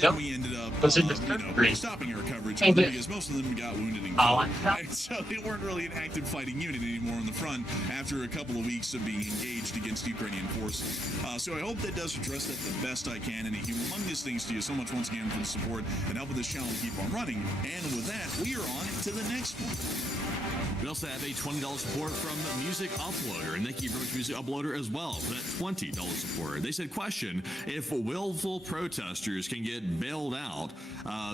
then we ended up, stopping our coverage because most of them got wounded and killed. And so they weren't really an active fighting unit anymore on the front after a couple of weeks of being engaged against Ukrainian forces. So I hope that does address that the best I can. And a humongous thanks to you so much once again for the support and helping this channel keep on running. And with that, we are on to the next one. We also have a $20 support from Music Uploader, and thank you very much, Music Uploader, as well for that $20 support. They said, question, if willful protesters can get bailed out,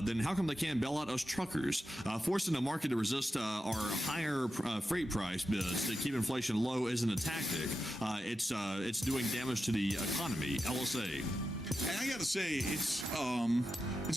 then how come they can't bail out us truckers? Forcing the market to resist our higher freight price bids to keep inflation low isn't a tactic. It's doing damage to the economy. LSA. And I gotta say, it's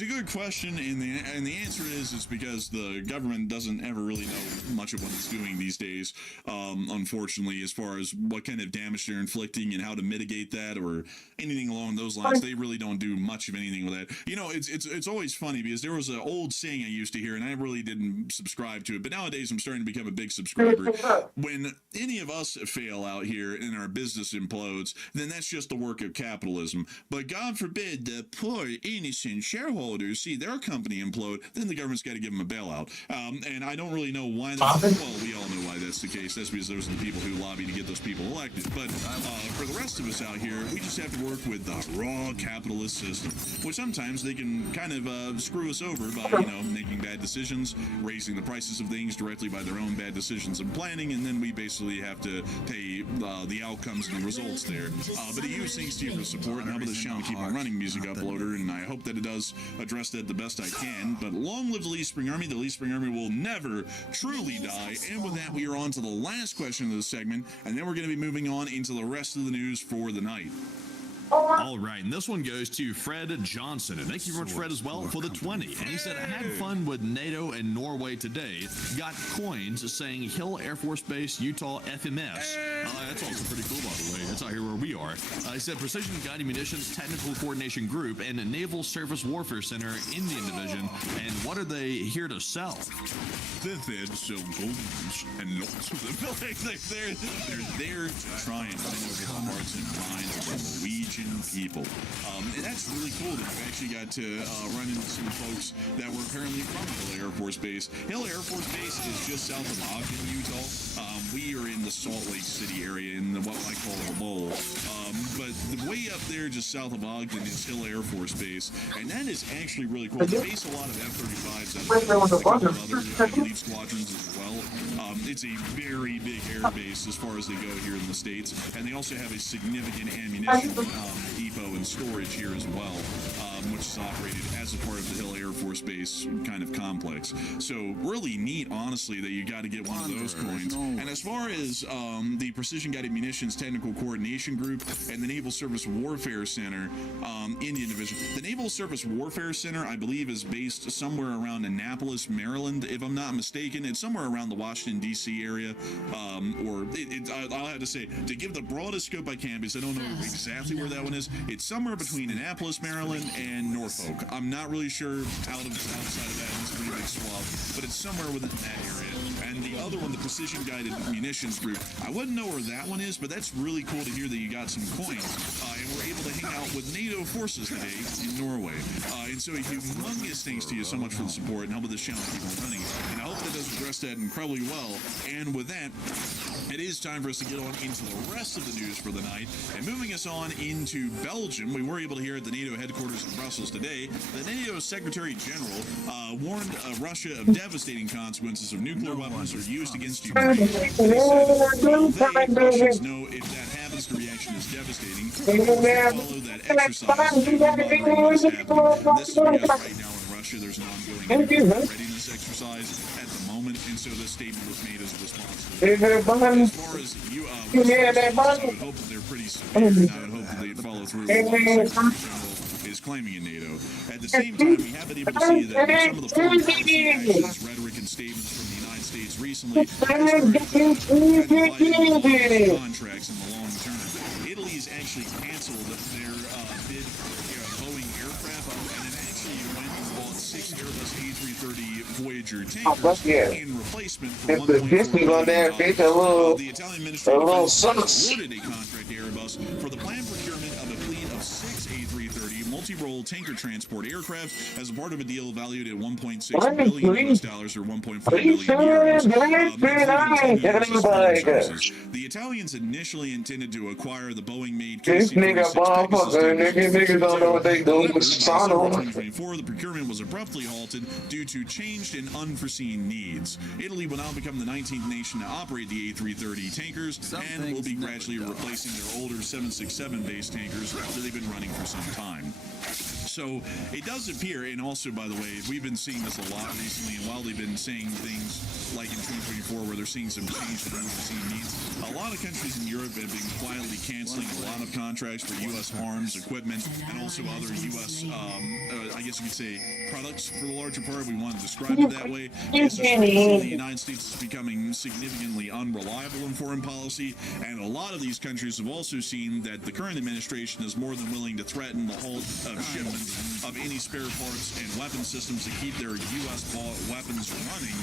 a good question, and the answer is it's because the government doesn't ever really know much of what it's doing these days. Unfortunately, as far as what kind of damage they're inflicting and how to mitigate that or anything along those lines, they really don't do much of anything with that. You know, it's always funny because there was an old saying I used to hear, and I really didn't subscribe to it, but nowadays I'm starting to become a big subscriber. When any of us fail out here and our business implodes, then that's just the work of capitalism. But God forbid the poor innocent shareholders see their company implode, then the government's got to give them a bailout. And I don't really know why that's, well, we all know why that's the case. That's because those are the people who lobby to get those people elected. But for the rest of us out here, we just have to work with the raw capitalist system, which sometimes they can kind of screw us over by, you know, making bad decisions, raising the prices of things directly by their own bad decisions and planning, and then we basically have to pay the outcomes and the results there. But a huge thanks to you for the support and helping this channel keep on running, Music Uploader, and I hope that it does address that the best I can. But long live the Lee Spring Army. The Lee Spring Army will never truly die. And with that, we are on to the last question of the segment, and then we're going to be moving on into the rest of the news for the night. All right, and this one goes to Fred Johnson, and thank you very much, Fred, as well, for the 20. And he said, I had fun with NATO and Norway today. Got coins saying Hill Air Force Base, Utah FMS. That's also pretty cool, by the way. That's out here where we are. He said, Precision Guided Munitions Technical Coordination Group and Naval Surface Warfare Center, Indian Division. And what are they here to sell? They're there to sell guns and lots of them. They're there to try and win over the hearts and minds of the Norwegian people. And that's really cool that you actually got to run into some folks that were apparently from Hill Air Force Base. Hill Air Force Base is just south of Ogden, Utah. We are in the Salt Lake City area in what I call the bowl. But the way up there just south of Ogden is Hill Air Force Base, and that is actually really cool. They base a lot of F-35s out of a couple of other elite squadrons as well. It's a very big air base as far as they go here in the States, and they also have a significant ammunition depot and storage here as well, which is operated as a part of the Hill Air Force Base kind of complex. So really neat, honestly, that you got to get one of those coins. And as far as the Precision Guided Munitions Technical Coordination Group and the Naval Surface Warfare Center, Indian Division, the Naval Surface Warfare Center, I believe, is based somewhere around Annapolis, Maryland, if I'm not mistaken. It's somewhere around the Washington, D.C. area, I'll have to say, to give the broadest scope I can, because I don't know exactly where that one is, it's somewhere between Annapolis, Maryland, and Norfolk. I'm not really sure outside of that. It's a pretty big swath, but it's somewhere within that area. And the other one, the Precision Guided Munitions Group, I wouldn't know where that one is, but that's really cool to hear that you got some coins. And we're able to hang out with NATO forces today in Norway. And so a humongous thanks to you so much for the support and helping this channel keep on running. And I hope that does address that incredibly well. And with that, it is time for us to get on into the rest of the news for the night. And moving us on into Belgium, we were able to hear at the NATO headquarters in Brussels today that NATO Secretary General warned Russia of devastating consequences of nuclear weapons are used against Ukraine. They said, Russians know if that happens, the reaction is devastating. Follow that exercise. This is because right now in Russia, there's an ongoing readiness exercise at the moment, and so this statement was made as a response to that. As far as I would hope that they're pretty severe, and I would hope that they'd follow through with what the Secretary General is claiming in NATO. At the same time, we have been able to see that some of the foreign policy actions, rhetoric, and statements from the United States recently has started to contracts in the long term. Italy has actually canceled their bid for Boeing aircraft, and it actually went and bought 6 Airbus A330 Voyager tankers in replacement for $1.4 billion. The Italian Ministry of Defense awarded a contract to Airbus for the planned procurement of a fleet of 6 A330 multi-role tanker transport aircraft as a part of a deal valued at $1.6 billion US dollars or 1.4 billion euros. The Italians initially intended to acquire the Boeing-made KC-46 Pegasus niggas don't know what they doing with Sano. 2024, the procurement was abruptly halted due to changed and unforeseen needs. Italy will now become the 19th nation to operate the A330 tankers and will be gradually replacing their older 767-based tankers that they've been running for some time. So it does appear, and also, by the way, we've been seeing this a lot recently, and while they've been saying things like in 2024 where they're seeing some change in unforeseen needs, a lot of countries in Europe have been quietly canceling a lot of contracts for U.S. arms, equipment, and also other U.S., I guess you could say, products for the larger part. We want to describe it that way. Because the United States is becoming significantly unreliable in foreign policy, and a lot of these countries have also seen that the current administration is more than willing to threaten the halt of shipments of any spare parts and weapon systems to keep their U.S. weapons running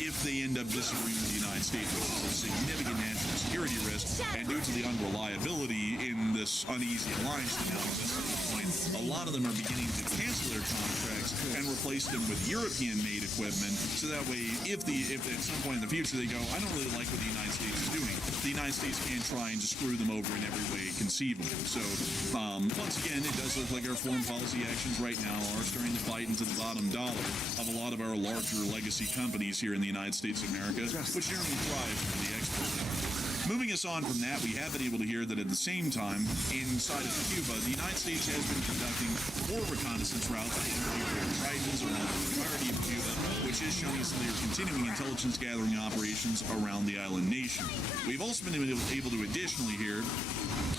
if they end up disagreeing with the United States, which is a significant national security risk. And due to the unreliability in this uneasy alliance that now exists at this point, a lot of them are beginning to cancel their contracts and replace them with European-made equipment. So that way, if at some point in the future they go, I don't really like what the United States is doing, the United States can try and just screw them over in every way conceivable. So once again, it does look like our foreign policy actions right now are starting to bite into the bottom dollar of a lot of our larger legacy companies here in the United States of America, which generally thrive from the export. Moving us on from that, we have been able to hear that at the same time, inside of Cuba, the United States has been conducting 4 reconnaissance routes to nuclear Tritons around the entirety of Cuba, which is showing us that they are continuing intelligence gathering operations around the island nation. We've also been able to additionally hear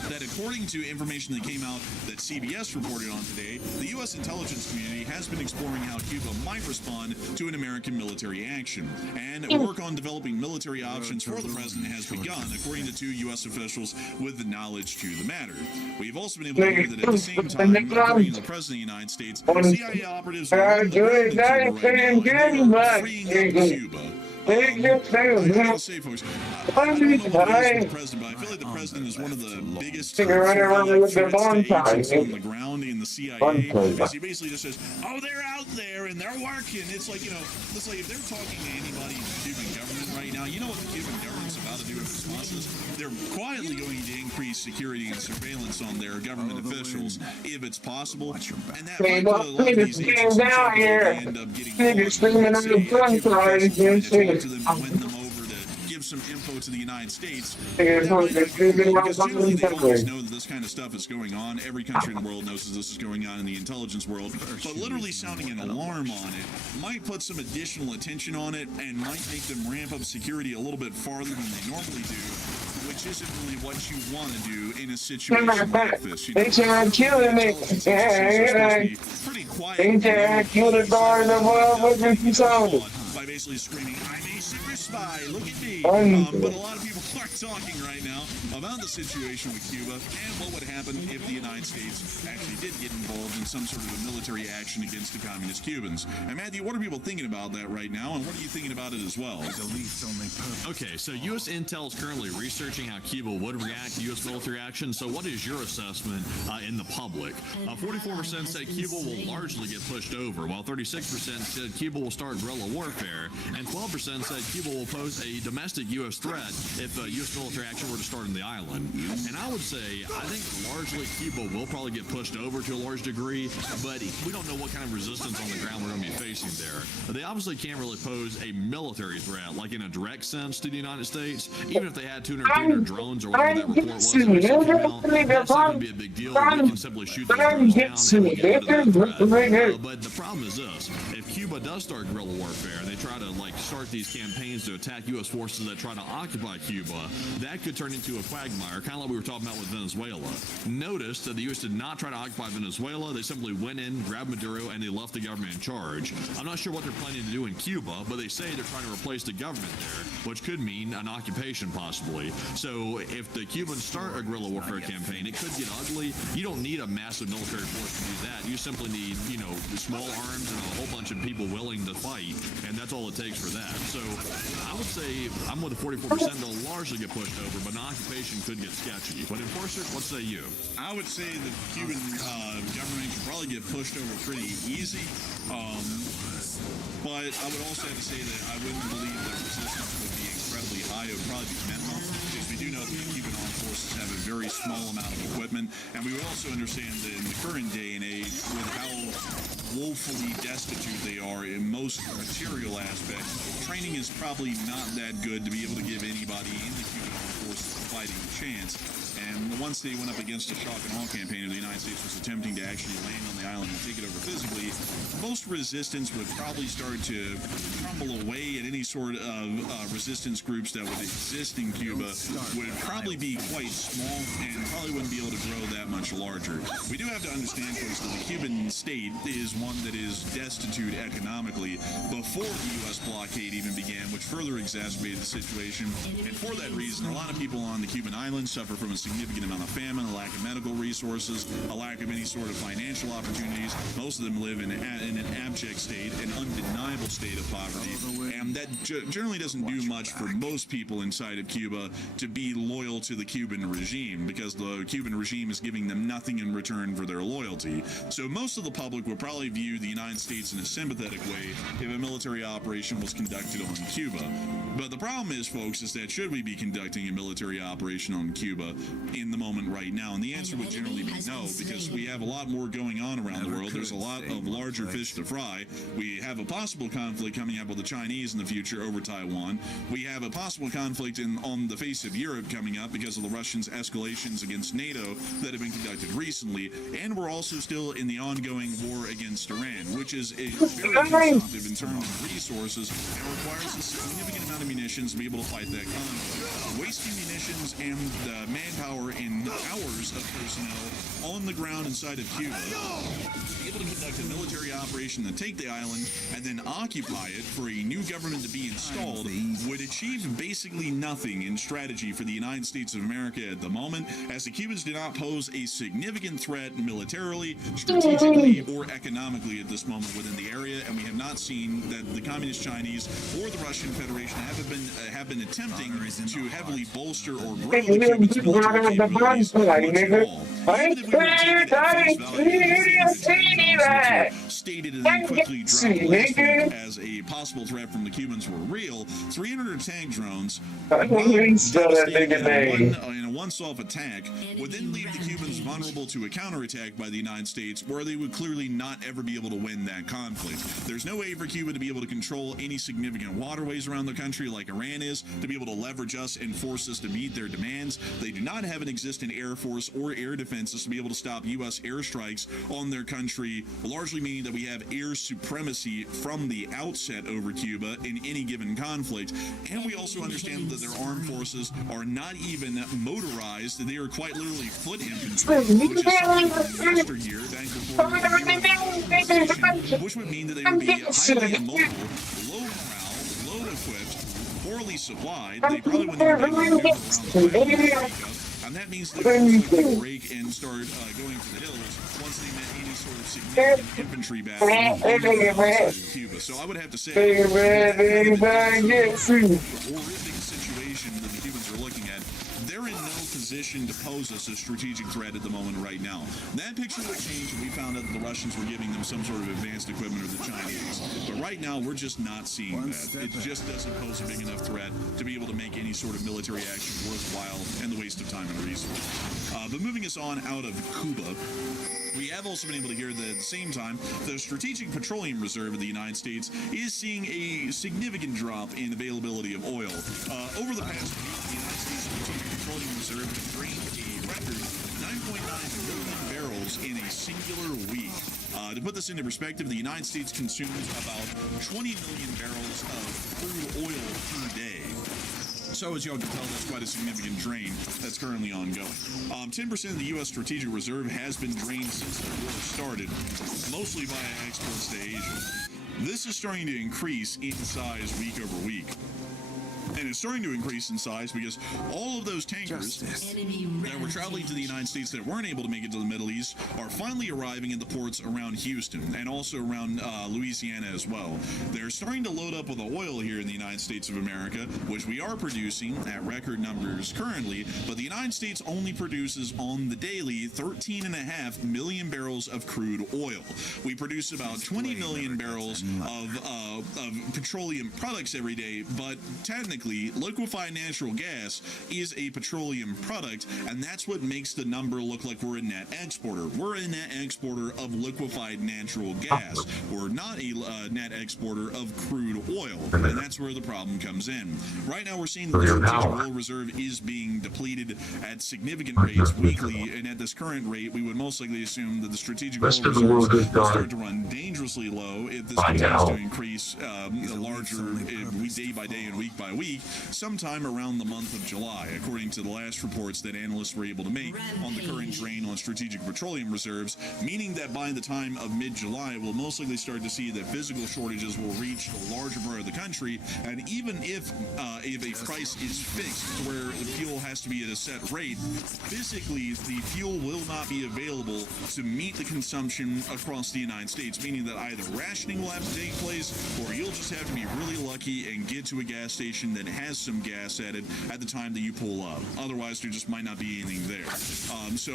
that according to information that came out that CBS reported on today, the U.S. intelligence community has been exploring how Cuba might respond to an American military action, and work on developing military options for the president has begun, according to 2 U.S. officials with the knowledge to the matter. We've also been able to hear that at the same time, according to the president of the United States, CIA operatives are on the ground in Cuba right now, and they are freeing up Cuba. I gotta say, folks, I don't know what it is with the president, but I feel like the president is one of the biggest threats to agents on the ground in the CIA, because he basically just says, oh, they're out there and they're working. It's like, it's like if they're talking to anybody in the Cuban government right now, you know what the Cuban government's about to do in response to this? They're quietly going to increase security and surveillance on their government officials, if it's possible, and that might put a lot of these agents in trouble. They end up getting caught to them and win them over to give some info to the United States. Because generally they always know that this kind of stuff is going on. Every country in the world knows that this is going on in the intelligence world. But literally sounding an alarm on it might put some additional attention on it and might make them ramp up security a little bit farther than they normally do, which isn't really what you want to do in a situation like this. They trying to kill me. Pretty quiet. They trying to kill the guard in the world with you sound. By basically screaming, I'm a super spy, look at me. But a lot of people are talking right now about the situation with Cuba and what would happen if the United States actually did get involved in some sort of a military action against the communist Cubans. And Matthew, what are people thinking about that right now, and what are you thinking about it as well? Okay, so U.S. Intel is currently researching how Cuba would react to U.S. military action. So what is your assessment in the public? 44% said Cuba will largely get pushed over, while 36% said Cuba will start guerrilla warfare, and 12% said Cuba will pose a domestic U.S. threat if U.S. military action were to start in the island. And I would say, I think largely Cuba will probably get pushed over to a large degree, but we don't know what kind of resistance on the ground we're going to be facing there. They obviously can't really pose a military threat, like in a direct sense, to the United States. Even if they had 200, 300 drones or whatever that report was, that's not going to be a big deal. We can simply shoot those drones down and we'll get rid of that threat. But the problem is this: if Cuba does start guerrilla warfare and they try to start these campaigns to attack U.S. forces that try to occupy Cuba, that could turn into a quagmire, kind of like we were talking about with Venezuela. Notice that the U.S. did not try to occupy Venezuela. They simply went in, grabbed Maduro, and they left the government in charge. I'm not sure what they're planning to do in Cuba, but they say they're trying to replace the government there, which could mean an occupation possibly. So if the Cubans start a guerrilla warfare campaign, it could get ugly. You don't need a massive military force to do that. You simply need, small arms and a whole bunch of people willing to fight, and that's that's all it takes for that. So I would say I'm with the 44%. They'll largely get pushed over, but an occupation could get sketchy. But enforcers, what say you? I would say the Cuban government could probably get pushed over pretty easy. But I would also have to say that I wouldn't believe that resistance would be incredibly high. It would probably be minimal, because we do know that the Cuban armed forces have a very small amount of equipment, and we would also understand that in the current day and age, with how woefully destitute they are in most material aspects, training is probably not that good to be able to give anybody in the Cuban armed forces a fighting chance. And once they went up against a shock and awe campaign, the United States was attempting to actually land on the island and take it over physically, most resistance would probably start to crumble away, and any sort of resistance groups that would exist in Cuba would probably be quite small and probably wouldn't be able to grow that much larger. We do have to understand, folks, that the Cuban state is one that is destitute economically before the U.S. blockade even began, which further exacerbated the situation. And for that reason, a lot of people on the Cuban islands suffer from a significant amount of famine, a lack of medical resources, a lack of any sort of financial opportunities. Most of them live in an abject state, an undeniable state of poverty, and that generally doesn't do much for most people inside of Cuba to be loyal to the Cuban regime, because the Cuban regime is giving them nothing in return for their loyalty. So most of the public would probably view the United States in a sympathetic way if a military operation was conducted on Cuba. But the problem is, folks, is that should we be conducting a military operation on Cuba in the moment right now? And the answer would generally be no, because we have a lot more going on around the world. There's a lot of larger fish to fry. We have a possible conflict coming up with the Chinese in the future over Taiwan. We have a possible conflict on the face of Europe coming up because of the Russians' escalations against NATO that have been conducted recently. And we're also still in the ongoing war against Iran, which is very consumptive in terms of resources and requires a significant amount of munitions to be able to fight that conflict. Wasting munitions and manpower in hours of personnel on the ground inside of Cuba to be able to conduct a military operation to take the island and then occupy it for a new government to be installed would achieve basically nothing in strategy for the United States of America at the moment, as the Cubans do not pose a significant threat militarily, strategically, or economically at this moment within the area, and we have not seen that the Communist Chinese or the Russian Federation have been attempting to heavily bolster or grow the Cubans' military capabilities much at all. Even if we were to take it at face value, which were stated and then quickly dropped last week as a possible threat from the Cubans were real, 300 tank drones in a once-off attack would then leave the Cubans vulnerable to a counterattack by the United States, where they would clearly not ever be able to win that conflict. There's no way for Cuba to be able to control any significant waterways around the country like Iran is, to be able to leverage us and force us to meet their demands. They do not have an existing air force or air defenses to be able to stop U.S. airstrikes on their country, largely meaning that we have air supremacy from the outset over Cuba in any given conflict. And we also understand that their armed forces are not even motorized. They are quite literally foot infantry, which is something yesteryear, back before which would mean that they would be highly immobile, low morale, low equipped, poorly supplied. They probably wouldn't even be able to move around the planet. And that means that they would break and start going for the hills once they met any sort of significant infantry battle in Cuba. So I would have to say, the horrific situation that the Cubans are looking at, they're in no position to pose us a strategic threat at the moment right now. That picture will change when we found out that the Russians were giving them some sort of advanced equipment, or the Chinese. But right now, we're just not seeing that. It just doesn't pose a big enough threat to be able to make any sort of military action worthwhile and the waste of time and resources. But moving us on out of Cuba, we have also been able to hear that at the same time, the Strategic Petroleum Reserve of the United States is seeing a significant drop in availability of oil. Over the past week, the United States Strategic Petroleum Reserve drained a record 9.9 million barrels in a singular week. To put this into perspective, the United States consumes about 20 million barrels of crude oil per day. So as y'all can tell, that's quite a significant drain that's currently ongoing. 10% of the U.S. Strategic Reserve has been drained since the war started, mostly via exports to Asia. This is starting to increase in size week over week. and it's starting to increase in size because all of those tankers that were traveling to the United States that weren't able to make it to the Middle East are finally arriving at the ports around Houston and also around Louisiana as well. They're starting to load up with oil here in the United States of America, which we are producing at record numbers currently, but the United States only produces on the daily 13.5 million barrels of crude oil. We produce about 20 million barrels of petroleum products every day, but technically liquefied natural gas is a petroleum product, and that's what makes the number look like we're a net exporter. We're a net exporter of liquefied natural gas. We're not a net exporter of crude oil, and that's where the problem comes in. Right now we're seeing that the strategic oil reserve is being depleted at significant rates weekly, and at this current rate we would most likely assume that the strategic oil reserves will start to run dangerously low if this continues to increase larger day by day and week by week sometime around the month of July, according to the last reports that analysts were able to make on the current drain on strategic petroleum reserves, meaning that by the time of mid-July we'll most likely start to see that physical shortages will reach a larger part of the country, and even if a price is fixed to where the fuel has to be at a set rate, physically the fuel will not be available to meet the consumption across the United States, meaning that either rationing will have to take place or you'll just have to be really lucky and get to a gas station that has some gas added at the time that you pull up. Otherwise, there just might not be anything there. So,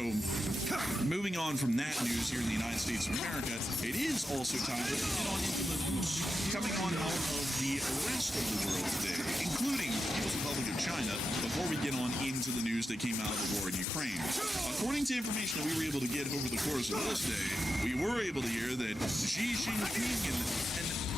moving on from that news here in the United States of America, it is also time to get on into the news coming on out of the rest of the world today, including the People's Republic of China, before we get on into the news that came out of the war in Ukraine. According to information that we were able to get over the course of this day, we were able to hear that Xi Jinping and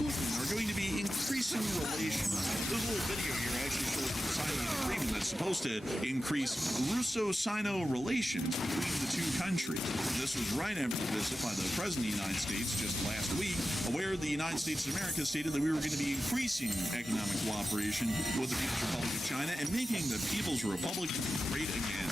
Putin are going to be increasing relations. This little video here actually shows the signing of an agreement that's supposed to increase Russo-Sino relations between the two countries. This was right after the visit by the President of the United States just last week, where the United States of America stated that we were going to be increasing economic cooperation with the People's Republic of China and making the People's Republic great again.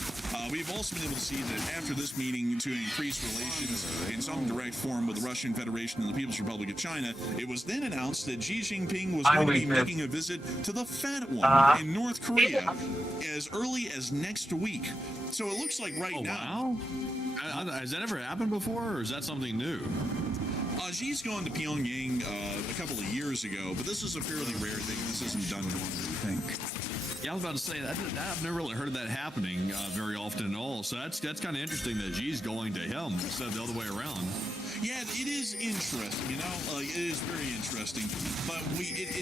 We've also been able to see that after this meeting to increase relations in some direct form with the Russian Federation and the People's Republic of China, it was then announced that Xi Jinping was going to be making a visit to the Fat One in North Korea as early as next week. So it looks like right now. Wow. Has that ever happened before, or is that something new? Xi's gone to Pyongyang a couple of years ago, but this is a fairly rare thing. This isn't done normally, I think. Yeah, I was about to say that I've never really heard of that happening very often at all. So that's kind of interesting that G's going to him instead of the other way around. Yeah, it is interesting, you know, it is very interesting. But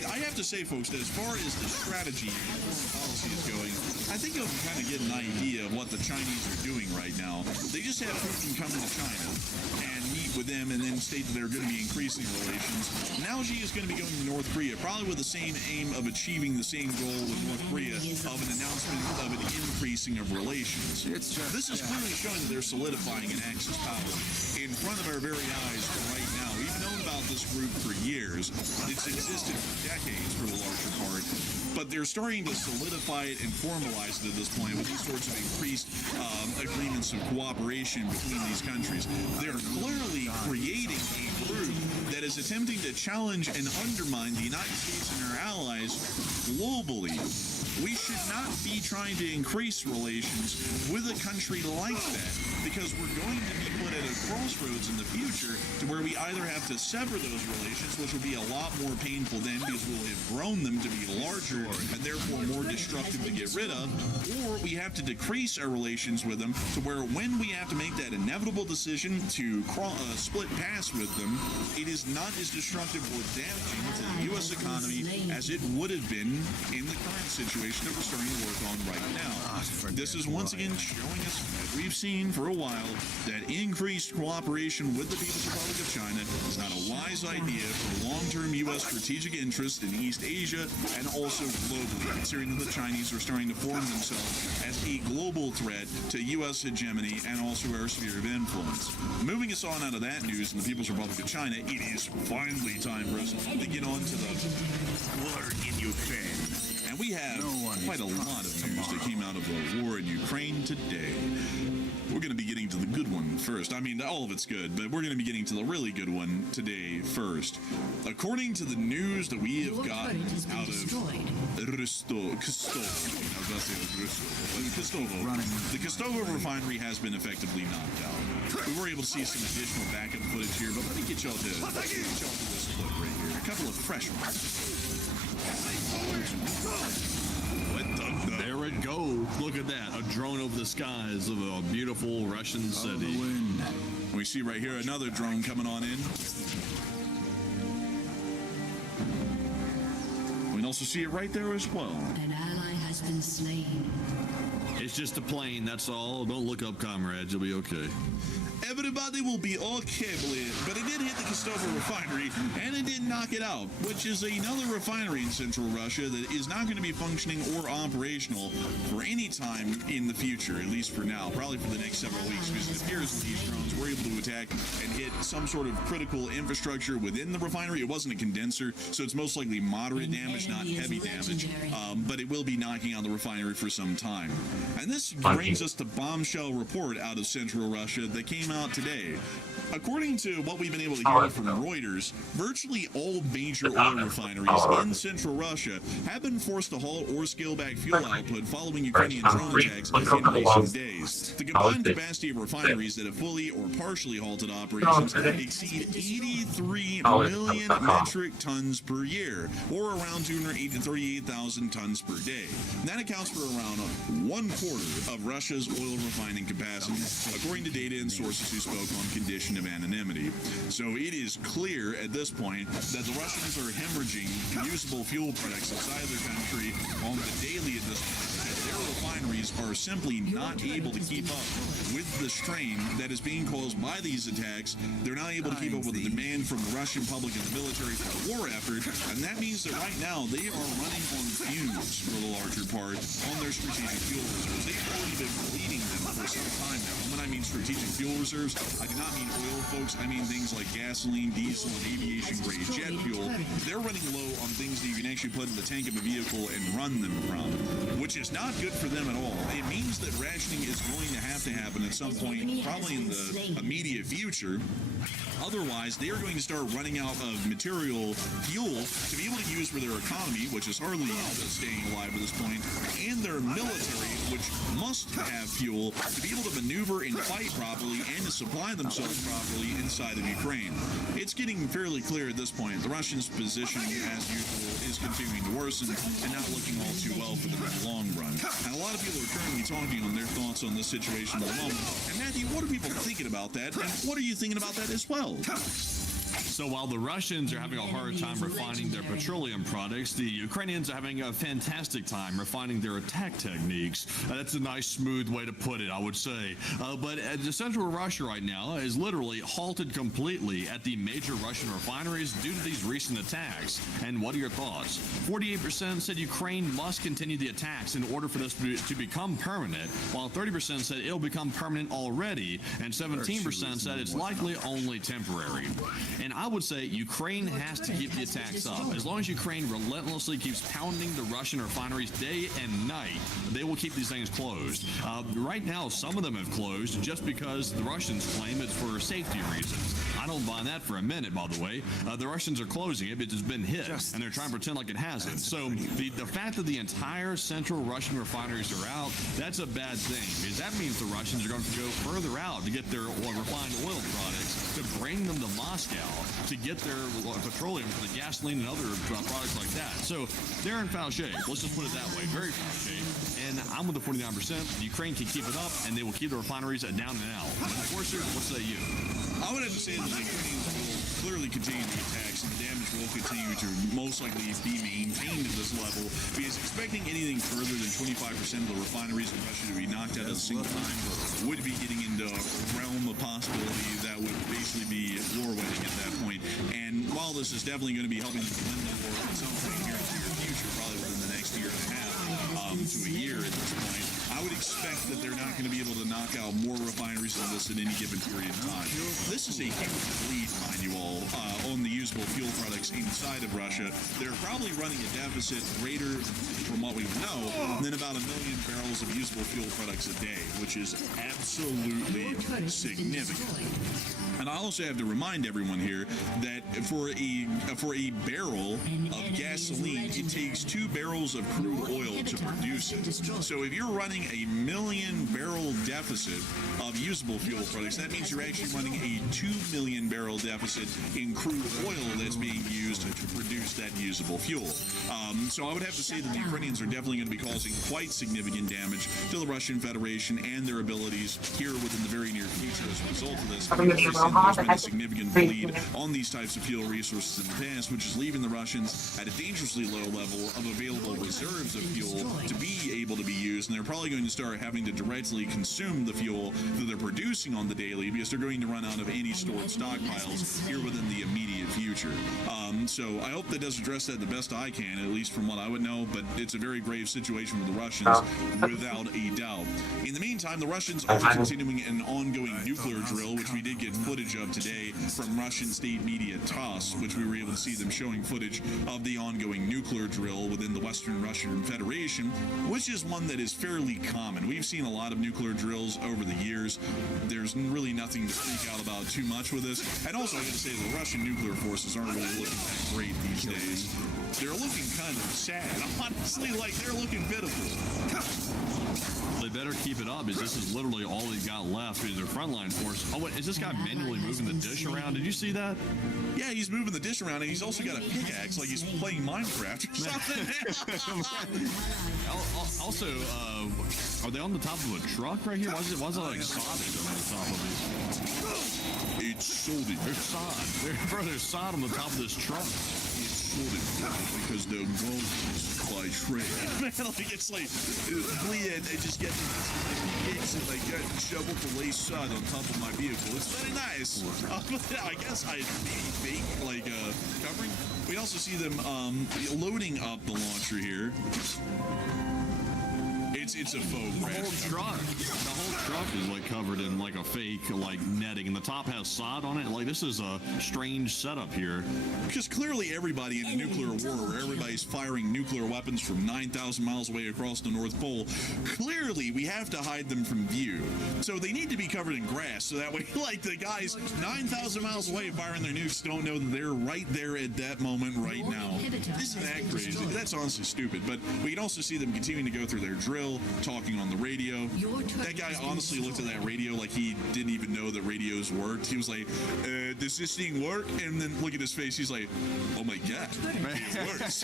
I have to say, folks, that as far as the strategy and foreign policy is going, I think you'll kind of get an idea of what the Chinese are doing right now. They just had Putin come to China and meet with them and then state that they're going to be increasing relations. Now Xi is going to be going to North Korea, probably with the same aim of achieving the same goal with North Korea of an announcement of an increasing of relations. This is clearly showing that they're solidifying an Axis power in front of our very eyes right now. We've known about this group for years. It's existed for decades for the larger part, but they're starting to solidify it and formalize it at this point with these sorts of increased agreements of cooperation between these countries. They're clearly creating a group that is attempting to challenge and undermine the United States and our allies globally. We should not be trying to increase relations with a country like that, because we're going to be put at a crossroads in the future to where we either have to sever those relations, which will be a lot more painful then because we'll have grown them to be larger and therefore more destructive to get rid of, or we have to decrease our relations with them to where when we have to make that inevitable decision to split paths with them, it is not as destructive or damaging to the U.S. economy as it would have been in the current situation that we're starting to work on right now. This is once again showing us, as we've seen for a while, that increased cooperation with the People's Republic of China is not a wise idea for long-term U.S. strategic interest in East Asia and also globally, considering that the Chinese are starting to form themselves as a global threat to U.S. hegemony and also our sphere of influence. Moving us on out of that news in the People's Republic of China, it is finally time for us to get on to the war in Ukraine. And we have quite a lot of news that came out of the war in Ukraine today. we're going to be getting to the good one first. I mean, all of it's good, but we're going to be getting to the really good one today first. According to the news that we have gotten out of the Kostovo refinery has been effectively knocked out. We were able to see some additional backup footage here, but let me get y'all to this clip right here. A couple of fresh ones. There it goes. Look at that. A drone over the skies of a beautiful Russian city. We see right here another drone coming on in. We can also see it right there as well. An ally has been slain. It's just a plane, that's all. Don't look up, comrades. You'll be okay. Everybody will be okay, but it did hit the Kostovo refinery, and it did knock it out, which is another refinery in central Russia that is not going to be functioning or operational for any time in the future, at least for now, probably for the next several weeks, because it appears that these drones were able to attack and hit some sort of critical infrastructure within the refinery. It wasn't a condenser, so it's most likely moderate damage, not heavy damage, but it will be knocking out the refinery for some time. And this brings us to bombshell report out of central Russia that came out today. According to what we've been able to hear from Reuters, virtually all major oil refineries in central Russia have been forced to halt or scale back fuel output following Ukrainian drone attacks in recent days. The combined capacity of refineries that have fully or partially halted operations exceed 83 million metric tons per year, or around 280 to 38,000 tons per day. And that accounts for around 1/4 of Russia's oil refining capacity, according to data and sources who spoke on condition of anonymity. So it is clear at this point that the Russians are hemorrhaging usable fuel products inside their country on the daily at this point. Their refineries are simply not able to keep up with the strain that is being caused by these attacks. They're not able to keep up with the demand from the Russian public and the military for the war effort, and that means that right now they are running on fumes for the larger part on their strategic fuel reserves. They've already been bleeding them for some time now. And when I mean strategic fuel reserves, I do not mean oil, folks. I mean things like gasoline, diesel, and aviation-grade jet fuel. They're running low on things that you can actually put in the tank of a vehicle and run them from, which is not good for them at all. It means that rationing is going to have to happen at some point, probably in the immediate future. Otherwise, they are going to start running out of material fuel to be able to use for their economy, which is hardly staying alive at this point, and their military, which must have fuel to be able to maneuver and fight properly and to supply themselves properly inside of Ukraine. It's getting fairly clear at this point. The Russians' position, as usual, is continuing to worsen and not looking all too well for them in the long run. And a lot of people are currently talking on their thoughts on this situation at the moment. And Matthew, what are people thinking about that? And what are you thinking about that as well? So while the Russians are having a hard time refining their petroleum products, the Ukrainians are having a fantastic time refining their attack techniques. That's a nice, smooth way to put it, I would say. But the central Russia right now is literally halted completely at the major Russian refineries due to these recent attacks. And what are your thoughts? 48% said Ukraine must continue the attacks in order for this to become permanent, while 30% said it'll become permanent already, and 17% said it's likely only temporary. And I would say Ukraine has to keep the attacks up. As long as Ukraine relentlessly keeps pounding the Russian refineries day and night, they will keep these things closed. Right now, some of them have closed just because the Russians claim it's for safety reasons. I don't buy that for a minute, by the way. The Russians are closing it, but it's been hit, and they're trying to pretend like it hasn't. So the fact that the entire central Russian refineries are out, that's a bad thing, because that means the Russians are going to go further out to get their refined oil products, to bring them to Moscow, to get their petroleum for the gasoline and other products like that. So they're in foul shape. Let's just put it that way. Very foul shape. And I'm with the 49%. Ukraine can keep it up, and they will keep the refineries down and out. Enforcers, what say you? I would have to say that the Ukrainians will clearly continue the attacks, and the damage will continue to most likely be maintained at this level, because expecting anything further than 25% of the refineries in Russia to be knocked out at a single time would be getting into a realm of possibility that would basically be war wedding at that point. And while this is definitely going to be helping to win the war at some point here in the near future, probably within the next year and a half to a year at this point, I would expect that they're not going to be able to knock out more refineries than this at any given period of time. This is a huge bleed, mind you all, on the usable fuel products products inside of Russia. They're probably running a deficit greater, from what we know, than about 1 million barrels of usable fuel products a day, which is absolutely significant. And I also have to remind everyone here that for a barrel of gasoline, it takes 2 barrels of crude oil to produce it. So if you're running a 1 million barrel deficit of usable fuel products, that means you're actually running a 2 million barrel deficit in crude oil that's being used to produce that usable fuel. So I would have to say that the Ukrainians are definitely going to be causing quite significant damage to the Russian Federation and their abilities here within the very near future as a result of this. There's been a significant bleed on these types of fuel resources in the past, which is leaving the Russians at a dangerously low level of available reserves of fuel to be able to be used, and they're probably going to start having to directly consume the fuel that they're producing on the daily because they're going to run out of any stored stockpiles here within the immediate future. So I hope that does address that the best I can, at least from what I would know, but it's a very grave situation with the Russians, without a doubt. In the meantime, the Russians are continuing an ongoing nuclear drill, which we did get footage of today from Russian state media TASS, which we were able to see them showing footage of the ongoing nuclear drill within the Western Russian Federation, which is one that is fairly common. We've seen a lot of nuclear drills over the years. There's really nothing to freak out about too much with this. And also, I got to say, the Russian nuclear forces aren't really looking that great these days. They're looking kind of sad, honestly, like they're looking pitiful. They better keep it up, because this is literally all they've got left in their frontline force. Oh, wait, is this guy manually moving the dish around? Did you see that? Yeah, he's moving the dish around, and he's also got a pickaxe, like he's playing Minecraft or something. Also, are they on the top of a truck right here? Why is it like sodded on the top of these? It's sodded. There's sod. There's sod on the top of this truck. It's sodded because the gold is quite shredded. Man, like it's like, they just get picks and they get shovel to lay sod on top of my vehicle. It's very nice. I guess I fake like covering. We also see them loading up the launcher here. It's a faux crash. The whole truck is like covered in like a fake like netting, and the top has sod on it. Like, this is a strange setup here. Because clearly everybody in a nuclear war where everybody's firing nuclear weapons from 9,000 miles away across the North Pole, clearly we have to hide them from view. So they need to be covered in grass, so that way, like, the guys 9,000 miles away firing their nukes don't know that they're right there at that moment right now. Isn't that crazy? That's honestly stupid. But we can also see them continuing to go through their drill, talking on the radio. That guy honestly looked at that radio like he didn't even know that radios worked. He was like, does this thing work? And then look at his face. He's like, oh my God, it works.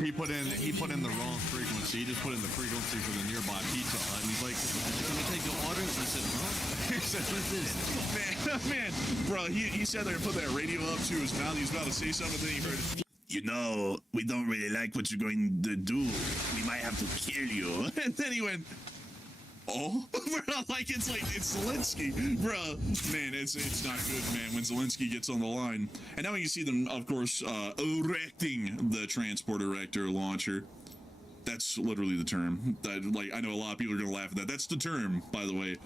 he put in the wrong frequency. He just put in the frequency for the nearby Pizza Hut, and he's like, can we take your order? And I said, huh? He said, what's this? Man, bro, he sat there and put that radio up to his mouth. He was about to say something, then he heard it. You know, we don't really like what you're going to do. We might have to kill you. And then he went, oh, bro, like it's Zelensky, bro. Man, it's not good, man, when Zelensky gets on the line. And now you see them, of course, erecting the transport erector launcher. That's literally the term. Like, I know a lot of people are gonna laugh at that. That's the term, by the way.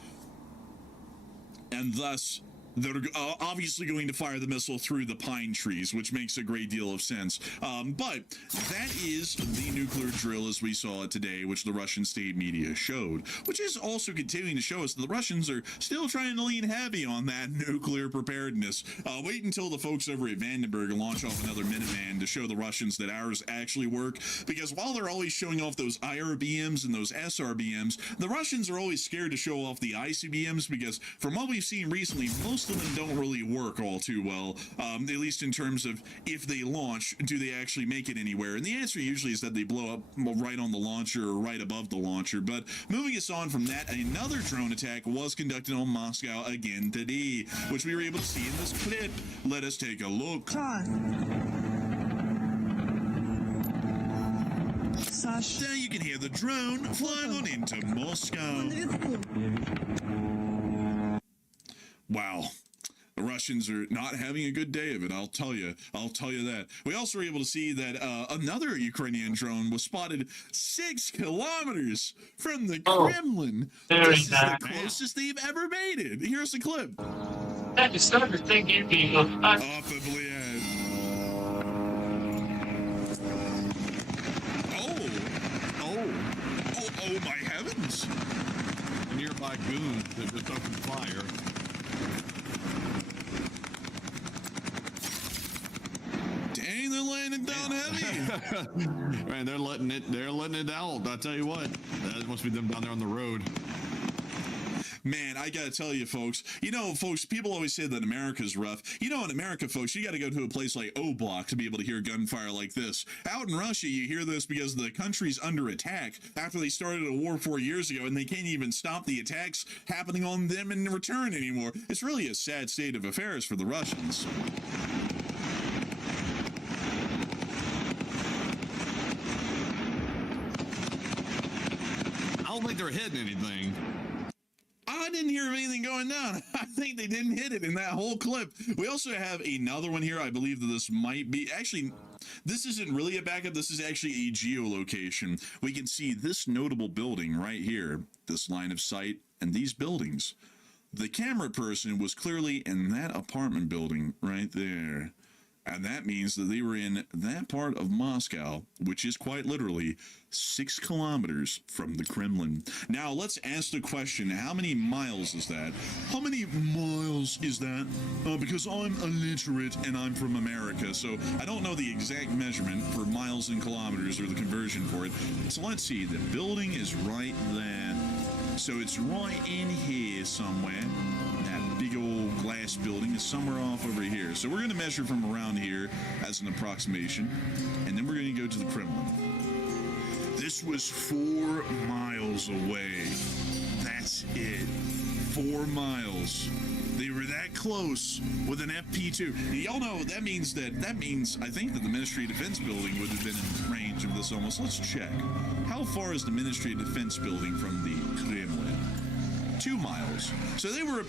And thus, they're obviously going to fire the missile through the pine trees, which makes a great deal of sense. But that is the nuclear drill as we saw it today, which the Russian state media showed, which is also continuing to show us that the Russians are still trying to lean heavy on that nuclear preparedness. Wait until the folks over at Vandenberg launch off another Minuteman to show the Russians that ours actually work, because while they're always showing off those IRBMs and those SRBMs, the Russians are always scared to show off the ICBMs, because from what we've seen recently, most of them don't really work all too well, at least in terms of if they launch, do they actually make it anywhere? And the answer usually is that they blow up right on the launcher or right above the launcher. But moving us on from that, another drone attack was conducted on Moscow again today, which we were able to see in this clip. Let us take a look. Now you can hear the drone flying on into Moscow. Wow. The Russians are not having a good day of it, I'll tell you that. We also were able to see that another Ukrainian drone was spotted 6 kilometers from the Kremlin. This is the closest they've ever made it. Here's the clip. Off of They just opened fire. Dang, they're laying it down heavy. Man, they're letting it out. I tell you what, that must be them down there on the road. Man, I gotta tell you, folks. You know, folks, people always say that America's rough. You know, in America, folks, you gotta go to a place like O Block to be able to hear gunfire like this. Out in Russia, you hear this because the country's under attack after they started a war 4 years ago, and they can't even stop the attacks happening on them in return anymore. It's really a sad state of affairs for the Russians. I don't think they're hitting anything. I didn't hear of anything going down. I think they didn't hit it in that whole clip. We also have another one here. I believe that this might be, actually, this isn't really a backup. This is actually a geolocation. We can see this notable building right here, this line of sight, and these buildings. The camera person was clearly in that apartment building right there. And that means that they were in that part of Moscow, which is quite literally 6 kilometers from the Kremlin. Now, let's ask the question, how many miles is that? How many miles is that? Because I'm illiterate and I'm from America, so I don't know the exact measurement for miles and kilometers or the conversion for it. So let's see, the building is right there. So it's right in here somewhere. That big old glass building is somewhere off over here. So we're going to measure from around here as an approximation, and then we're going to go to the Kremlin. This was 4 miles away. That's it. 4 miles. They were that close with an FP2. Y'all know that means I think that the Ministry of Defense building would have been in range of this almost. Let's check. How far is the Ministry of Defense building from the Kremlin? 2 miles. So they were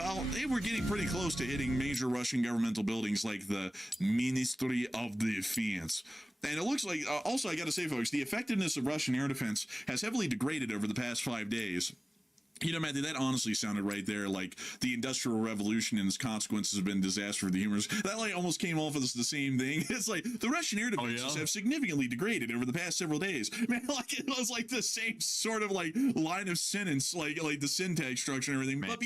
getting pretty close to hitting major Russian governmental buildings like the Ministry of Defense. And it looks like, also I gotta say, folks, the effectiveness of Russian air defense has heavily degraded over the past 5 days. You know, Matthew, that honestly sounded right there like the Industrial Revolution and its consequences have been disaster for the humans. That like almost came off as the same thing. It's like the Russian air defenses have significantly degraded over the past several days. Man, like it was like the same sort of like line of sentence, like the syntax structure and everything. But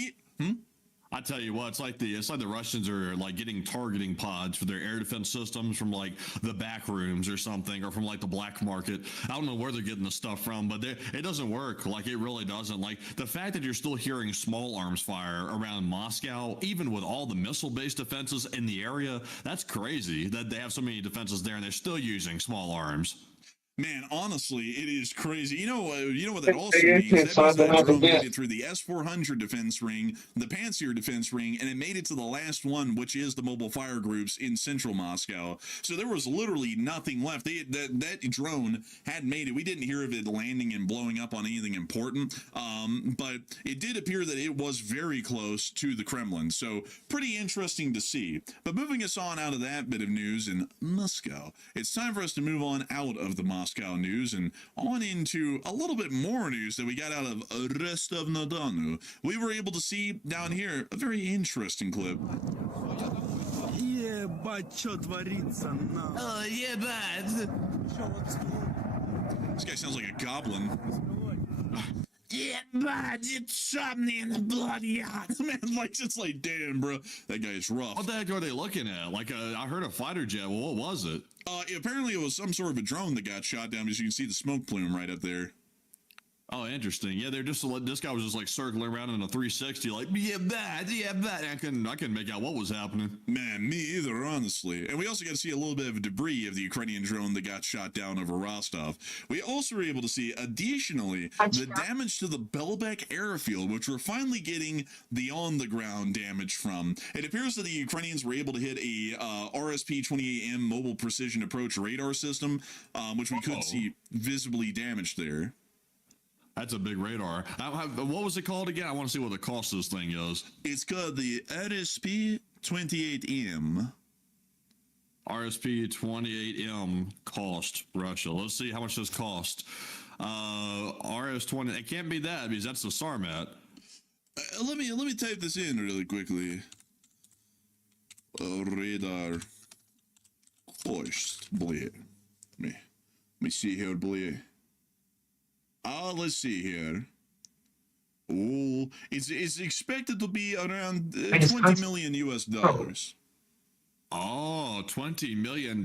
I tell you what, it's like the Russians are like getting targeting pods for their air defense systems from like the back rooms or something, or from like the black market. I don't know where they're getting the stuff from, but it doesn't work. Like it really doesn't. Like the fact that you're still hearing small arms fire around Moscow, even with all the missile-based defenses in the area, that's crazy that they have so many defenses there and they're still using small arms. Man, honestly, it is crazy. You know what that also means? That means that drone made it through the S-400 defense ring, the Pantsir defense ring, and it made it to the last one, which is the mobile fire groups in central Moscow. So there was literally nothing left. That drone had made it. We didn't hear of it landing and blowing up on anything important, but it did appear that it was very close to the Kremlin. So pretty interesting to see. But moving us on out of that bit of news in Moscow, it's time for us to move on out of the Moscow news and on into a little bit more news that we got out of Rostov-na-Donu. We were able to see down here a very interesting clip. This guy sounds like a goblin. Yeah, but it's something in the bloody eyes. Man, like, it's like, damn, bro, that guy is rough. What the heck are they looking at? Like, I heard a fighter jet. Well, what was it? Apparently it was some sort of a drone that got shot down, as you can see the smoke plume right up there. Oh, interesting. Yeah, they're just this guy was just like circling around in a 360, like yeah, bad. I couldn't make out what was happening. Man, me either, honestly. And we also got to see a little bit of debris of the Ukrainian drone that got shot down over Rostov. We also were able to see, additionally, the damage to the Belbek airfield, which we're finally getting the on-the-ground damage from. It appears that the Ukrainians were able to hit a RSP-28M mobile precision approach radar system, which we could see visibly damaged there. That's a big radar. What was it called again? I want to see what the cost of this thing is. It's called the RSP-28M. RSP-28M cost, Russia. Let's see how much this cost. RS-20. It can't be that because that's the SARMAT. Let me type this in really quickly. Radar cost, Let me see here, Let's see here. Oh, it's expected to be around Biggest 20 country. million US dollars. Oh, $20 million.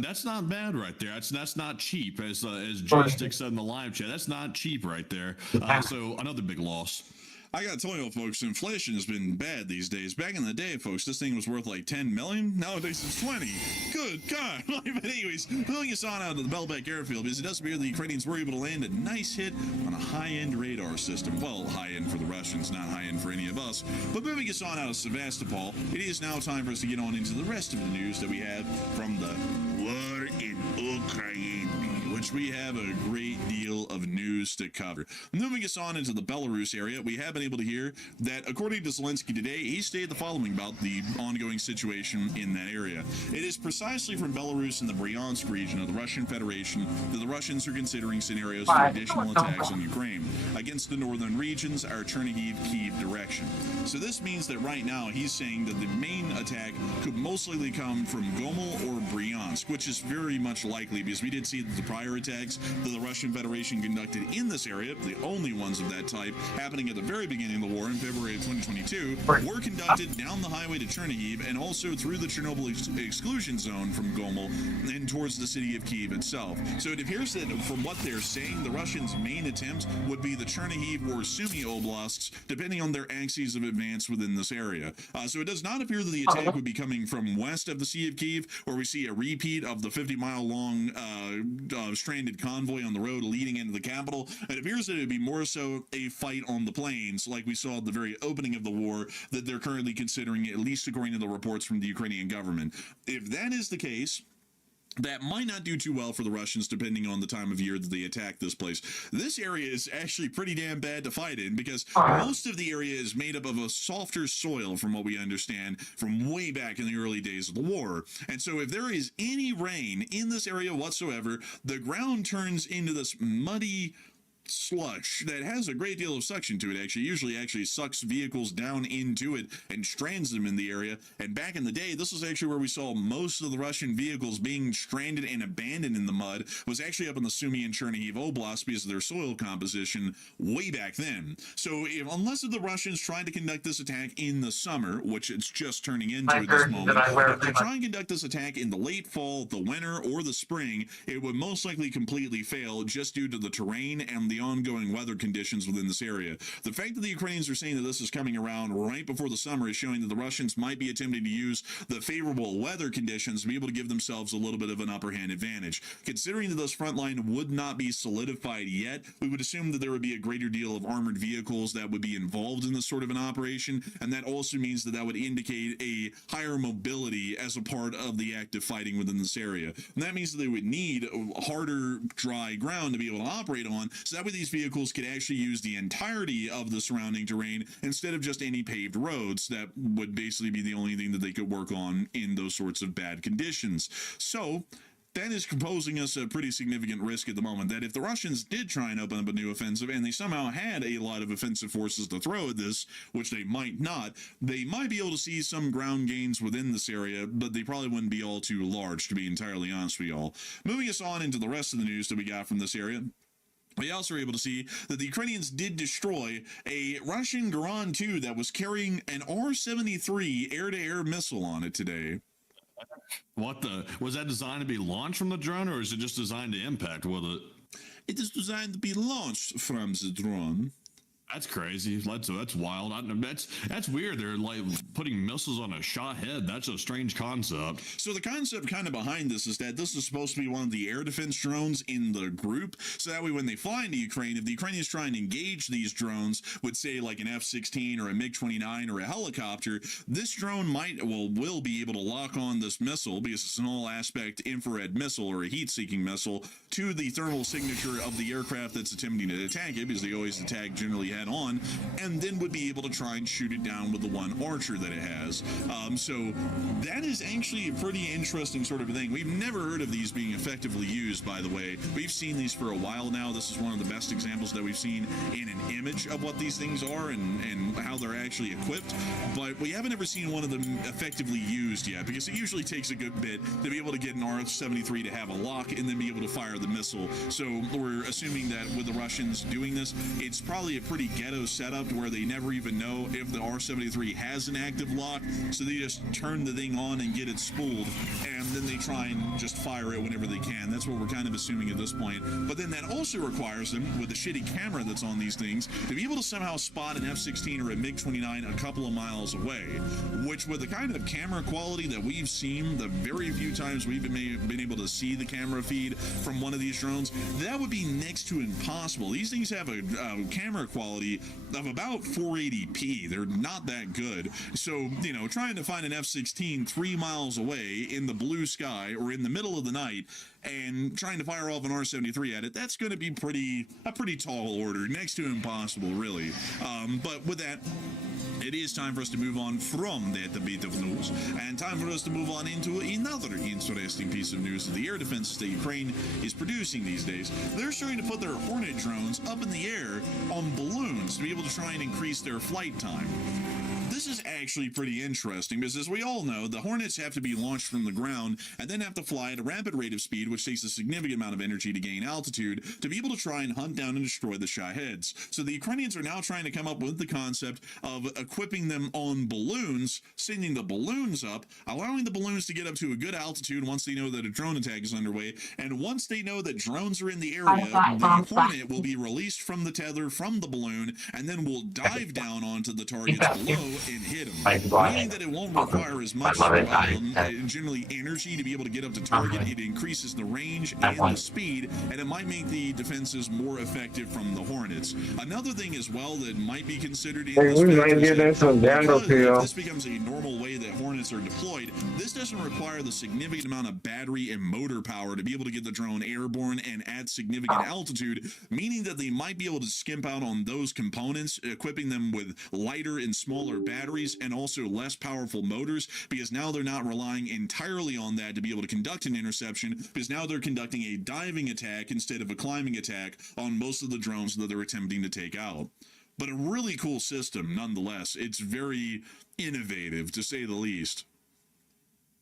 That's not bad right there. That's not cheap, as Joystick said in the live chat. That's not cheap right there. So another big loss. I gotta tell you, folks, inflation has been bad these days. Back in the day, folks, this thing was worth like 10 million. Nowadays, it's 20. Good God. But anyways, pulling us on out of the Belbek airfield, because it does appear the Ukrainians were able to land a nice hit on a high-end radar system. Well, high-end for the Russians, not high-end for any of us. But moving us on out of Sevastopol, it is now time for us to get on into the rest of the news that we have from the war in Ukraine, which we have a great deal of news to cover. Moving us on into the Belarus area, we have been able to hear that, according to Zelensky today, he stated the following about the ongoing situation in that area. It is precisely from Belarus and the Bryansk region of the Russian Federation that the Russians are considering scenarios for additional attacks on Ukraine against the northern regions, our Chernihiv-Kyiv direction. So this means that right now he's saying that the main attack could most likely come from Gomel or Bryansk, which is very much likely because we did see that the prior attacks that the Russian Federation conducted in this area, the only ones of that type, happening at the very beginning of the war in February of 2022, were conducted down the highway to Chernihiv and also through the Chernobyl exclusion zone from Gomel and towards the city of Kyiv itself. So it appears that from what they're saying, the Russians' main attempt would be the Chernihiv or Sumy oblasts, depending on their axes of advance within this area. So it does not appear that the attack would be coming from west of the Sea of Kyiv, where we see a repeat of the 50-mile long stranded convoy on the road leading into the capital. It appears that it would be more so a fight on the plains, like we saw at the very opening of the war, that they're currently considering, at least according to the reports from the Ukrainian government. If that is the case, that might not do too well for the Russians, depending on the time of year that they attack this place. This area is actually pretty damn bad to fight in because most of the area is made up of a softer soil, from what we understand, from way back in the early days of the war. And so if there is any rain in this area whatsoever, the ground turns into this muddy slush that has a great deal of suction to it. Usually sucks vehicles down into it and strands them in the area. And back in the day, this was actually where we saw most of the Russian vehicles being stranded and abandoned in the mud, was actually up in the Sumy and Chernihiv Oblast because of their soil composition way back then. So unless the Russians tried to conduct this attack in the summer, which it's just turning into at this moment, if they try and conduct this attack in the late fall, the winter, or the spring, it would most likely completely fail just due to the terrain and the ongoing weather conditions within this area. The fact that the Ukrainians are saying that this is coming around right before the summer is showing that the Russians might be attempting to use the favorable weather conditions to be able to give themselves a little bit of an upper hand advantage. Considering that this front line would not be solidified yet, we would assume that there would be a greater deal of armored vehicles that would be involved in this sort of an operation, and that also means that that would indicate a higher mobility as a part of the active fighting within this area. And that means that they would need harder, dry ground to be able to operate on, so that way these vehicles could actually use the entirety of the surrounding terrain instead of just any paved roads. That would basically be the only thing that they could work on in those sorts of bad conditions. So that is posing us a pretty significant risk at the moment, that if the Russians did try and open up a new offensive and they somehow had a lot of offensive forces to throw at this, which they might not, they might be able to see some ground gains within this area, but they probably wouldn't be all too large, to be entirely honest with y'all. Moving us on into the rest of the news that we got from this area, we also were able to see that the Ukrainians did destroy a Russian Garan 2 that was carrying an R-73 air-to-air missile on it today. What the? Was that designed to be launched from the drone, or is it just designed to impact with it? It is designed to be launched from the drone. That's crazy. That's wild. That's weird. They're like putting missiles on a shot head. That's a strange concept. So the concept kind of behind this is that this is supposed to be one of the air defense drones in the group. So that way when they fly into Ukraine, if the Ukrainians try and engage these drones with, say, like an F-16 or a MiG-29 or a helicopter, this drone will be able to lock on this missile, because it's an all-aspect infrared missile or a heat-seeking missile, to the thermal signature of the aircraft that's attempting to attack it, because they always attack generally head on, and then would be able to try and shoot it down with the one archer that it has. So that is actually a pretty interesting sort of a thing. We've never heard of these being effectively used, by the way. We've seen these for a while now. This is one of the best examples that we've seen in an image of what these things are and how they're actually equipped, but we haven't ever seen one of them effectively used yet, because it usually takes a good bit to be able to get an R-73 to have a lock and then be able to fire the missile. So we're assuming that with the Russians doing this, it's probably a pretty pretty ghetto setup to where they never even know if the R73 has an active lock, so they just turn the thing on and get it spooled, and then they try and just fire it whenever they can. That's what we're kind of assuming at this point. But then that also requires them, with the shitty camera that's on these things, to be able to somehow spot an F-16 or a MiG-29 a couple of miles away, which with the kind of camera quality that we've seen, the very few times we've been able to see the camera feed from one of these drones, that would be next to impossible. These things have a camera quality of about 480p. They're not that good. So, you know, trying to find an F-16 3 miles away in the blue sky or in the middle of the night and trying to fire off an R-73 at it, that's going to be a pretty tall order, next to impossible, really. But with that, it is time for us to move on from that bit of news, and time for us to move on into another interesting piece of news that the air defense that Ukraine is producing these days. They're starting to put their Hornet drones up in the air on balloons to be able to try and increase their flight time. This is actually pretty interesting because, as we all know, the Hornets have to be launched from the ground and then have to fly at a rapid rate of speed, which takes a significant amount of energy to gain altitude to be able to try and hunt down and destroy the Shaheds. So the Ukrainians are now trying to come up with the concept of equipping them on balloons, sending the balloons up, allowing the balloons to get up to a good altitude once they know that a drone attack is underway, and once they know that drones are in the area, the Hornet will be released from the tether from the balloon and then will dive down onto the targets below and hit them, meaning that it won't require as much generally energy to be able to get up to target. It increases the range and the speed, and it might make the defenses more effective from the Hornets. Another thing as well that might be considered in this if this becomes a normal way that Hornets are deployed, this doesn't require the significant amount of battery and motor power to be able to get the drone airborne and at significant altitude, meaning that they might be able to skimp out on those components, equipping them with lighter and smaller batteries and also less powerful motors, because now they're not relying entirely on that to be able to conduct an interception, because now they're conducting a diving attack instead of a climbing attack on most of the drones that they're attempting to take out. But a really cool system nonetheless. It's very innovative, to say the least.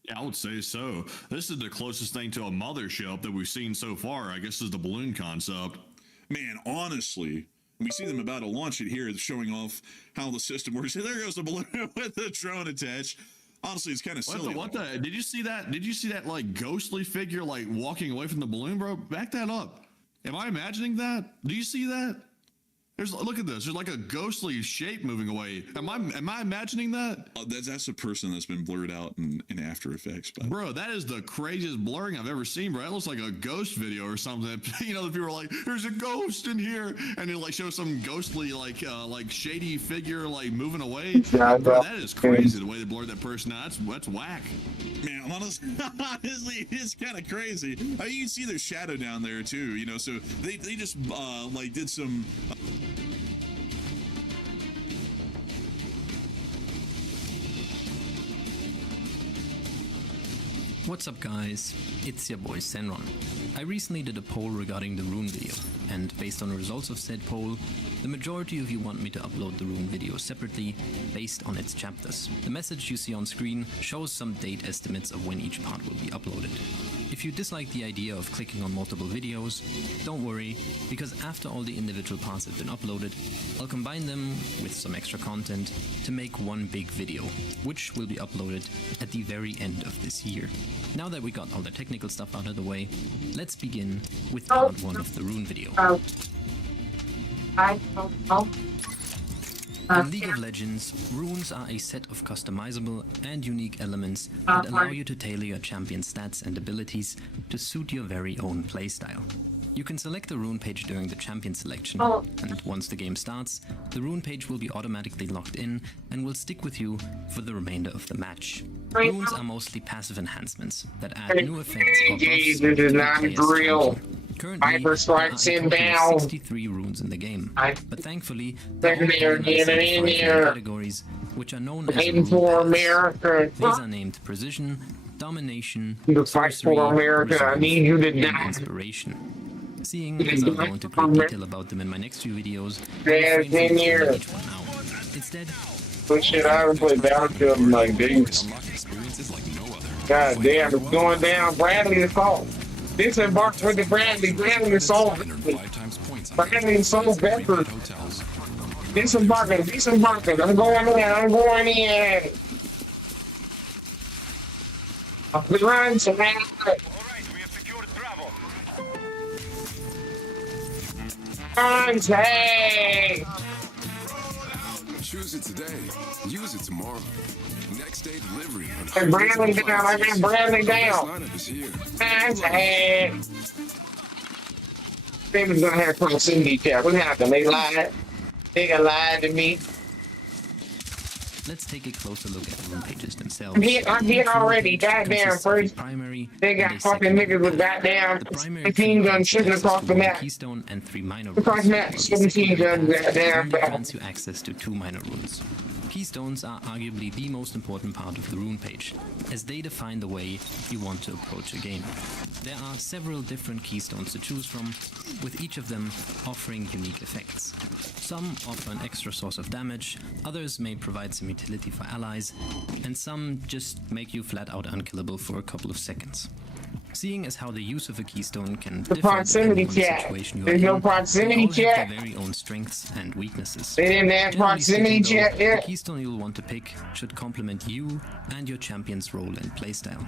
Yeah, I would say so. This is the closest thing to a mothership that we've seen so far, I guess, is the balloon concept. Man, honestly, we see them about to launch it here, showing off how the system works. There goes the balloon with the drone attached. Honestly, it's kind of silly. What the? Did you see that? Did you see that like ghostly figure like walking away from the balloon, bro? Back that up. Am I imagining that? Do you see that? Look at this. There's like a ghostly shape moving away. Am I imagining that? That's a person that's been blurred out in After Effects. But bro, that is the craziest blurring I've ever seen, bro. That looks like a ghost video or something. You know, the people are like, "There's a ghost in here," and it like shows some ghostly like shady figure like moving away. Bro, that is crazy the way they blurred that person out. That's whack. Man, honestly, it's kind of crazy. I mean, you can see their shadow down there too. You know, so they just like did some. What's up guys, it's your boy Senron. I recently did a poll regarding the Rune video, and based on the results of said poll, the majority of you want me to upload the Rune video separately based on its chapters. The message you see on screen shows some date estimates of when each part will be uploaded. If you dislike the idea of clicking on multiple videos, don't worry, because after all the individual parts have been uploaded, I'll combine them with some extra content to make one big video, which will be uploaded at the very end of this year. Now that we got all the technical stuff out of the way, let's begin with part 1 of the Rune video. In League of Legends, runes are a set of customizable and unique elements that allow you to tailor your champion's stats and abilities to suit your very own playstyle. You can select the rune page during the champion selection, and once the game starts, the rune page will be automatically locked in and will stick with you for the remainder of the match. Runes are mostly passive enhancements that add new effects or buffs to the player's champion. Currently, there are 63 runes in the game, but thankfully, there are categories which are known as rune paths. These are named Precision, Domination, Sorcery, Resolve, and Inspiration. Seeing as I'll go into great detail about them in my next few videos, I'll refrain from calling each one out. Instead, shit, I haven't played Battlefield in like days. God damn, it's going down. Bradley assault. Disembarked with the Bradley. Bradley assault. Bradley assault better. Disembarking. I'm going in. We run to man. Alright, we have secured Bravo. Hey! Choose it today. Use it tomorrow. Next day delivery. I'm Bradley down. I got Bradley down. Lineup is here. Hey! Baby's gonna have proximity chat. What happened? They lied. They lied to me. Let's take a closer look at the room pages themselves. I'm here already. Goddamn, first. Primary, They got fucking niggas with goddamn 17 guns shooting across the map. Keystone and 3 minor Across the map, 17 guns, goddamn. grants you access to 2 minor runes. Keystones are arguably the most important part of the rune page, as they define the way you want to approach a game. There are several different keystones to choose from, with each of them offering unique effects. Some offer an extra source of damage, others may provide some utility for allies, and some just make you flat out unkillable for a couple of seconds. Seeing as how the use of a keystone can differ proximity depending on the chat. situation you are There's no in, proximity they all chat. have their very own strengths and weaknesses. They didn't have Generally proximity speaking, though, chat yet. the keystone you'll want to pick should complement you and your champion's role and playstyle.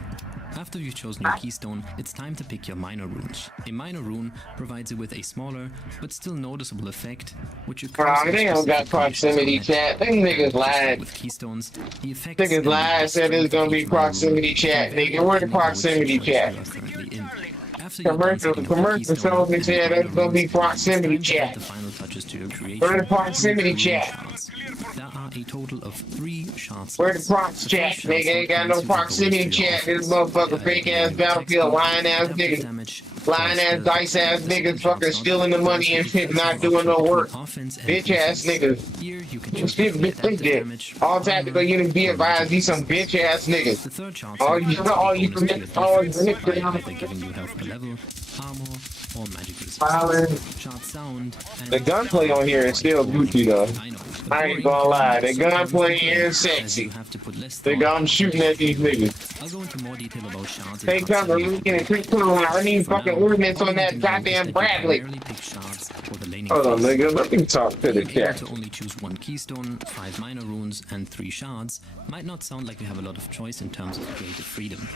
After you've chosen your keystone, it's time to pick your minor runes. A minor rune provides you with a smaller but still noticeable effect, which you Bro, they don't got proximity chat. Them niggas lied. with keystones. The effects Niggas and lied, the said there's gonna be strength of each minor proximity rune chat. vary Nigga, where the depending on which proximity situation chat? you are currently in. After you're done Commercial setting up your commercial keystone told me and said minor there's gonna be runes, proximity it's time to add chat. the final touches to your creation. Where the proximity Rune chat? shards. There are a total of 3 shards. Where the prox chat? Nigga ain't got no proximity chat. This motherfucker fake ass battlefield, lying ass niggas. Lying ass, dice ass niggas fucking stealing the money and shit, not doing no work. Bitch ass niggas. Here you can You choose still between bitch adaptive did. damage, All tactical units be advised, these some bitch ass niggas. The third chart All you bonus to your all defense you by either giving you health per level, armor, or magic Violin. resistance. Chart sound and The gunplay on here is still Gucci though. I ain't gonna lie, the gunplay is sexy. Nigga, I'm shooting at these niggas. I'll go into more detail about shards. Hey, cover, we can quick put on. I need fucking ordnance on that goddamn Bradley. Hold on, nigga, let me talk to the Being able cat. to only choose 1 keystone, 5 minor runes, and 3 shards might not sound like you have a lot of choice in terms of creative freedom.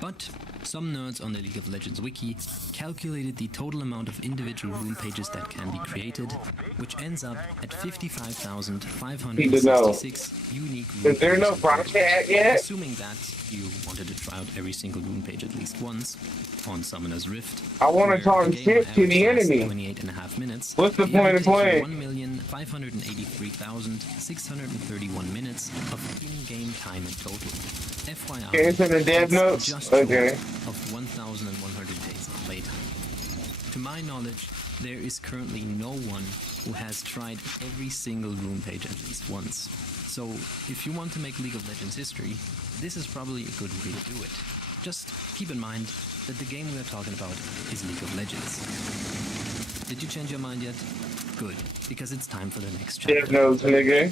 But some nerds on the League of Legends wiki calculated the total amount of individual rune pages that can be created, which ends up at 55,566 unique rune Is there no pages. proc chat yet? Assuming that you wanted to try out every single rune page at least once on Summoner's Rift. I wanna where talk the game shit on to the average lasts enemy. 28.5 minutes. What's the it point would of take you playing? 1,583,631 minutes of in-game time in total. FYI, Okay, it's in the dev that's notes? just Okay. short of 1,100 days of playtime. To my knowledge, there is currently no one who has tried every single rune page at least once. So, if you want to make League of Legends history, this is probably a good way to do it. Just keep in mind that the game we are talking about is League of Legends. Did you change your mind yet? Good, because it's time for the next chapter. Dev notes, nigga.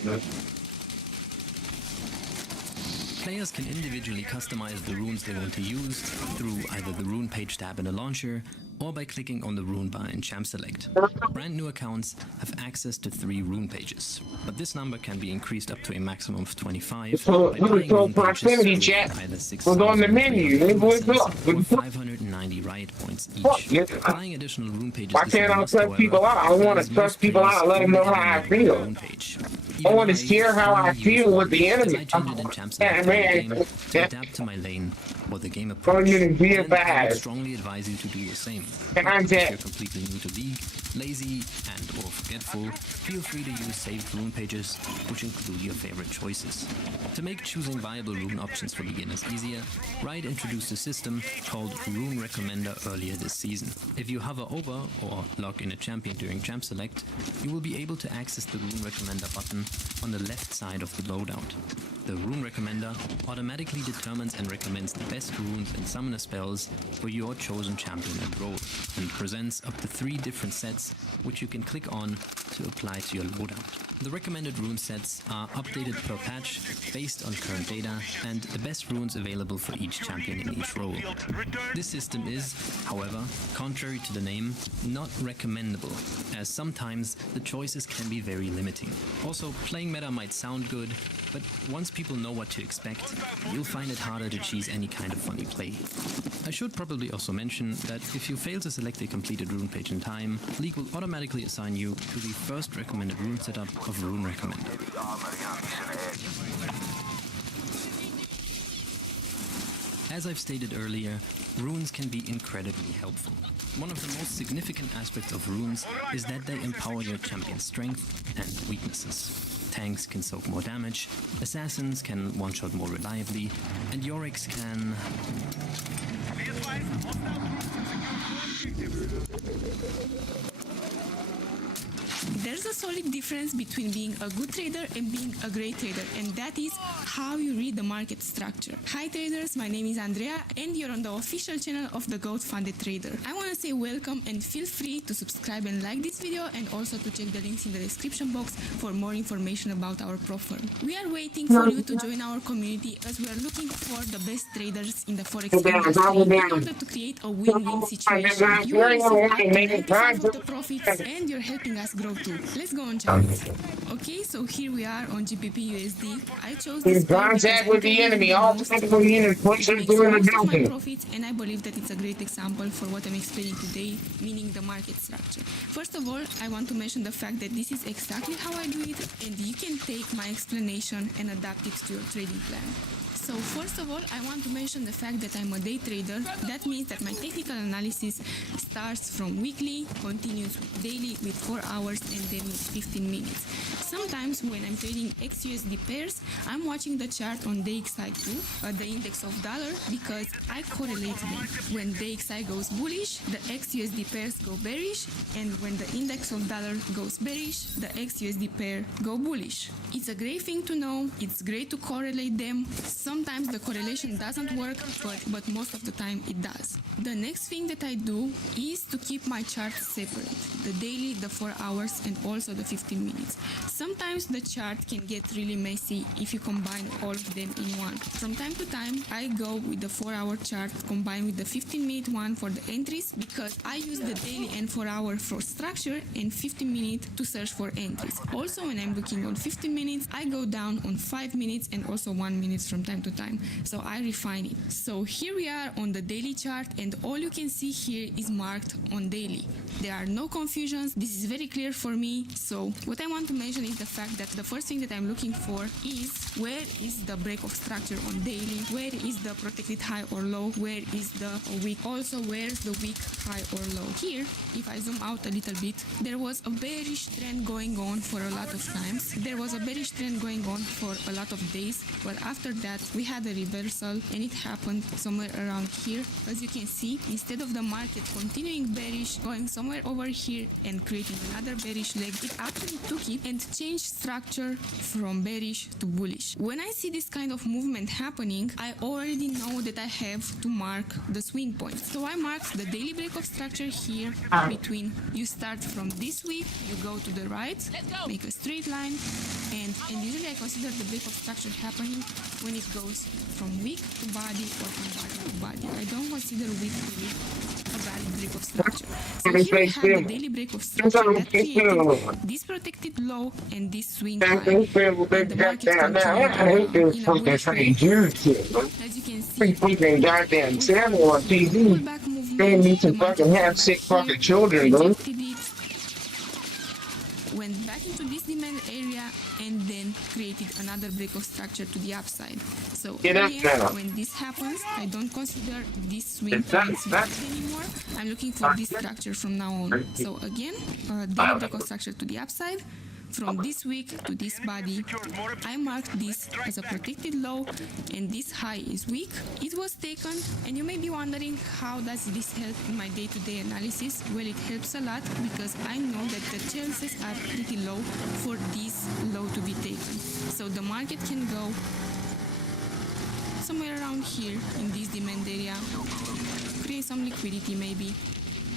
Players can individually customize the runes they want to use through either the rune page tab in the launcher or by clicking on the rune bar in Champ Select. Brand new accounts have access to 3 rune pages, but this number can be increased up to a maximum of 25 So, by look buying at the rune proximity pages chat. with either Was on the menu. They was 6,300 up. or 590 riot points Fuck, each. nigga. Buying additional rune pages Why is can't a I must, cuss however, people out? I wanna as cuss most people out, players let them know only how I have feel. one rune page. I want to Even share how I use feel with the as enemy. I change it in Champ Yeah, Select man. game to adapt to my lane or the game Bro, approach. you can be And I would advised. strongly advise you to do the same. And But I'm if dead. you're completely new to League, lazy and or forgetful, feel free to use saved rune pages, which include your favorite choices. To make choosing viable rune options for beginners easier, Riot introduced a system called Rune Recommender earlier this season. If you hover over or lock in a champion during Champ Select, you will be able to access the Rune Recommender button on the left side of the loadout. The Rune Recommender automatically determines and recommends the best runes and summoner spells for your chosen champion and role, and presents up to 3 different sets which you can click on to apply to your loadout. The recommended rune sets are updated per patch based on current data and the best runes available for each champion in each role. This system is, however, contrary to the name, not recommendable, as sometimes the choices can be very limiting. Also, playing meta might sound good, but once people know what to expect, you'll find it harder to choose any kind of funny play. I should probably also mention that if you fail to select a completed rune page in time, League will automatically assign you to the first recommended rune setup of Rune Recommender. As I've stated earlier, runes can be incredibly helpful. One of the most significant aspects of runes is that they empower your champion's strength and weaknesses. Tanks can soak more damage, assassins can one-shot more reliably, and Yoriks can... There's a solid difference between being a good trader and being a great trader, and that is how you read the market structure. Hi traders, my name is Andrea and you're on the official channel of the Goat Funded Trader. I want to say welcome and feel free to subscribe and like this video, and also to check the links in the description box for more information about our prop firm. We are waiting for you to join our community as we are looking for the best traders in the forex industry in order to create a win-win situation. You will receive up to 95% of the profits and you're helping us grow too. Let's go on chat. Okay, so here we are on GBP USD. I chose this In contact with the enemy, all technical units pushing through the building. profits, and I believe that it's a great example for what I'm explaining today, meaning the market structure. First of all, I want to mention the fact that this is exactly how I do it, and you can take my explanation and adapt it to your trading plan. So first of all, I want to mention the fact that I'm a day trader. That means that my technical analysis starts from weekly, continues with daily with 4 hours, and then with 15 minutes. Sometimes when I'm trading XUSD pairs, I'm watching the chart on DXY too, the index of dollar, because I correlate them. When DXY goes bullish, the XUSD pairs go bearish, and when the index of dollar goes bearish, the XUSD pair go bullish. It's a great thing to know. It's great to correlate them. Sometimes the correlation doesn't work, but most of the time it does. The next thing that I do is to keep my charts separate. The daily, the 4 hours, and also the 15 minutes. Sometimes the chart can get really messy if you combine all of them in one. From time to time, I go with the 4-hour chart combined with the 15-minute one for the entries, because I use the daily and 4-hour for structure and 15-minute to search for entries. Also, when I'm looking on 15 minutes, I go down on 5 minutes and also 1 minute from time to time. So I refine it. So here we are on the daily chart, and all you can see here is marked on daily. There are no confusions. This is very clear for me. So what I want to mention is the fact that the first thing that I'm looking for is where is the break of structure on daily, where is the protected high or low, where is the weak, also where's the weak high or low. Here, if I zoom out a little bit, there was a bearish trend going on for a lot of times. There was a bearish trend going on for a lot of days, but after that we had a reversal, and it happened somewhere around here. As you can see, instead of the market continuing bearish, going somewhere over here and creating another bearish leg, it actually took it and changed structure from bearish to bullish. When I see this kind of movement happening, I already know that I have to mark the swing point. So I marked the daily break of structure here between, you start from this week, you go to the right, make a straight line, and usually I consider the break of structure happening when it goes from weak to body or from body to body. I don't consider weak to weak a valid break of structure. So here we have the daily break of structure that created this protected low and this swing high. And the market continued in a bullish way. As you can see, Freaking goddamn channel on TV. pullback movement, They need to the market fucking have sick fucking children, bro. rejected it, went back into this demand area, and then created another break of structure to the upside. So Get up again, now. when this happens, I don't consider this swing points valid anymore. I'm looking for this structure from now on. So again, daily break of structure to the upside. From this week to this body, I marked this as a protected low, and this high is weak. It was taken, and you may be wondering, how does this help in my day-to-day analysis? Well, it helps a lot because I know that the chances are pretty low for this low to be taken. So the market can go somewhere around here in this demand area, create some liquidity maybe,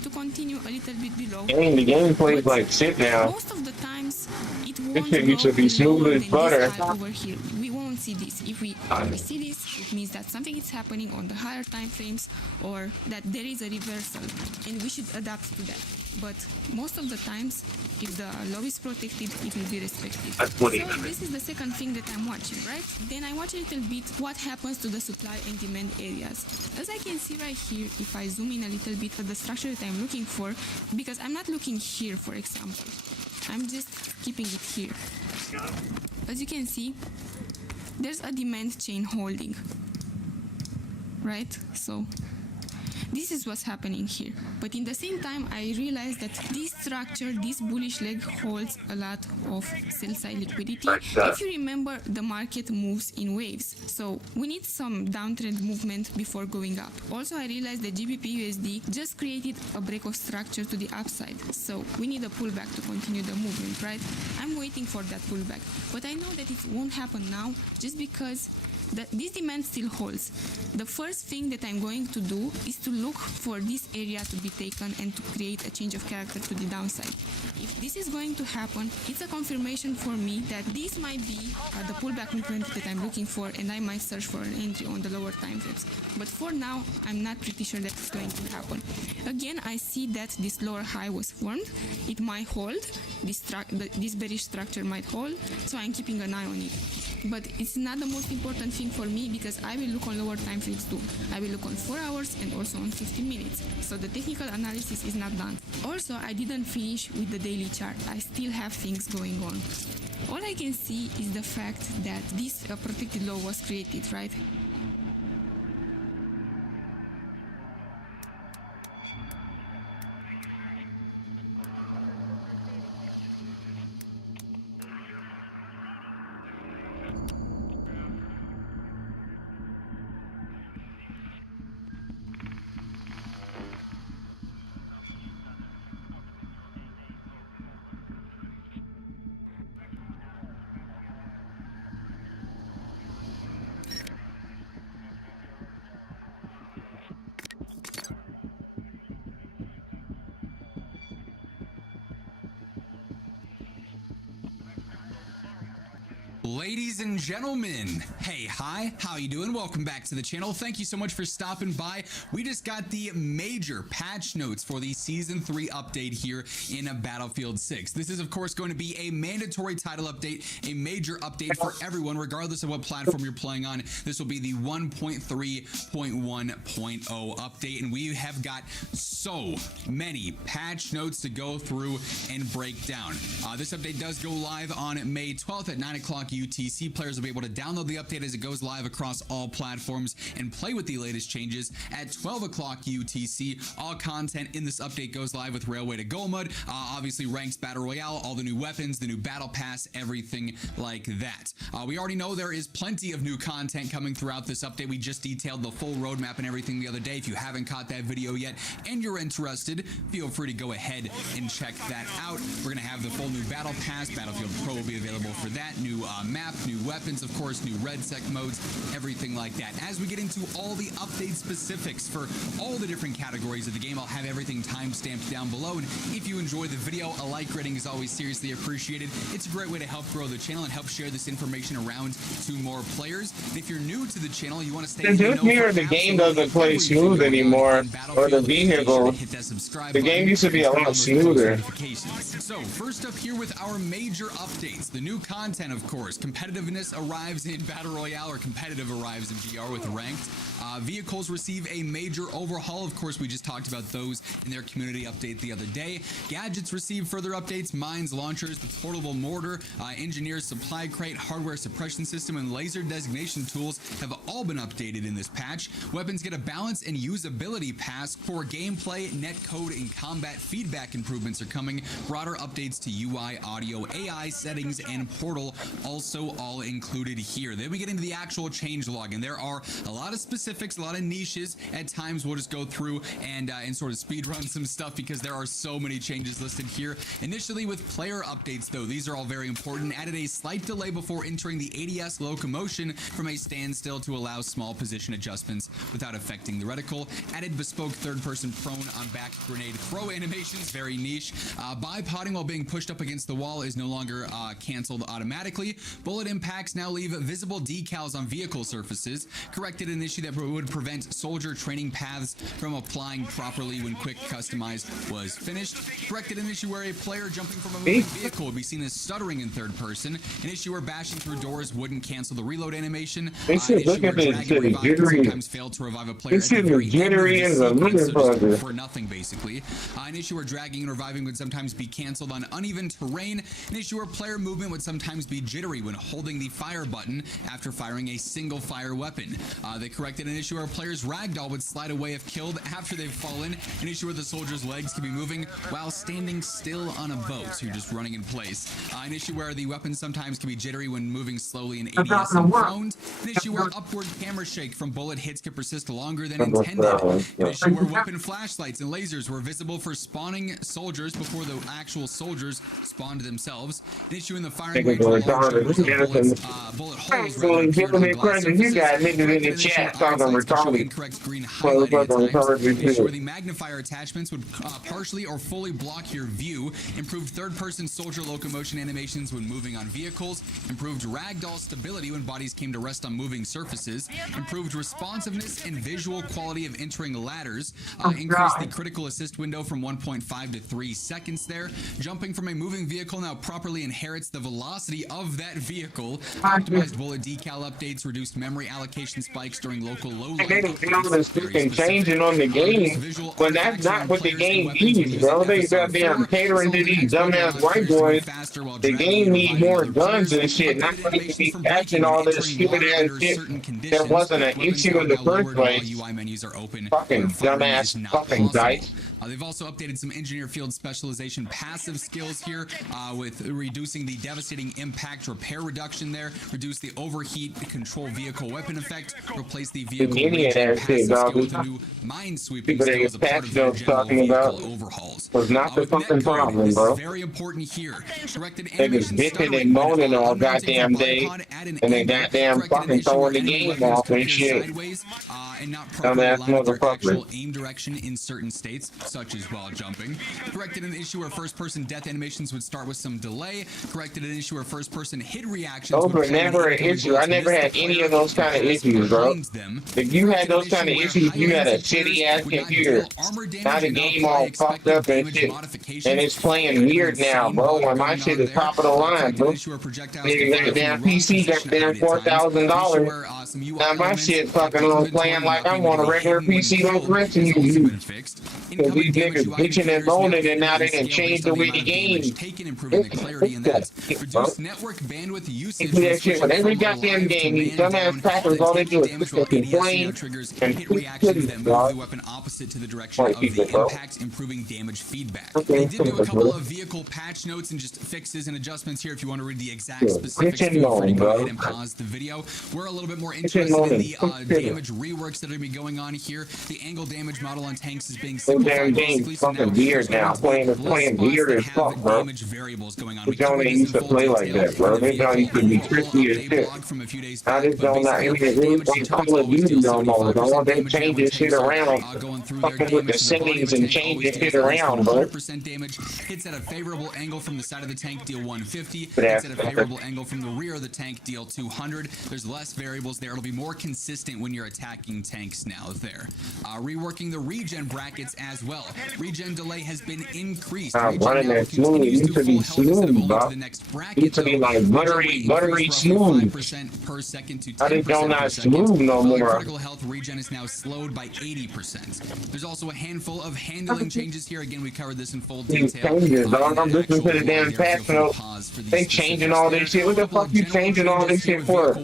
to continue a little bit below. The gameplay is like shit now. Most of the times, it won't shit used to be go smooth lower as than butter. this high over here. We won't see this. If we see this, it means that something is happening on the higher time frames or that there is a reversal, and we should adapt to that. But most of the times, if the low is protected, it will be respected. So this is the second thing that I'm watching, right? Then I watch a little bit what happens to the supply and demand areas. As I can see right here, if I zoom in a little bit at the structure that I'm looking for, because I'm not looking here, for example, I'm just keeping it here. As you can see, there's a demand chain holding, right? So this is what's happening here. But in the same time, I realized that this structure, this bullish leg, holds a lot of sell-side liquidity. If you remember, the market moves in waves. So we need some downtrend movement before going up. Also, I realized that GBP USD just created a break of structure to the upside. So we need a pullback to continue the movement, right? I'm waiting for that pullback. But I know that it won't happen now just because this demand still holds. The first thing that I'm going to do is to look for this area to be taken and to create a change of character to the downside. If this is going to happen, it's a confirmation for me that this might be the pullback movement that I'm looking for, and I might search for an entry on the lower time frames. But for now, I'm not pretty sure that it's going to happen. Again, I see that this lower high was formed. It might hold. This bearish structure might hold, so I'm keeping an eye on it. But it's not the most important thing for me because I will look on lower time frames too. I will look on 4 hours and also on 15 minutes. So the technical analysis is not done. Also, I didn't finish with the daily chart. I still have things going on. All I can see is the fact that this protected low was created, right? Ladies and gentlemen, hey, hi, how you doing? Welcome back to the channel. Thank you so much for stopping by. We just got the major patch notes for the Season 3 update here in Battlefield 6. This is, of course, going to be a mandatory title update, a major update for everyone, regardless of what platform you're playing on. This will be the 1.3.1.0 update, and we have got so many patch notes to go through and break down. This update does go live on May 12th at 9 o'clock UTC. Players will be able to download the update as it goes live across all platforms and play with the latest changes at 12 o'clock UTC. All content in this update goes live with Railway to Goal mode, obviously ranks Battle Royale, all the new weapons, the new Battle Pass, everything like that. We already know there is plenty of new content coming throughout this update. We just detailed the full roadmap and everything the other day. If you haven't caught that video yet and you're interested, feel free to go ahead and check that out. We're going to have the full new Battle Pass. Battlefield Pro will be available for that. New map, new weapons, of course, new red sec modes, everything like that. As we get into all the update specifics for all the different categories of the game, I'll have everything time-stamped down below. And if you enjoy the video, a like rating is always seriously appreciated. It's a great way to help grow the channel and help share this information around to more players. And if you're new to the channel, you want to stay here, the game doesn't play smooth anymore, or the vehicle. The game used to be a lot smoother. So first up here with our major updates, the new content, of course. Competitiveness arrives in Battle Royale, or competitive arrives in BR with ranked. Vehicles receive a major overhaul. Of course, we just talked about those in their community update the other day. Gadgets receive further updates. Mines, launchers, the portable mortar, engineers supply crate, hardware suppression system, and laser designation tools have all been updated in this patch. Weapons get a balance and usability pass. For gameplay, netcode, and combat feedback improvements are coming. Broader updates to UI, audio, AI settings, and portal also also all included here. Then we get into the actual change log, and there are a lot of specifics, a lot of niches. At times we'll just go through and sort of speed run some stuff because there are so many changes listed here. Initially with player updates though, these are all very important. Added a slight delay before entering the ADS locomotion from a standstill to allow small position adjustments without affecting the reticle. Added bespoke third-person prone on back grenade throw animations, very niche. Bipoding while being pushed up against the wall is no longer canceled automatically. Bullet impacts now leave visible decals on vehicle surfaces. Corrected an issue that would prevent soldier training paths from applying properly when quick customize was finished. Corrected an issue where a player jumping from a moving vehicle would be seen as stuttering in third person. An issue where bashing through doors wouldn't cancel the reload animation. They should look at this shit jittery. Sometimes failed to revive a player This shit is jittery as a motherfucker. for nothing basically. An issue where dragging and reviving would sometimes be canceled on uneven terrain. An issue where player movement would sometimes be jittery when holding the fire button after firing a single fire weapon. They corrected an issue where players ragdoll would slide away if killed after they've fallen. An issue where the soldier's legs can be moving while standing still on a boat, so you're just running in place. An issue where the weapon sometimes can be jittery when moving slowly in ADS and phones. An issue where upward camera shake from bullet hits can persist longer than intended. An issue where weapon flashlights and lasers were visible for spawning soldiers before the actual soldiers spawned themselves. An issue in the firing range where bullet holes You got niggas in the chat talking retarded. incorrect green highlighting at times. An issue where the magnifier attachments would partially or fully block your view. Improved third-person soldier locomotion animations when moving on vehicles. Improved ragdoll stability when bodies came to rest on moving surfaces. Improved responsiveness and visual quality of entering ladders. Increased the critical assist window from 1.5 to 3 seconds there. Jumping from a moving vehicle now properly inherits the velocity of that vehicle. Optimized bullet decal updates, reduced memory allocation spikes during local low light. They don't know this freaking changing on the game, but that's not what the game needs, bro. They goddamn catering to these dumbass white boys. The game needs more guns and shit, not to be catching all this stupid ass shit. There wasn't an issue in the first place. Fucking dumbass fucking dice. They've also updated some engineer field specialization passive skills here with reducing the devastating impact repair reduction there, reduce the overheat control vehicle weapon effect, replace the vehicle passive skill with a new mine sweeping skill as a part of their general vehicle overhauls. Was not the fucking problem, bro. Very important here. Corrected They was bitching and moaning all goddamn day, and they goddamn fucking throwing the game off and shit. And not properly Dumbass aligned with their actual motherfucker. aim direction in certain states, such as while jumping. Corrected an issue where first-person death animations would start with some delay. Corrected an issue where first-person hit reactions Those would were play never an intervals issue. I never had missed any of those kind of issues, bro. behind them. If you had those kind of Corrected an issues, you had a issue where shitty ass would not computer. deal armor damage Now the and game apply all fucked expected up and damage shit. modifications. And it's playing weird now, bro. When my shit is top of the line, bro. Nigga got damn PC got damn $4,000. Now my shit fucking on playing like I'm on a regular PC like the rest of you. So these niggas bitching and moaning and now they done changed the way the game. Reduce network bandwidth usage. They do that shit with every goddamn game. These dumbass crackers, all they do is complain and hit reactions that move the weapon opposite to the direction of the impact, improving damage feedback. They did do a couple of vehicle patch notes and just fixes and adjustments here. If you want to read the exact specifics, feel free to go ahead and pause the video. We're a little bit more interested in the damage reworks that are going to be going on here. The angle damage model on tanks is being simplified. Game's fucking weird now. Playing weird as fuck, bro. Damage variables going on. We don't even used to play like that, bro. They don't used to be tricky as shit. I just don't know. Even really play Call of Duty no more, bro. They changing shit around. Fucking with the settings and changing shit around, bro. 100% damage. Hits at a favorable angle from the side of the tank, deal 150. Hits at a favorable angle from the rear of the tank, deal 200. There's less variables there. It'll be more consistent when you're attacking tanks now there. Reworking the regen brackets as well. Regen delay has been increased. Running that smooth. It used to be smooth, bro. It used to be like buttery smooth. Per second to 10% I just don't not per second. smooth no more. Critical health regen is now slowed by 80%. There's also a handful of handling changes here. Again, we covered this in full These detail. changes, dog. I'm listening to the damn patch notes. They changing all this shit. What the fuck you changing all this shit for?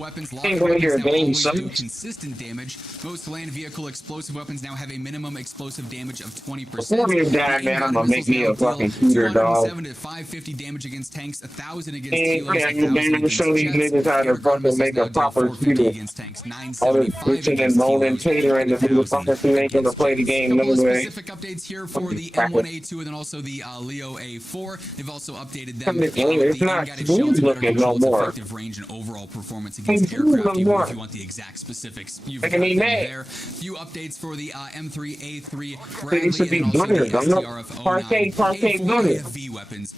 Ain't gonna hear a game always do sucks. consistent damage. Most land vehicle explosive weapons now have a minimum explosive damage of 20%. Before you die, man, I'm gonna make me a fucking shooter, dog. 207 to 550 damage against tanks, 1,000 against Hey, healers, yeah, you 1,000 damn against show these jets. niggas how to Air gun fucking missiles make now a deal proper 450 shooter. against tanks, All this 975 bitching and against moaning, healers, catering to 1,000 motherfuckers who ain't gonna play the game no couple of way. specific updates here for the Cracker. M1A2 and then also the Leo A4. They've also updated them. Come to game, with it's the not unguided smooth shields, better looking no control, its more. effective range and overall performance against It's smooth aircraft, no even more. if you want the exact specifics. You've Making got me them mad. there. Few updates for the M3A3 They used to be Bradley and also gunners. the I'm not STRF-09 parquet A4 gunners. AFV weapons.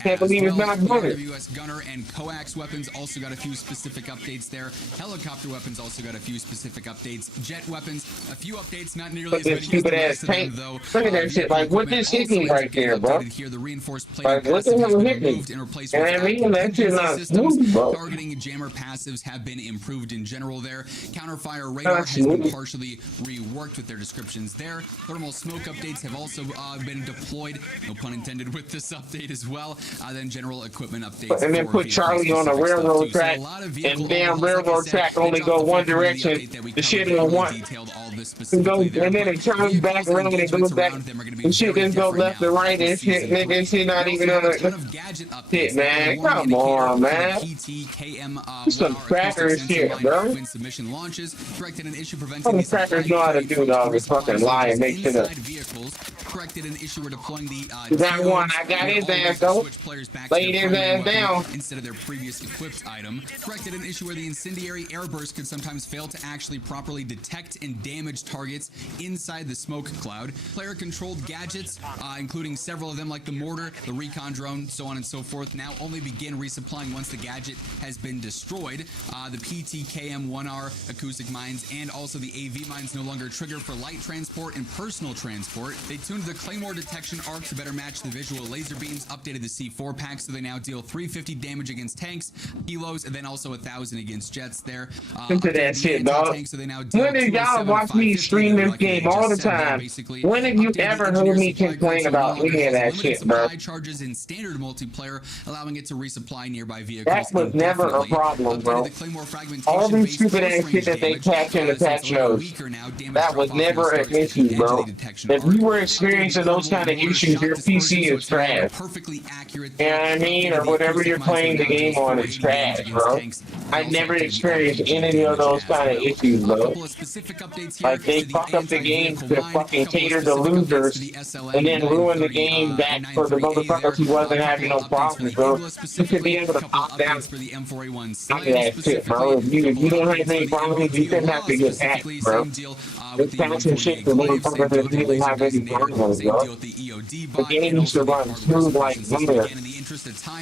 Can't believe it's not The gunners. RWS gunner and coax weapons also got a few specific updates there. Helicopter weapons also got a few specific updates. Jet weapons, a few updates, not nearly But as this many as stupid the ass rest of them, tank. though. Look at that shit. Like, what this hit me right there, bro? Here, the reinforced Like, plating what the passive hell has been hit me? removed and replaced And with I mean, active that shit contingency not systems. smooth, bro. Targeting jammer passives have been improved in general there. Counterfire Not radar has been smooth. partially reworked with their descriptions there. Thermal smoke updates have also been deployed, no pun intended, with this update as well. Then general equipment updates. And then for put vehicle Charlie on a specific stuff, railroad too. So track, a lot of vehicle and damn overhauls, like I railroad said, track they only dropped go the one full review direction. update that we The shit covered, on really one. detailed all this It specifically goes, there, and then but it turns back vehicles and around and goes engagements back. around them are gonna be The shit very just go different left now to right in and shit, Season nigga. 3. Shit not We even also on have a ton the of gadget updates. shit, Now, man. the warning Come on, indicator man. for the PT KM This some 1R cracker acoustic shit, sensor bro. line when submission launches. Corrected an issue All preventing the the supply crackers know how to crate do from all this resupplying fucking lie and soldiers make shit up. inside vehicles. Corrected an issue where deploying the That one, I T-Loads got would his always ass, though. switch players back to Laid their his primary ass weapon down. instead of their previous equipped item. Corrected an issue where the incendiary airburst could sometimes fail to actually properly detect and damage targets inside the smoke cloud. Player-controlled gadgets, including several of them like the mortar, the recon drone, so on and so forth, now only begin resupplying once the gadget has been destroyed. The PTKM-1R acoustic mines and also the AV mines no longer trigger for light transport and personal transport. They tuned the Claymore detection arc to better match the visual laser beams, updated the C4 pack so they now deal 350 damage against tanks, kilos, and then also 1,000 against jets there. Listen to that shit, dog. Tanks, so they now deal When did y'all 207, watch me 550, stream they're this like they game all the just said there, time? basically. When have you Updated ever engineer heard me supply complain console about no longer any of has that limited shit, bro? supply charges in standard multiplayer, allowing it to resupply nearby vehicles. That was never a indefinitely. problem, bro. Updated the Claymore fragmentation All these based stupid close ass range shit that they damage, catch in the since patch it's a little shows. weaker now, damage That was drop-off now never an starts at issue, the edge bro. of the detection If arc. you were Updated experiencing the those kind of mortar issues, shock your dispersion, PC so is it's now trash. perfectly accurate. You know what I mean? Or whatever you're playing the game on is trash, bro. I never experienced any of those kind of issues, bro. Like, they fuck up the game to fucking cater to losers and then ruin the game back for the motherfuckers who wasn't having no problems, bro. You should be able to pop down none of that shit, bro. If you don't have any problems, you shouldn't have to get hacked, bro. It's patching shit for motherfuckers that didn't have any problems, bro. The game used to run smooth like butter.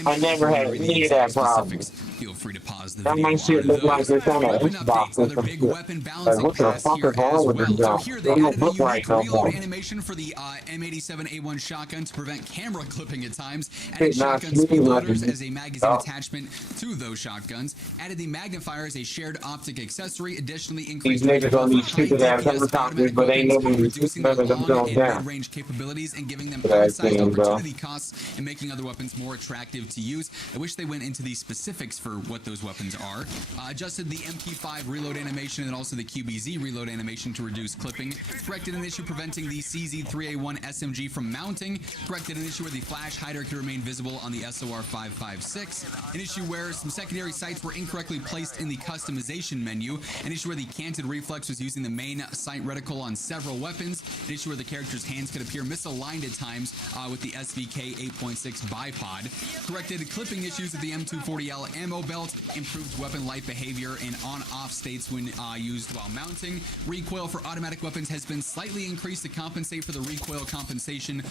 I never had any of that problem. Feel free to pause the That video. might shit look like it's on an Weapon Xbox updates, or another some big shit. weapon Like, balancing what the class fuck here is wrong as with this well. So job? here They they don't added a look right unique no reload more. animation for the M87A1 shotgun to prevent camera clipping at times. Shit, Added not shotgun speed smooth loaders like as a magazine Oh. attachment to those shotguns. Added the magnifier as a shared optic accessory. Additionally, These increased niggas on these high stupid ass DPS helicopters, automatic but they know weapons, when reducing their none of them long going and down. mid-range capabilities and giving them Look at that outsized thing, bro. opportunity costs and making other weapons more attractive to use. I wish they went into the specifics for what those weapons are. Adjusted the MP5 reload animation and also the QBZ reload animation to reduce clipping. Corrected an issue preventing the CZ3A1 SMG from mounting. Corrected an issue where the flash hider could remain visible on the SOR556. An issue where some secondary sights were incorrectly placed in the customization menu. An issue where the canted reflex was using the main sight reticle on several weapons. An issue where the character's hands could appear misaligned at times with the SVK 8.6 bipod. Corrected clipping issues with the M240L ammo belt. Improved weapon light behavior and on-off states when used while mounting. Recoil for automatic weapons has been slightly increased to compensate for the recoil compensation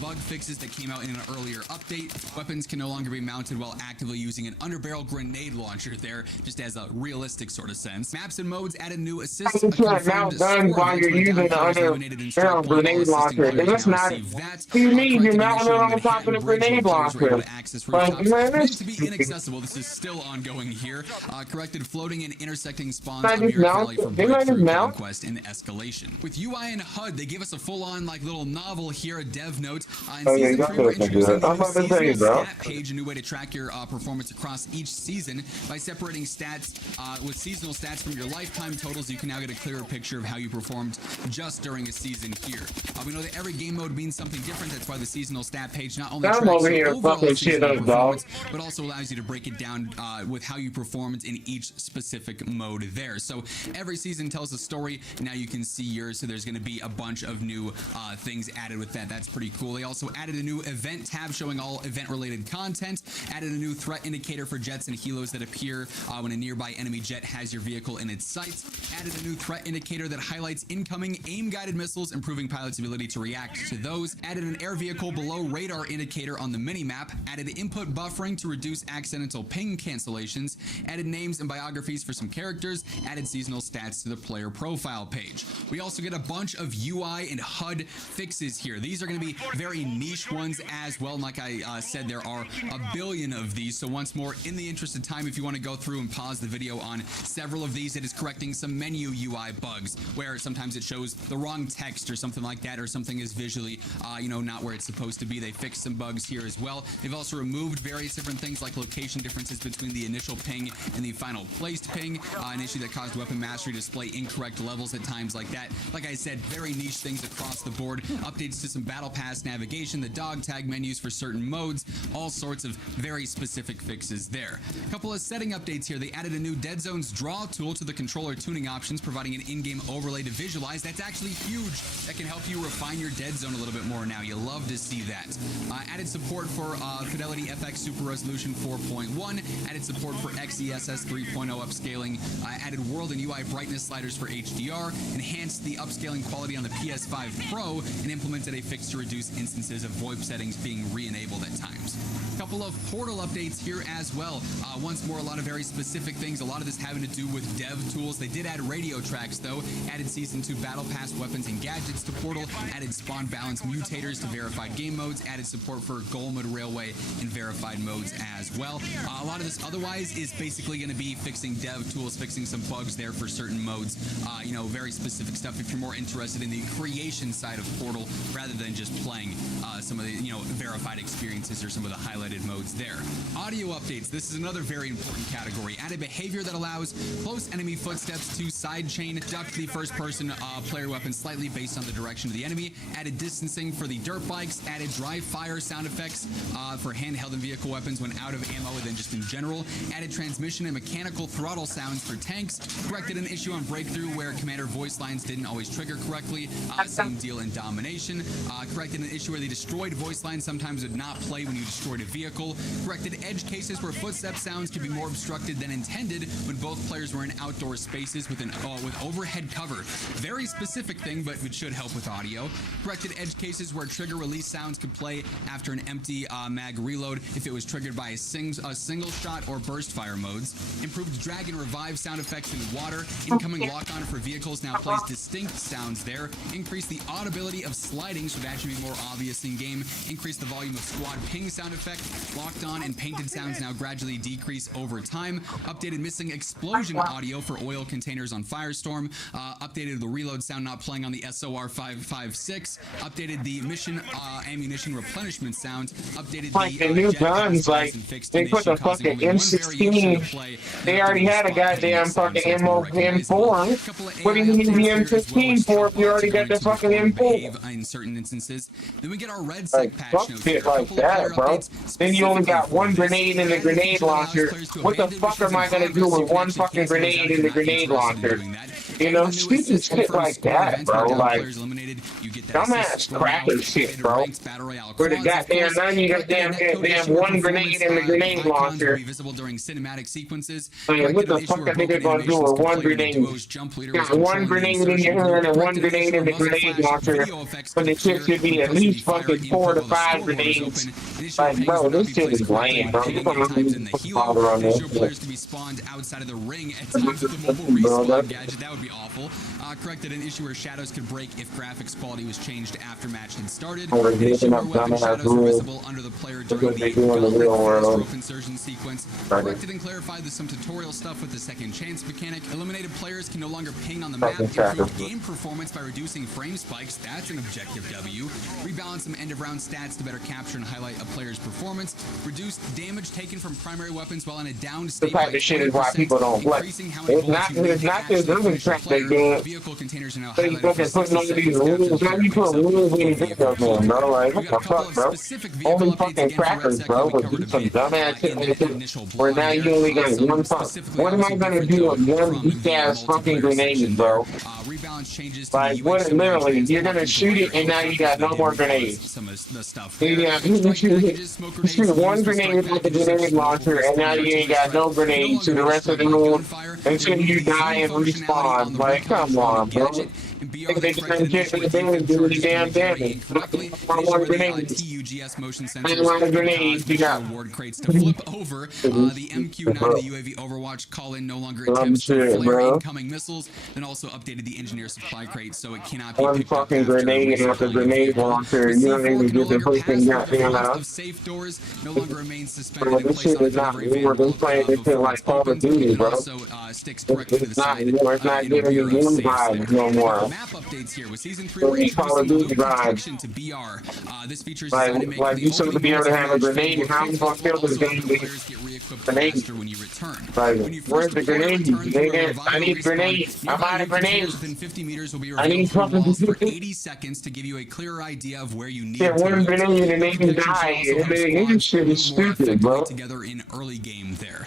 bug fixes that came out in an earlier update. Weapons can no longer be mounted while actively using an underbarrel grenade launcher there, just as a realistic sort of sense. Maps and modes added new assist, a You can't confirmed mount guns happens while you're using the under grenade launcher. That's not. What do you mean you're not on top of the grenade launcher? Like, man, Meant to be inaccessible. This is still ongoing here. Corrected floating and intersecting spawns Might on just your melt. valley for They might just breakthrough, melt. conquest, and escalation. With UI and HUD, they give us a full-on like little novel here, a dev note. In Oh, yeah, season you 3, got we're to do introducing that. I'm the about to new tell you, seasonal bro. stat page, a new way to track your performance across each season by separating stats with seasonal stats from your lifetime totals. You can now get a clearer picture of how you performed just during a season here. We know that every game mode means something different. That's why the seasonal stat page not only I'm tracks over your here overall fucking shit seasonal up, dog. performance, but also allows you to break it down with how you performed in each specific mode there. So every season tells a story. Now you can see yours. So there's going to be a bunch of new things added with that. That's pretty cool. They also added a new event tab showing all event-related content. Added a new threat indicator for jets and helos that appear when a nearby enemy jet has your vehicle in its sights. Added a new threat indicator that highlights incoming aim-guided missiles, improving pilots' ability to react to those. Added an air vehicle below radar indicator on the mini-map. Added input buffering to reduce accidental ping cancellations. Added names and biographies for some characters. Added seasonal stats to the player profile page. We also get a bunch of UI and HUD fixes here. These are going to be very niche ones as well. And like I said, there are a billion of these. So once more, in the interest of time, if you want to go through and pause the video on several of these, it is correcting some menu UI bugs where sometimes it shows the wrong text or something like that, or something is visually, not where it's supposed to be. They fixed some bugs here as well. They've also removed various different things like location differences between the initial ping and the final placed ping, an issue that caused weapon mastery to display incorrect levels at times like that. Like I said, very niche things across the board. Updates to some battle pass navigation, the dog tag menus for certain modes, all sorts of very specific fixes there. A couple of setting updates here. They added a new Dead Zones draw tool to the controller tuning options, providing an in-game overlay to visualize. That's actually huge. That can help you refine your dead zone a little bit more now. You love to see that. Added support for Fidelity FX Super Resolution 4.1. Added support for XeSS 3.0 upscaling. Added world and UI brightness sliders for HDR. Enhanced the upscaling quality on the PS5 Pro and implemented a fix to reduce instances of VoIP settings being re-enabled at times. A couple of portal updates here as well. Once more, a lot of very specific things. A lot of this having to do with dev tools. They did add radio tracks though. Added Season 2 Battle Pass weapons and gadgets to Portal. Added spawn balance mutators to verified game modes. Added support for goal mode railway and verified modes as well. A lot of this otherwise is basically going to be fixing dev tools, fixing some bugs there for certain modes. Very specific stuff if you're more interested in the creation side of Portal rather than just playing some of the verified experiences or some of the highlighted modes there. Audio updates. This is another very important category. Added behavior that allows close enemy footsteps to sidechain duck the first-person player weapon slightly based on the direction of the enemy. Added distancing for the dirt bikes. Added dry fire sound effects for handheld and vehicle weapons when out of ammo and then just in general. Added transmission and mechanical throttle sounds for tanks. Corrected an issue on Breakthrough where commander voice lines didn't always trigger correctly. Same deal in Domination. Corrected an issue where the destroyed voice lines sometimes would not play when you destroyed a vehicle. Corrected edge cases where footstep sounds could be more obstructed than intended when both players were in outdoor spaces with overhead cover. Very specific thing, but it should help with audio. Corrected edge cases where trigger release sounds could play after an empty mag reload if it was triggered by a single shot or burst fire modes. Improved drag and revive sound effects in water. Incoming lock-on for vehicles now plays distinct sounds there. Increase the audibility of sliding so that should be more obvious in game. Increase the volume of squad ping sound effect. Locked on and painted sounds now gradually decrease over time. Updated missing explosion audio for oil containers on Firestorm. Updated the reload sound not playing on the SOR 556. Updated the mission ammunition replenishment sound. Updated the new guns, like they put the fucking M16. They already had a goddamn fucking M4. What do you need the M15 for if you already got the fucking M4? In certain instances. Then we get our red sec patch notes. Shit like that, bro. Then you only got one grenade in the grenade launcher. What the fuck am I gonna do with one fucking grenade in the grenade launcher? Stupid shit like that, bro. Like, you get that Dumbass assist score cracker now, shit, and bro. ranked battle royale Where the quads, of goddamn course. none you got Corrected damn netcode issue one where grenade in the performance, grenade icons will launcher. be visible during cinematic sequences. Man, what Corrected the an issue fuck where that nigga broken gonna do animations with could one play when the grenade? duo's jump leader was Got one controlling the grenade in insertion your group. hand and one Corrected an grenade issue in the where muzzle grenade flash launcher. video effects But the could shit appear should be when at posting least the fire fucking info 4 to while the 5 scoreboard is grenades. open. An issue Like, where bro, pings would not this be shit placed is correctly lame, when bro. pinning You don't times need in the to put helo. powder on An this issue where shit. players could be spawned outside of the ring at times with the mobile Bro, respawn gadget. That would be awful. Corrected an issue where shadows could break if graphics quality was changed after match had started. Oh, An issue where up weapon dumbass shadows were rules. visible under the player That's during what they the do in the gauntlet real world. catastrophe insertion sequence. Right. Corrected and clarified some tutorial stuff with the second chance mechanic. Eliminated players can no longer ping on the map. Fucking Improved sacrifice. game performance by reducing frame spikes. That's an objective W. Rebalance some end of round stats to better capture and highlight a player's performance. Reduced damage taken from primary weapons while in a downed This state type by of shit is why 20%, people don't play. increasing how many It's bullets not, you it's need not to this actually other finish the track they player. good. Vehicle containers are now So you highlighted for fucking 60 putting all seconds these after the rules. Why player you picks put up rules in a your vehicle. videos, man, bro? Like, We what got the a couple fuck, of bro? specific vehicle Only updates fucking again for Red crackers, Sec bro. we But covered do a some bit dumbass shit in like that this. initial Where blog now you there. only got Some one fuck. specifically What am I obviously gonna different do though with one from weak the ass fucking multiplayer grenade, section bro? there. Rebalance changes to Like, the what? UH Literally, you're transfer gonna into shoot it, and now you got no more grenades. some of the stuff You there. got you Strike shoot packages, smoke you shoot grenades, one used for grenade strike with the packages such grenade as mobile launcher, and respawn now and you ain't artillery got no strike can no grenades to longer the be rest of the destroyed by room gunfire. until Remove you the die zoom and functionality on respawn. the Like, recon come drone on, bro. gadget. In BR, They they just corrected an get issue the where damage, defense do the charges damn can carry damage. incorrectly. An One issue more where the grenade. TUGS motion And sensors one can grenade, cause you the got reward crates to flip over. The MQ9 of the UAV Overwatch call-in no longer attempts to shit, flare bro. incoming missiles. Then also updated the engineer supply crate so it cannot be One picked up fucking after grenade after resupplying a grenade vehicle. launcher. The You don't C4 even can no get the longer freaking pass through the goddamn front house. of safe doors. No longer remains suspended Bro, in this place shit on a is not delivery war. van This playing this shit before like it's Call of opened. Duty, It bro. also sticks correctly to the It's not side war. It's not in a giving you rear new safe vibes stick. no more. Map updates here with Season 3 So we're we Call of introducing Duty loot vibes. detection to BR. This feature is designed to make Like the you supposed to opening be able to moments have a of the match grenade. feel more How you faithful, gonna kill while this also helping game? players get re-equipped Grenade. faster when you return. Like, When you where's first the deploy or grenade? return through a Nigga, revival I need respawn, grenades. I'm nearby out of loot containers grenades. within 50 meters will be I revealed need through fucking walls for grenades. 80 seconds to give you a clearer idea of where you need Shit, to one loot. grenade and they Loot can detection should die. also help This squads shit is move more stupid, effectively bro. together in early game there.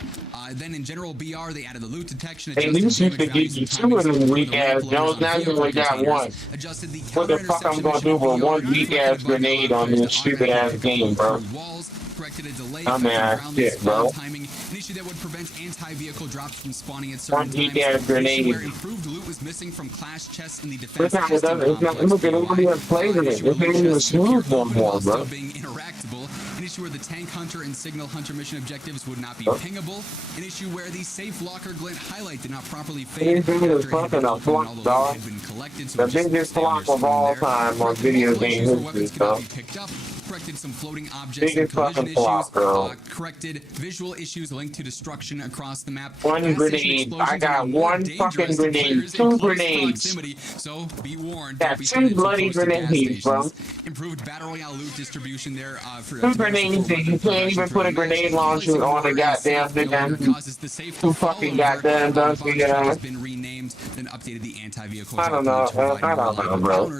Then in general BR, they added the loot detection, At adjusted least you damage could values get you and two of timings them for weak the ass rank loaders Jones. on Now you vehicle only got containers, one. adjusted the What the fuck I'm gonna do with one weak ass grenade on this stupid ass game, bro? Walls, corrected a delay Dumbass ground shit, bro. timing, an issue that would prevent anti-vehicle drops from spawning at One certain weak times. ass grenade. Where improved loot was missing from clash chests in the It's defense not, testing it's not, complex. look at it, we have played in it. Issue where This ain't loot even chests appear smooth no open more, while still bro. being interactable. An issue where the tank hunter and signal hunter mission objectives would not be pingable. An issue where the safe locker glint highlight did not properly fade This thing is after it had fucking been a opened, flop, although dog. it had been collected, so The it just biggest stayed on your flop of screen all there. time on Corrected video multiple game issues where history, weapons could not bro. be picked up. Corrected some floating objects and Biggest collision fucking flop, issues. bro. Corrected visual issues linked to destruction across the map. One Gas station grenade. explosions I got are more one dangerous fucking to grenade. players in Two close grenades. proximity, so be warned. Got Don't be two sitting too bloody close to gas grenades, bro. stations. Improved battle royale loot distribution there for Two grenades and you can't even put a grenade launcher on a goddamn thing. causes the safe Two to fall fucking over. goddamn The dusty box guys. has been renamed, then updated the anti-vehicle. I don't know, I don't know, bro.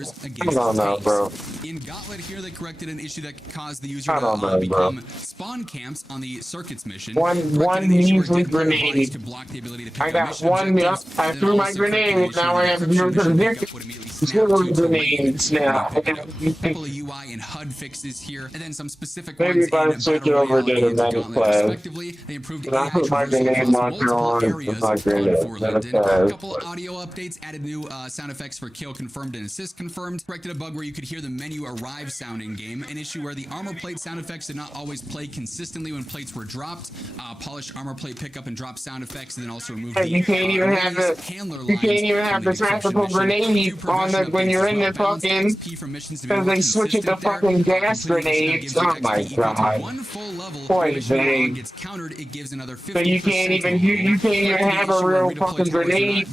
I don't know, bro. In Gauntlet here, they corrected an issue that caused the user I to don't know, become spawn camps on the circuits mission. One Corrected an issue where measly dead player bodies grenade. could block the ability to pick I up got mission one, objectives. I Then threw my also corrected an grenade, issue now where I have encryption zero mission conviction. pickup would immediately snap Zero to the grenades now. A couple of UI and HUD fixes here, and then some specific Maybe ones if I in switch Battle over Royale to the and meta Gauntlet class. respectively. They improved And I AI put my traversal grenade across launcher multiple on areas with my on grenade. for Meta London. class. A couple audio updates, added new sound effects for kill confirmed and assist confirmed. Corrected a bug where you could hear the menu arrive sound in game. An issue where the armor plate sound effects did not always play consistently when plates were dropped. Polished armor plate pickup and drop sound effects, and then also removed Hey, you can't even have the tactical grenade on the when you're in the fucking because they switch it to fucking gas grenades. Oh my god. Poison. Gets countered, it gives another 50%. So you can't even have a real fucking grenade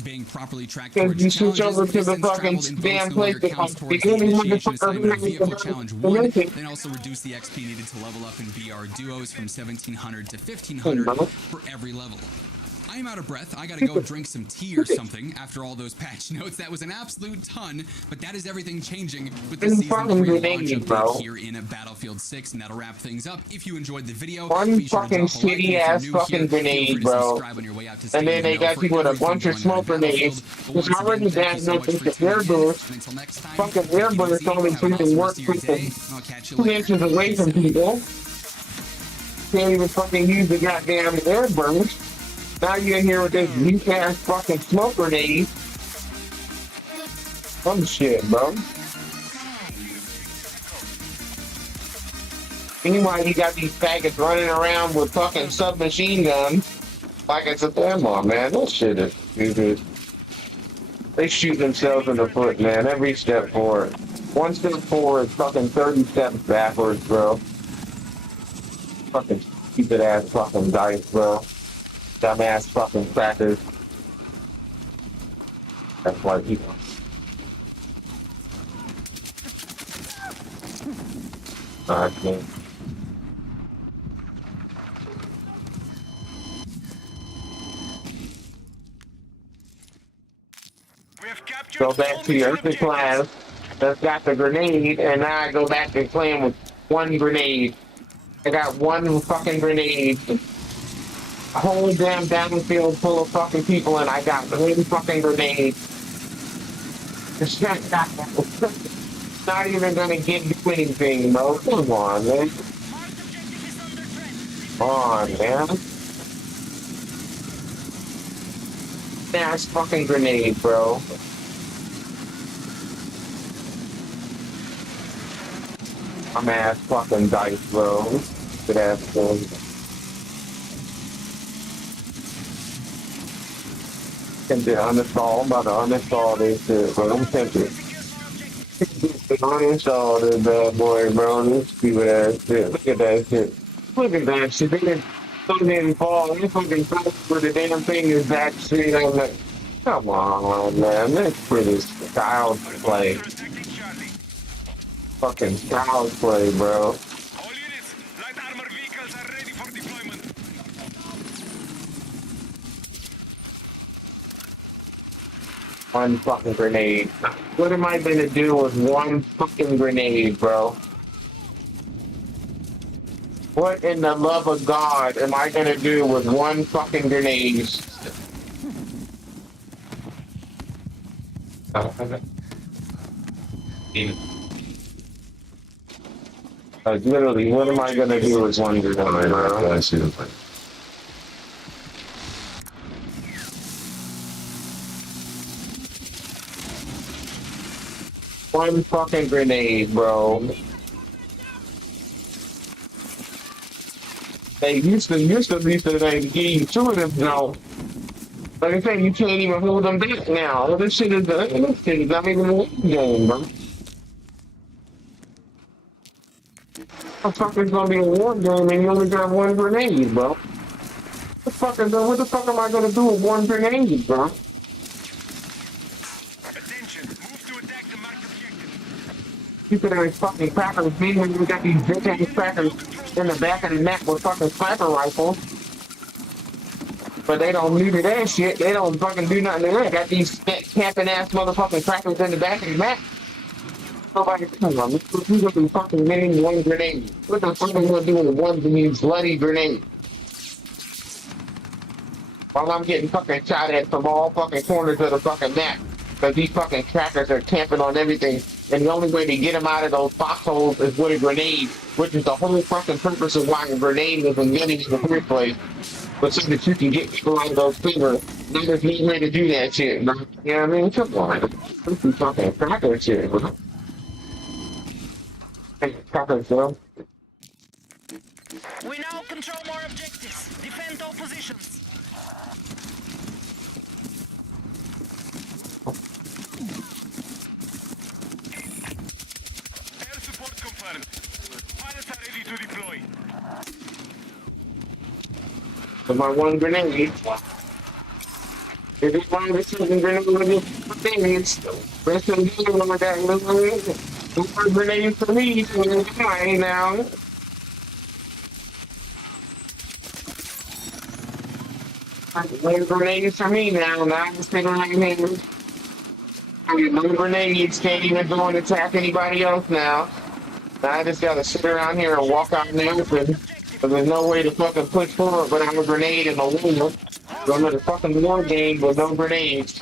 because you switch over to the fucking damn place that the enemy vehicle challenge one, motherfucker. then also reduce the XP needed to level up in VR duos from 1700 to 1500 for every level. I am out of breath. I gotta go drink some tea or something after all those patch notes. That was an absolute ton, but that is everything changing with the season 3 launch update here in Battlefield 6, and that'll wrap things up. If you enjoyed the video, One be sure to fucking drop a like. shitty ass fucking grenade, bro. And then they got you with a bunch of smoke grenades. It's already bad enough with the air burst. Fucking air burst only freaking work freaking 2 inches away from people. Can't even fucking use the goddamn air burst. Now you're in here with this weak ass fucking smoke grenade. Some shit, bro. Meanwhile, you got these faggots running around with fucking submachine guns. Like it's a demo, man. That shit is stupid. They shoot themselves in the foot, man. Every step forward. 1 step forward, fucking 30 steps backwards, bro. Fucking stupid ass fucking dice, bro. Dumbass fucking crackers. That's why people. Alright, man. Go back to your class that's got the grenade, and now I go back to playing with 1 grenade. I got 1 fucking grenade. A whole damn battlefield full of fucking people, and I got 1 fucking grenade. It's not even gonna give you anything, bro. Come on, man. Come on, man. That's fucking grenade, bro. I'm ass fucking dice, bro. Good ass thing. Can be uninstall. I'm about to uninstall this shit, bro. I'm tempted. Uninstall this bad boy, bro. This stupid ass shit. Look at that shit. Look at that shit. They didn't fall. They fucking fell where the damn thing is that shit. I'm like, come on, man. That's pretty child's play. Fucking child's play, bro. All units, light armor vehicles are ready for deployment. One fucking grenade. What am I gonna do with 1 fucking grenade, bro? What in the love of God am I gonna do with 1 fucking grenade? Literally, what am I gonna do with 1 grenade, bro? One fucking grenade, bro. They used to they give you 2 of them now. Like I said, you can't even hold them back now. This shit is not even a game, bro. The fuck is gonna be a war game and you only got 1 grenade, bro? What the fuck am I gonna do with 1 grenade, bro? Attention, move to attack the marked objective. You could have fucking crackers, me when you got these bitch ass crackers in the back of the neck with fucking sniper rifles. But they don't need that shit. They don't fucking do nothing to it. Got these camping ass motherfucking crackers in the back of the neck. Nobody come on. You got these fucking getting 1 grenade. What the fuck are you gonna do with 1 of these bloody grenades? While I'm getting fucking shot at from all fucking corners of the fucking map. Because these fucking crackers are camping on everything. And the only way to get them out of those foxholes is with a grenade. Which is the whole fucking purpose of why a grenade was invented in the first place. But so that you can get people out of those fingers. Now there's no way to do that shit, bro. You know what I mean? Come on. This is fucking cracker shit, bro. Cracker, bro. We now control more objectives. Defend all positions. Air support confirmed. Pilots are ready to deploy. For my 1 grenade. If it's one of the 2 grenades with this thing, it's rest of the game with that little grenade. 1 grenade for me, so I now. No grenades for me now. Now I'm sitting right here. I get no grenades. Can't even go and attack anybody else now. Now I just gotta sit around here and walk out in the open. But there's no way to fucking push forward without a grenade in the wall. Go to the fucking war game with no grenades.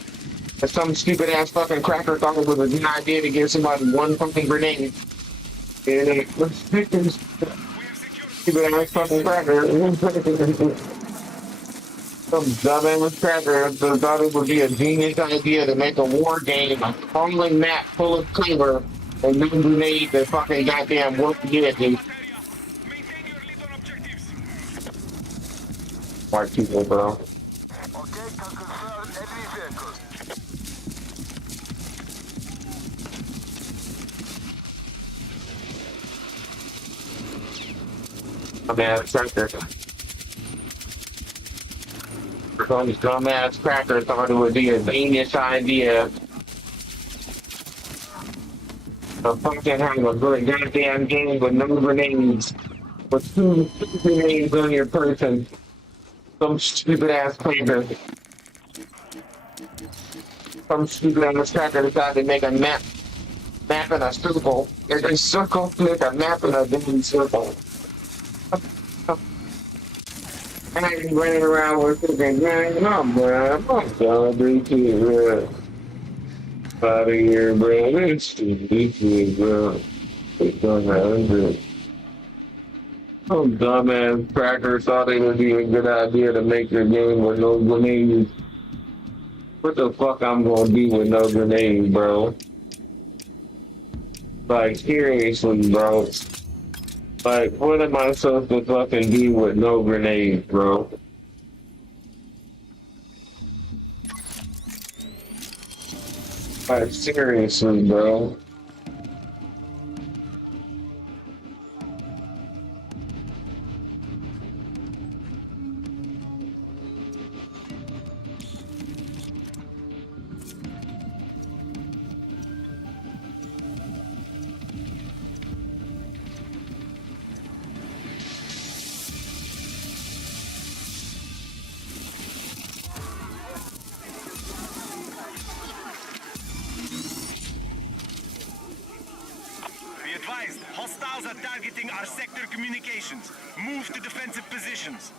And some stupid ass fucking cracker thought it was a good idea to give somebody one fucking grenade. And stupid ass fucking cracker. Some dumbass cracker thought it would be a genius idea to make a war game, a crumbling map full of cover, and no grenades that fucking goddamn work together. Smart people, bro. Dumbass cracker. Some dumbass cracker thought it would be a genius idea to fucking have a good goddamn game with no grenades. With two grenades on your person. Some stupid ass cracker. Some stupid ass cracker decided to make a map in a circle. There's a circle, make a map in a damn circle. And I just running around with thinking, man, I'm done, bro. Out of here, bro. This shit, bro. It's gonna happen. Some dumbass crackers thought it would be a good idea to make your game with no grenades. What the fuck I'm gonna do with no grenades, bro? Like, seriously, bro. Like, what am I supposed to fucking do with no grenades, bro? Like, seriously, bro. Hostiles are targeting our sector communications. Move to defensive positions.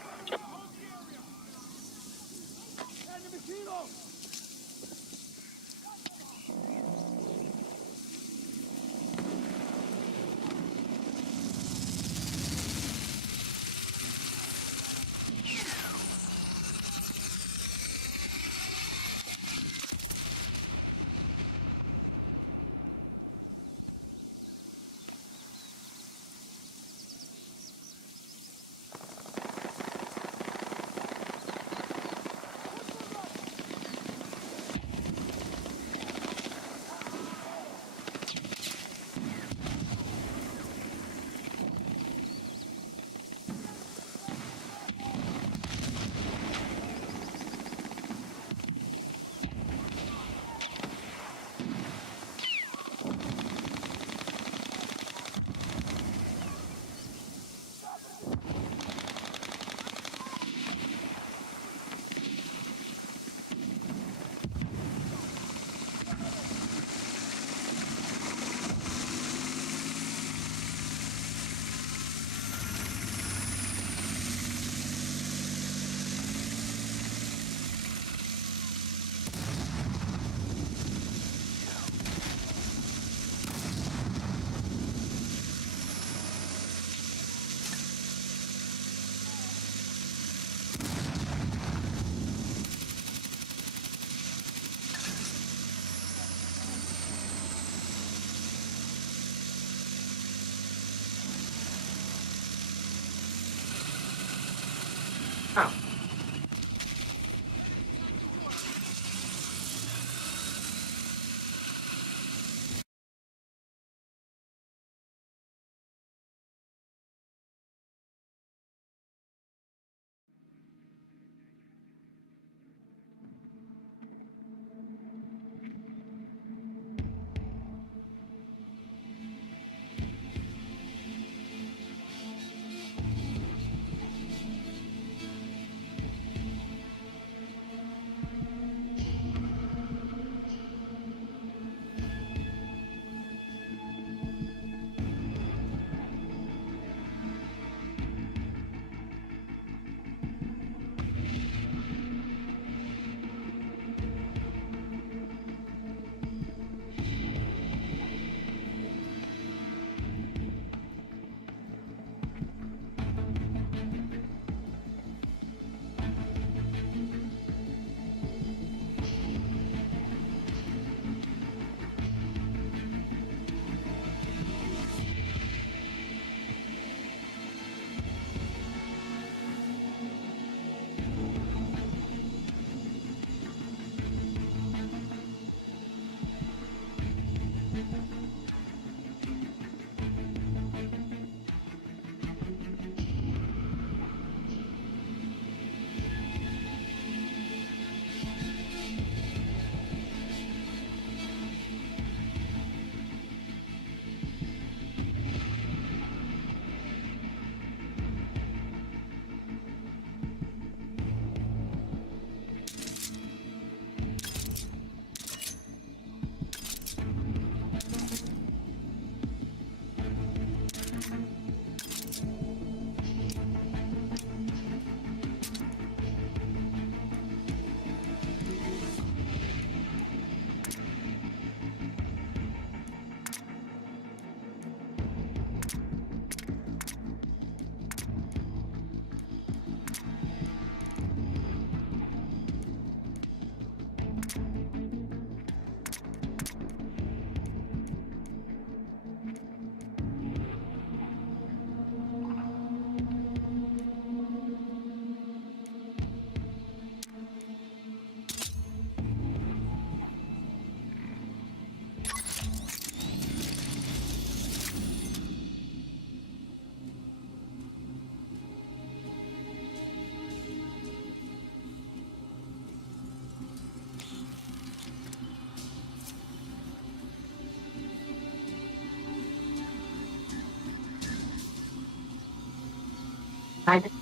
I just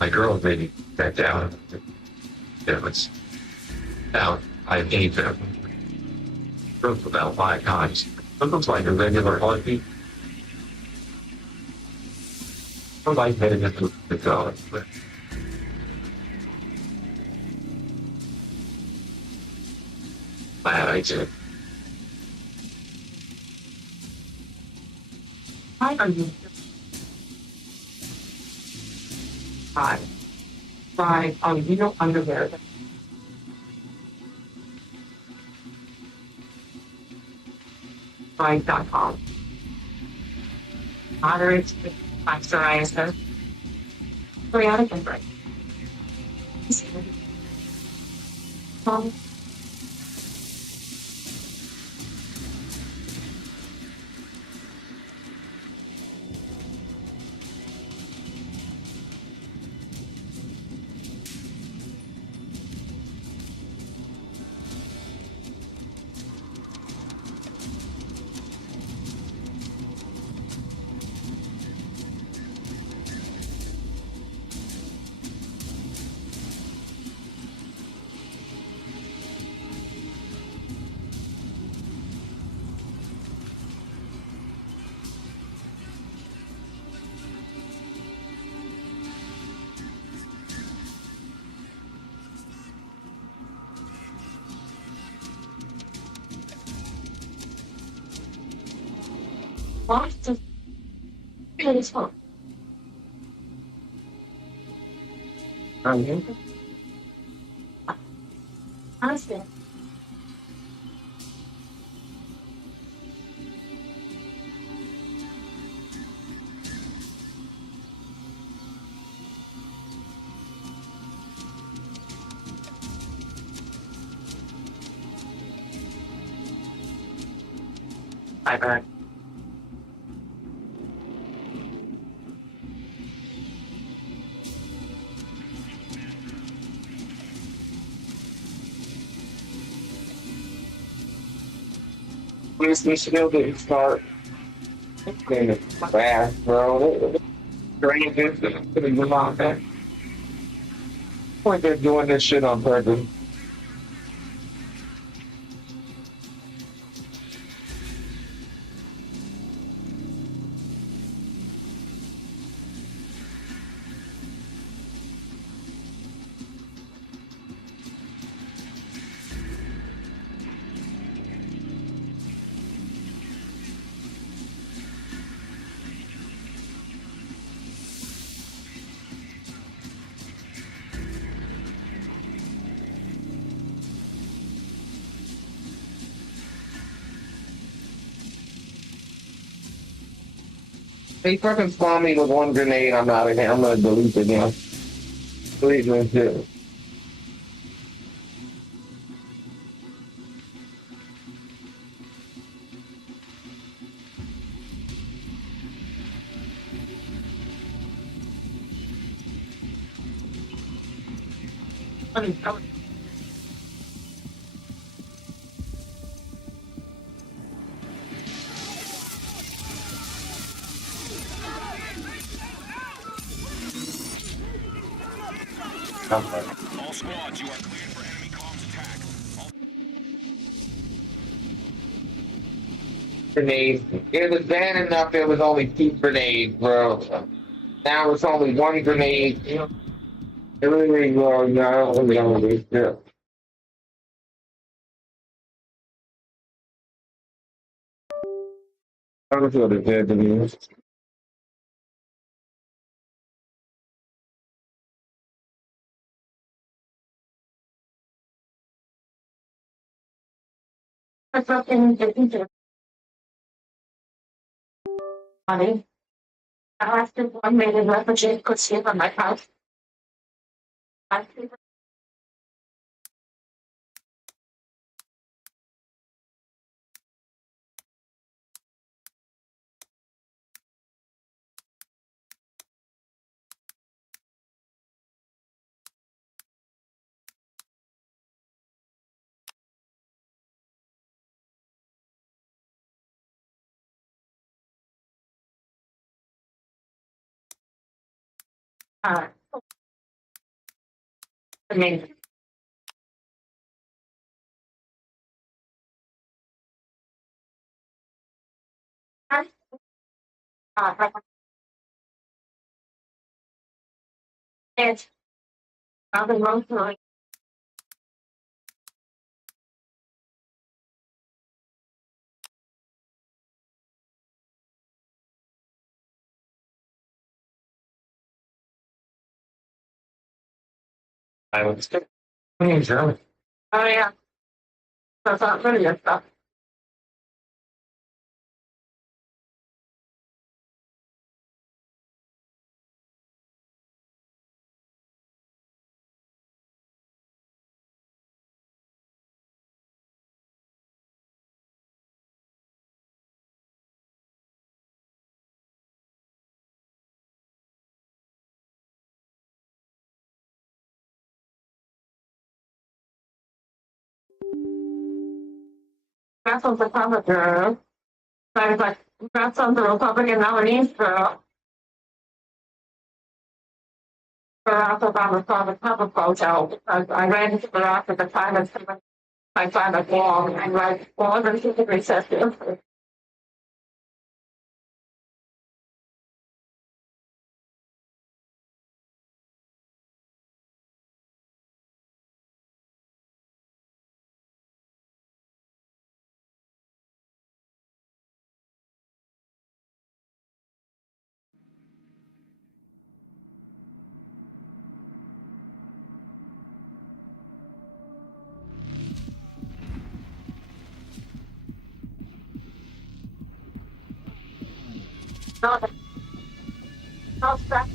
my girl made me back down. It's down. I hate them. Girls about 5 times. It looks like a regular heartbeat. I'm like heading into the God. Glad I did. Why are you? Hi. Try you know underwear. Try.com. Moderate psoriasis. Psoriatic arthritis. Lots of this phone. Honestly. Bye-bye. Please, we should be able to start. Fast, bro. Strange incident. Couldn't move on that. Point they're doing this shit on purpose. They fucking spawned me with one grenade. I'm out of here. I'm gonna delete it now. Please, too. All squads, you are cleared for enemy comms attack. Grenades. It was bad enough it was only 2 grenades, bro. Now it's only 1 grenade. It really, bro, no, only yeah. I don't feel the bad to me. I fucking didn't funny. I asked if one made a refugee could sleep on my couch. I think I mean, uh, it's rather emotionally. I was still in German. Oh yeah, that's not really good stuff. That's on the topic, girl. I was like, that's on the Republican nominees, girl. Barack Obama saw the cover photo because I ran into Barack at the time and I found it wrong and like, well, everything recessive. Not that.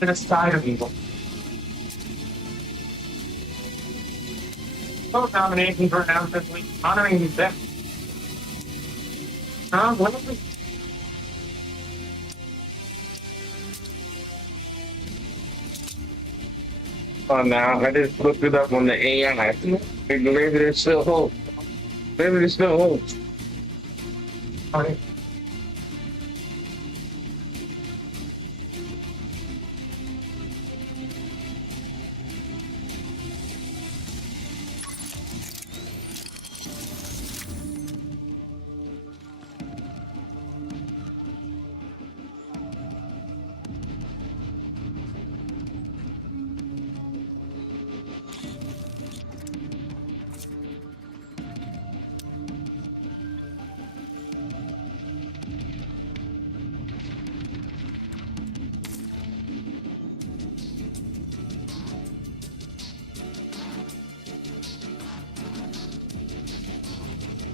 To the side of evil. Both nominations were announced this week, honoring his death. What is it? Oh, now I just looked it up on the AI. Maybe there's still hope. Maybe there's still hope. Okay.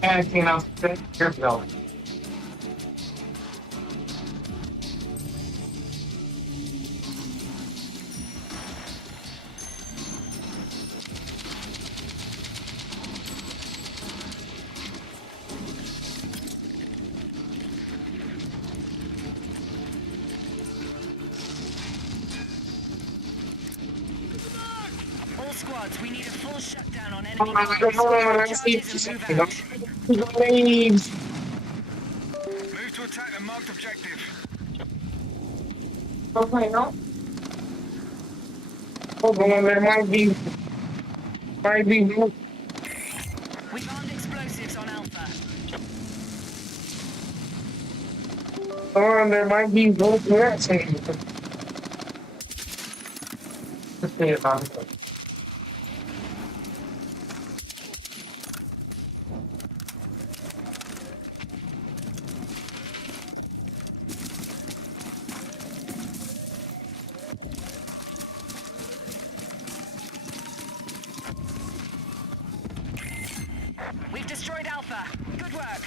Anything else to say? Here's Bill. All squads, we need a full shutdown on enemy. Oh my God, hold on, I see. Move to attack the marked objective. Okay, no? Hold on, there might be. We've armed explosives on Alpha. Oh, there might be both threats. Let's see about it. We've destroyed Alpha. Good work.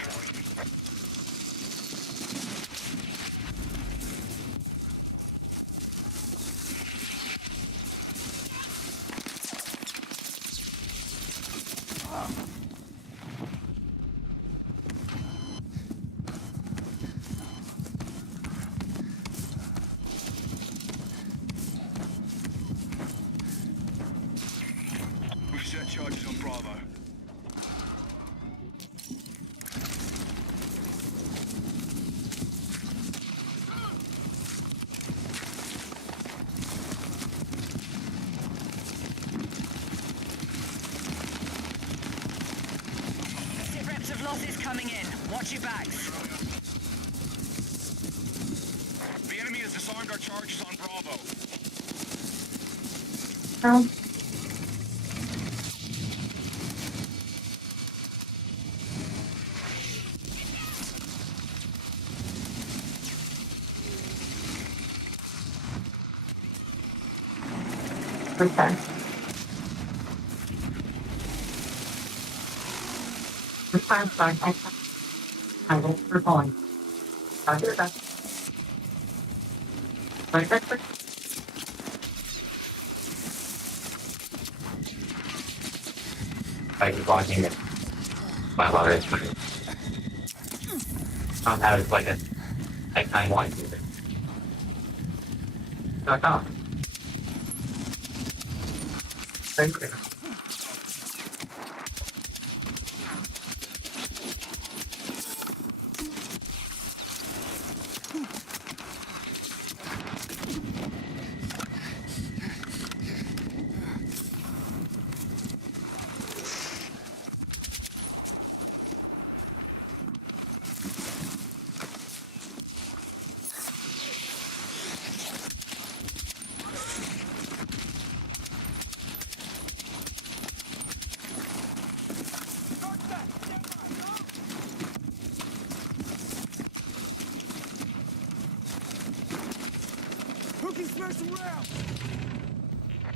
We've set charges on Bravo. Sit reps of losses coming in. Watch your backs. The enemy has disarmed our charges on Bravo. No. Okay. The time's back. I will. We're going. I'll do that. Right, right, right. I keep watching it. My mother is funny. Somehow it's like a time watch music. Knock off. Thank you.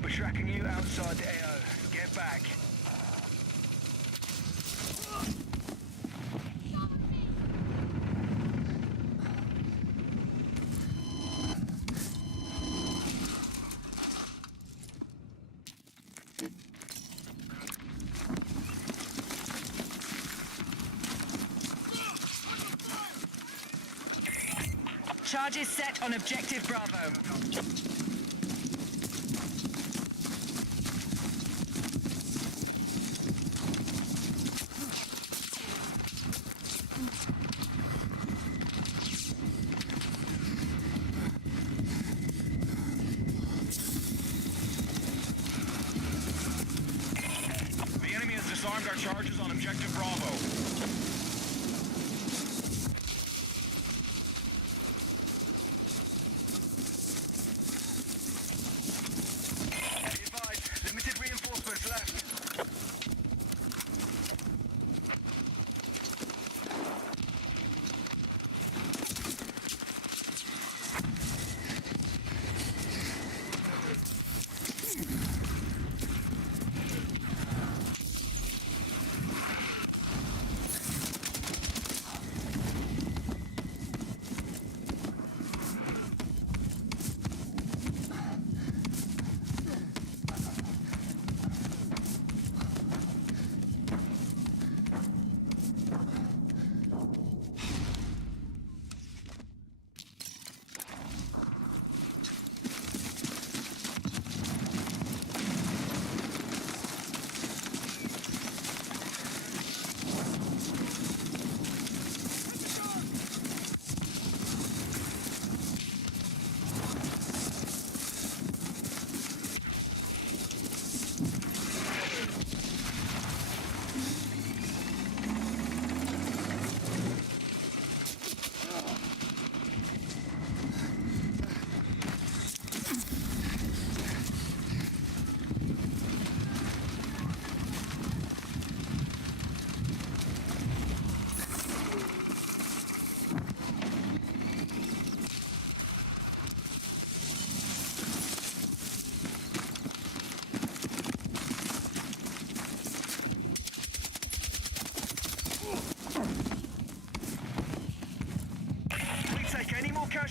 We're tracking you outside the AO. Get back. Charges set on objective Bravo. The enemy has disarmed our charges on objective Bravo. Limited reinforcements left.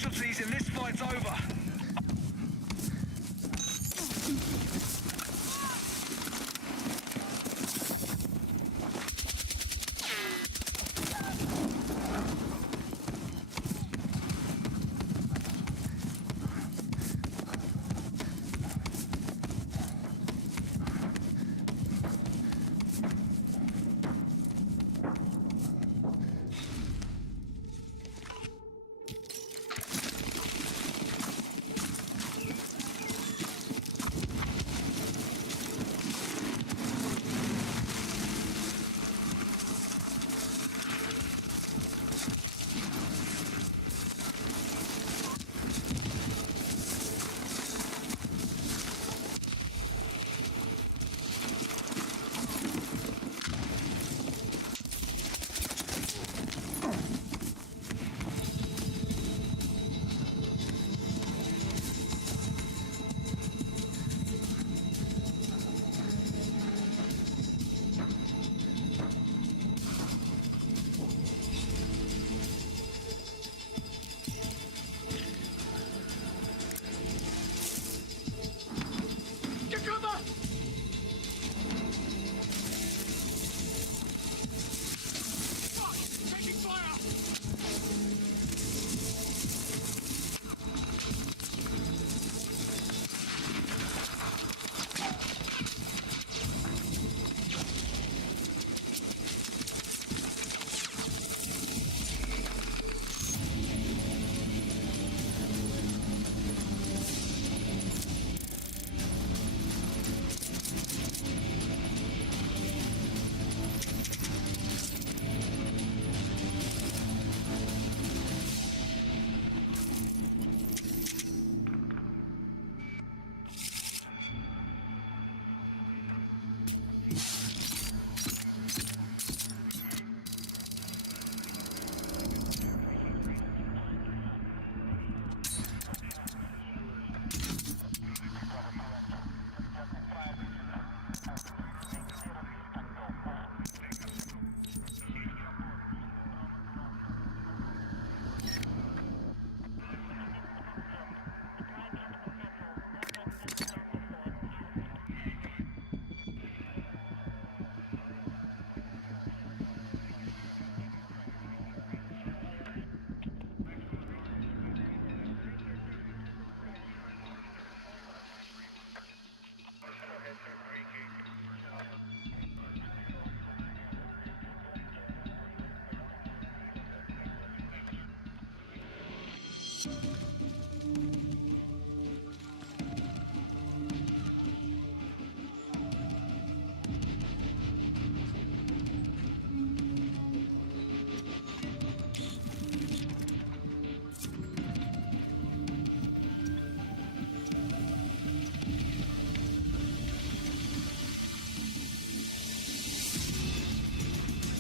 casualties and this fight's over.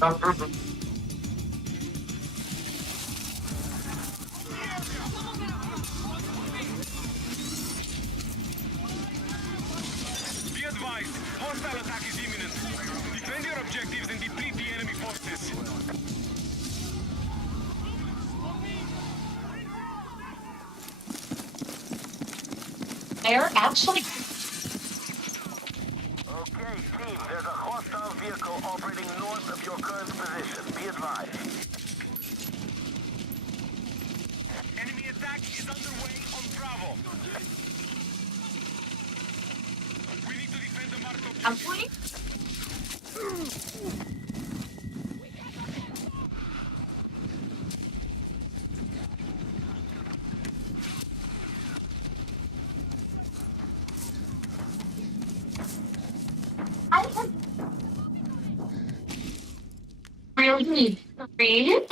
Be advised, hostile attack is imminent. Defend your objectives and deplete the enemy forces. They're actually... Okay, team, there's a hostile vehicle operating north of your current position. Be advised. Enemy attack is underway on Bravo. We need to defend the Marco. Really? Read?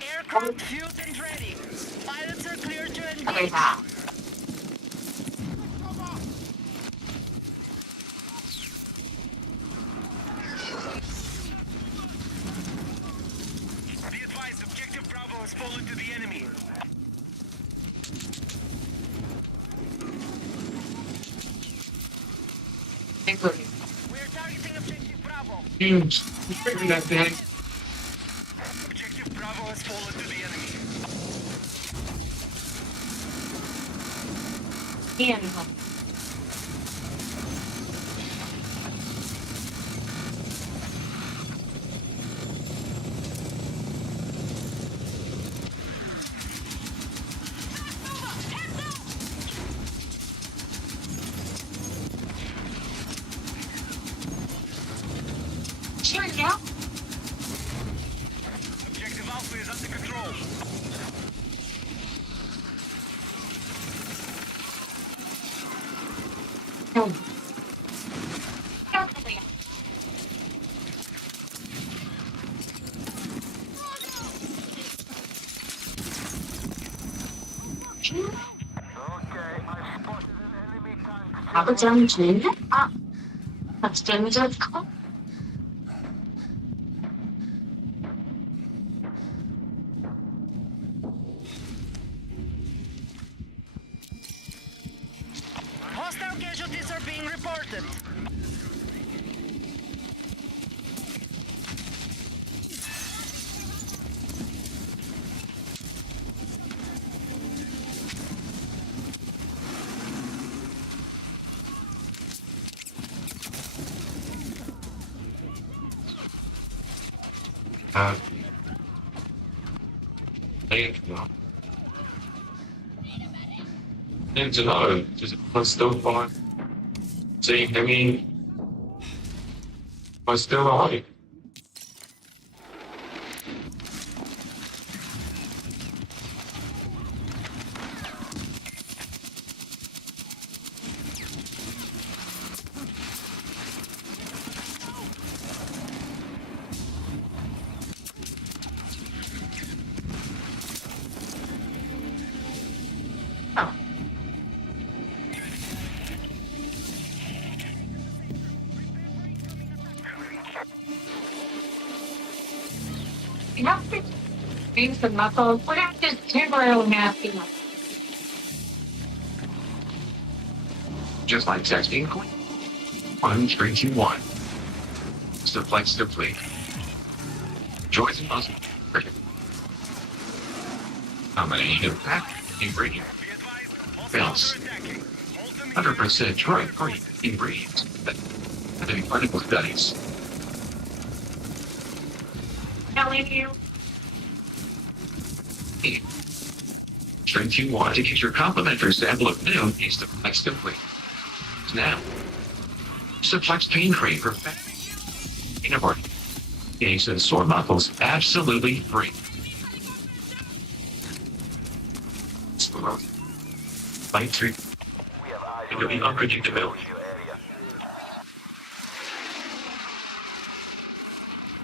Aircraft fueled and ready. Pilots are clear to engage. Okay, Be advised, objective Bravo has fallen to the enemy. including. We're targeting objective Bravo. Huge. That thing. Objective Bravo has fallen to the enemy. Yeah. Sure, yeah. Objective Alpha is under control. No. 아버지랑 주인데? 아, 같이 재미졌고. Hostile casualties are being reported. Need to know, does it still fine? See, I mean, I'm still alive. You have to use the muscle. What have to temporarily nasty. Just like texting. 1, 3, 2, 1. Suplex complete. Joys and muscle. Combination of pack ingredient. Bounce. 100% drug-free ingredients. That have clinical studies. Telling you. Drink you want to get your complimentary sample of new is the Suplex complete. Now, Suplex pain cream for peanut butter. Aches and sore muscles absolutely free. Light treat. It will be unpredictable.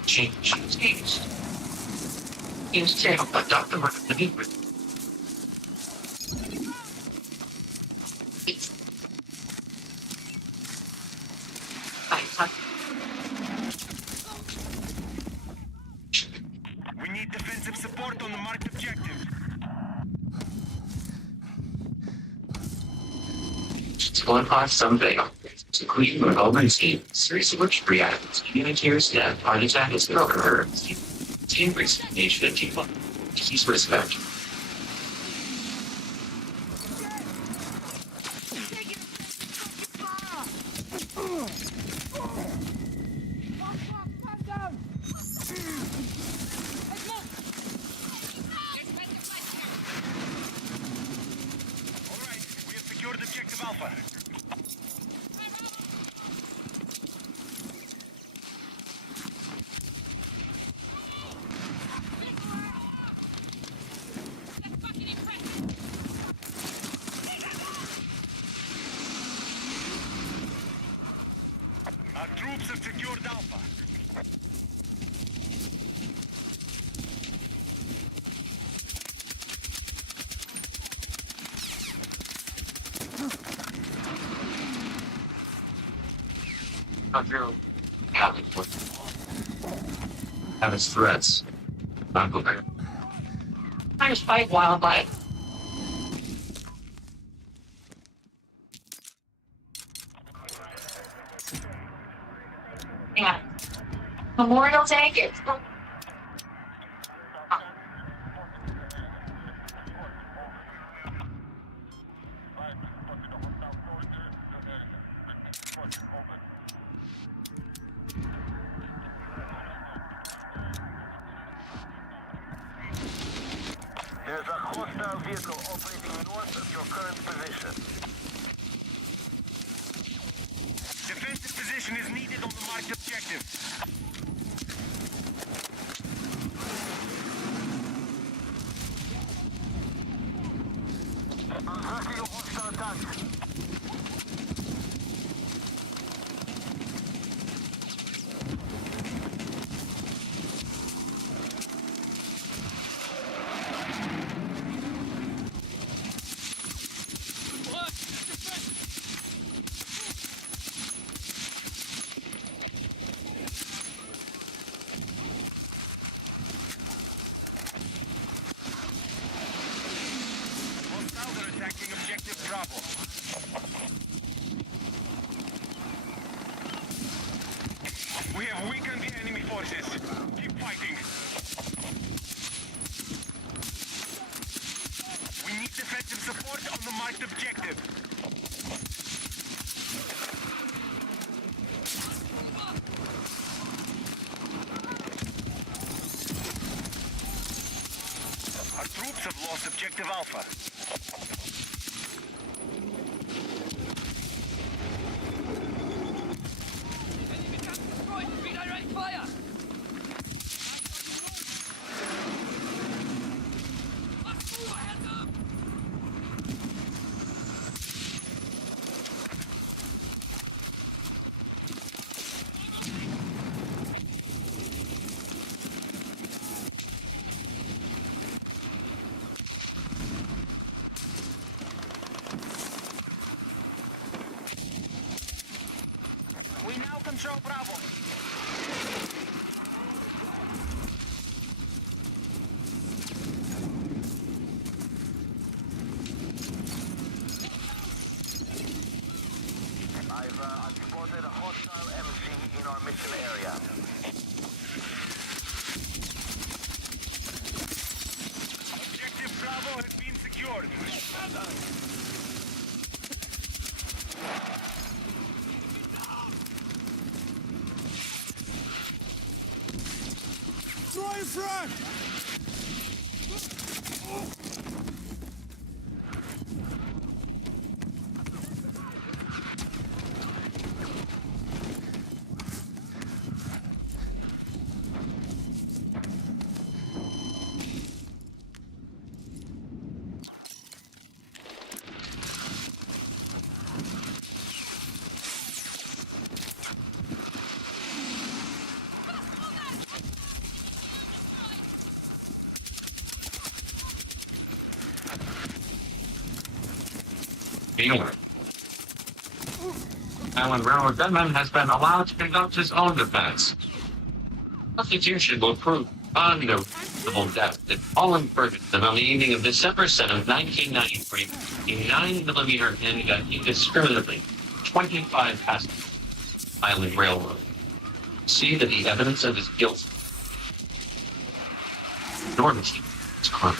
Change. Use tail, but Dr. Martin with. We need defensive support on the marked objective. One off someday. To clean for all scheme. Series of which reactions communicators death heart attack is occur. Team risk nation and team one. Disease respect. Alright, we have secured objective Alpha. Our troops have secured Alpha. Have its threats. Not prepared. I just fight wildlife. Yeah. Memorial Day is. There's a hostile vehicle operating north of your current position. Defensive position is needed on the marked objective. Tracking a hostile target. Attacking objective Bravo. We have weakened the enemy forces. Keep fighting. We need defensive support on the marked objective. Our troops have lost objective Alpha. We now control Bravo. I've spotted a hostile MC in our mission area. Objective Bravo has been secured. Try frag! Dealer. Island Railroad gunman has been allowed to conduct his own defense. Constitution will prove unreasonable death that Colin Ferguson on the evening of December 7, 1993, a 9mm handgun indiscriminately 25 past Island Railroad. See that the evidence of his guilt enormous crime.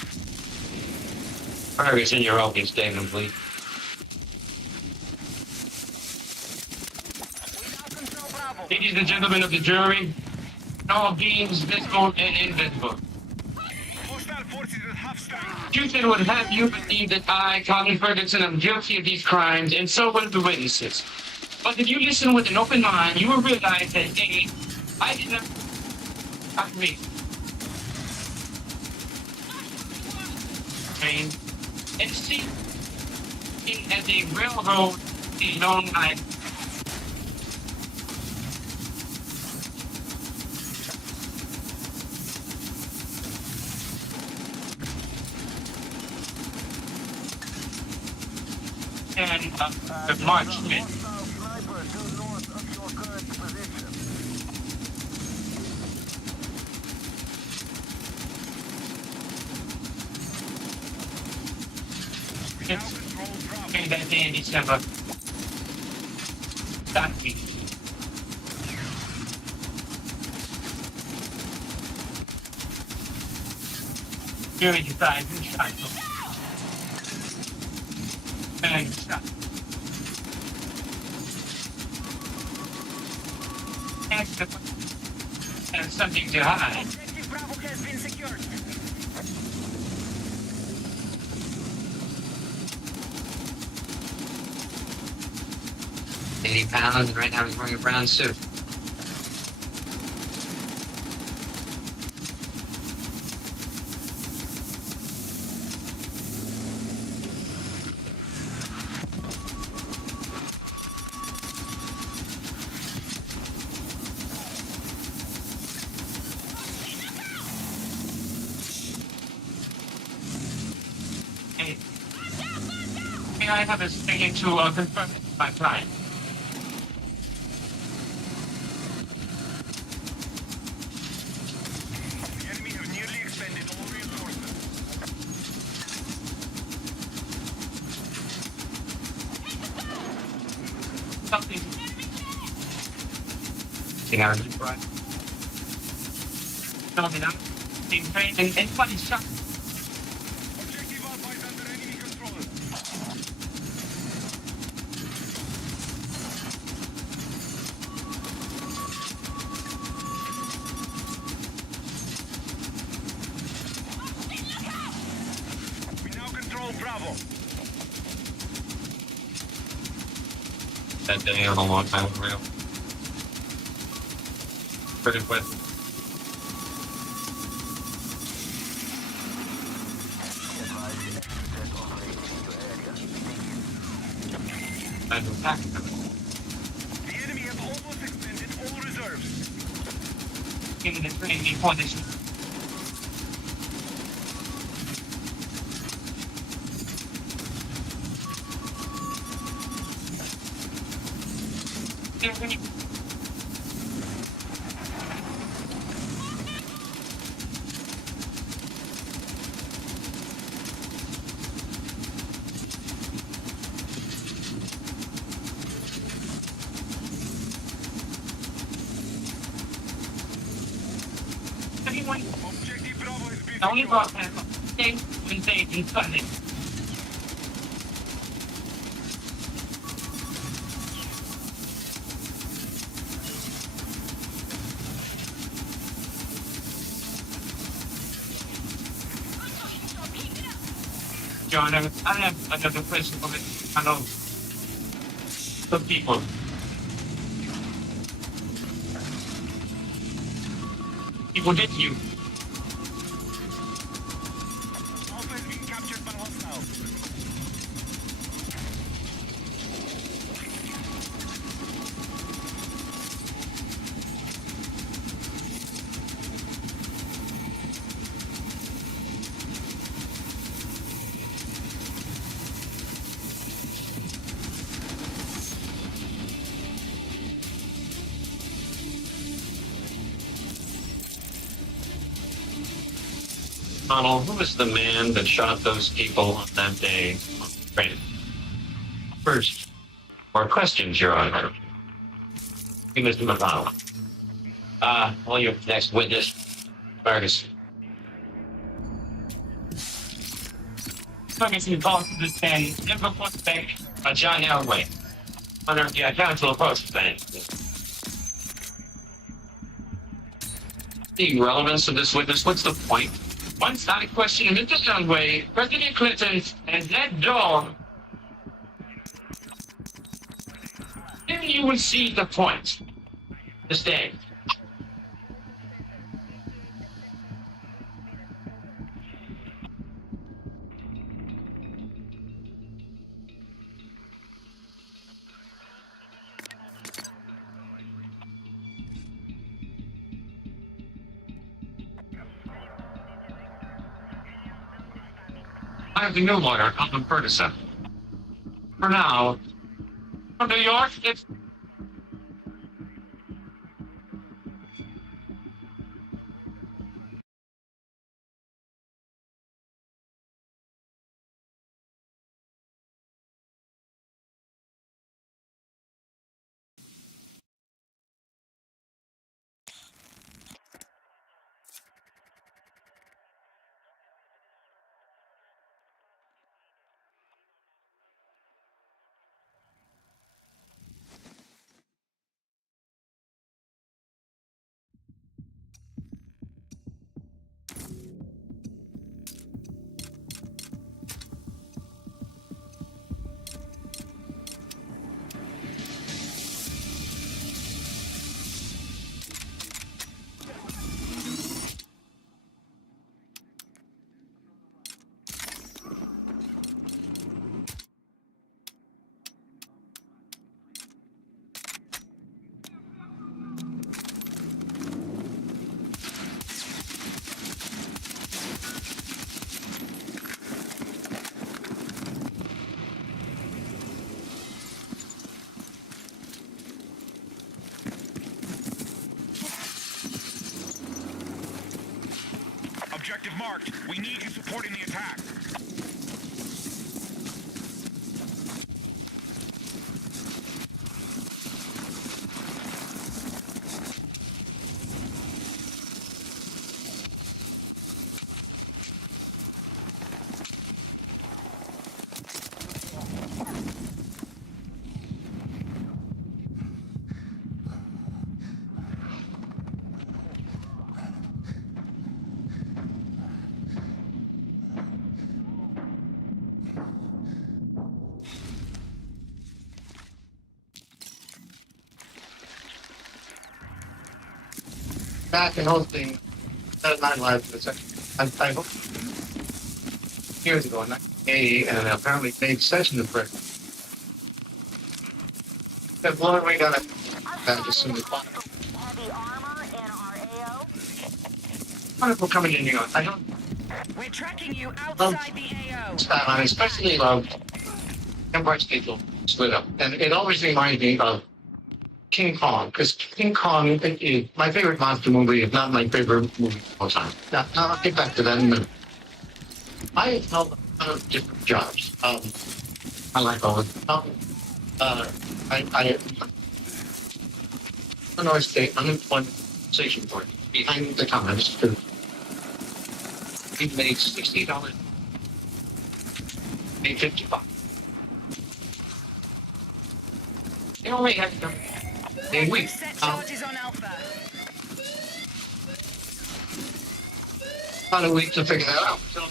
Ferguson, your opening statement, please. Ladies and gentlemen of the jury, all beings visible and invisible. Houston would have you believe that I, Colin Ferguson, am guilty of these crimes, and so will the witnesses. But if you listen with an open mind, you will realize that I did not me. Train and see as a railroad a long night. And the marksman. And that day in December. Thank you. Here you guys, shot. And shot. And something to hide. Objective Bravo has been secured. 80 pounds, and right now he's wearing a brown suit. Hey, may I have a second to confirm my plan? The enemy have nearly expended all reinforcements. Something. See how it's right? Something up. Being trained and anybody's shot. Objective Alpha is under enemy control. We now control Bravo. That day on a long time rail. Pretty quick. And attack them. The enemy have almost expended all reserves. Getting the train before this. Objective Bravo has been Only secured. brought back things when they in funding. John, I have another question for it. I know some people. People did you. Alpha has been captured by hostiles. Donald, who was the man that shot those people on that day on the train? First, more questions, Your Honor. Mr. McDonald. Well, your next witness, Ferguson. Ferguson calls to the stand, never put back by John Elway. Honor, the counsel approach the stand. The relevance of this witness, what's the point? One-sided question in Mr. Elway, President Clinton, and that dog. Then you will see the point. Understand? I have the new lawyer, Alvin Ferguson. For now, from New York, it's objective marked. We need you supporting the attack. Back in hosting Night Live, I hope years ago in 1980, and apparently made session of break. That one we got it as soon as possible. Heavy armor and our AO. Wonderful coming in here. I don't. We're tracking you outside the AO. I especially love Empire State Building split up, and it always reminds me of King Kong, because King Kong is my favorite monster movie, if not my favorite movie of all time. Now I'll get back to that in a minute. I have held a lot of different jobs. I like all of them. I Illinois State Unemployment Compensation Board behind the comments too. We made $60. Made $50. They only had to come a week. Set charges on Alpha. About a week to figure that out. So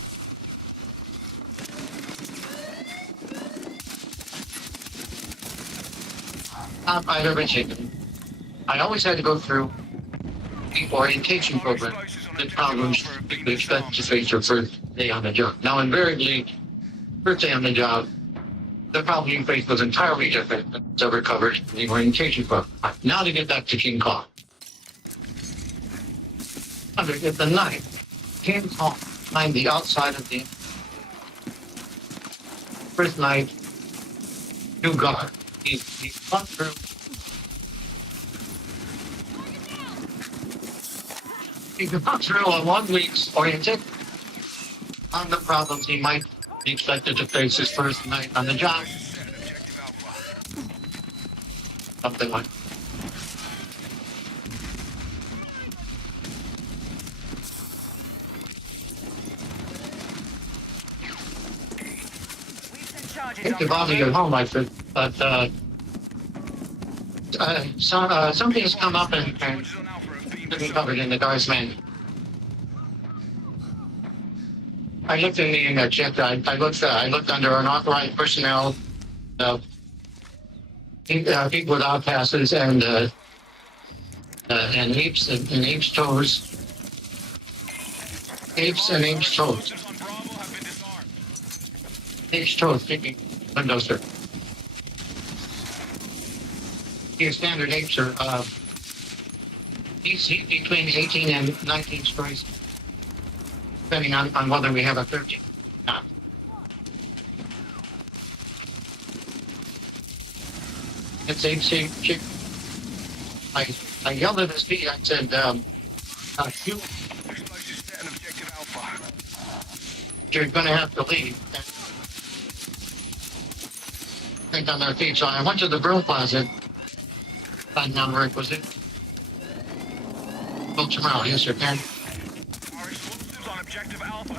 I've ever taken. I always had to go through the orientation program, the problems you expect to face your first day on the job. Now, invariably, first day on the job, the problem you face was entirely different than what's ever covered in the orientation program. Now to get back to King Kong. Under the night, King Kong behind the outside of the first night, new guard. He gone through. He gone through a 1 week's orientation on the problems he might be expected to face his first night on the job. Something like. I think they've all at home, I said, but something has come up and been covered in the guard's manual. I looked in the chat. I looked under unauthorized personnel, people without passes, and apes and apes toes. Apes and apes toes. Apes toes kicking windows, sir. These standard apes are between 18 and 19 stories, depending on whether we have a 13 or not. It's chick. I yelled at his feet. I said, "You, you're going to have to leave." I think on their feet, so I went to the broom closet. Find number it was it. Folks around, yes, sir, Ken.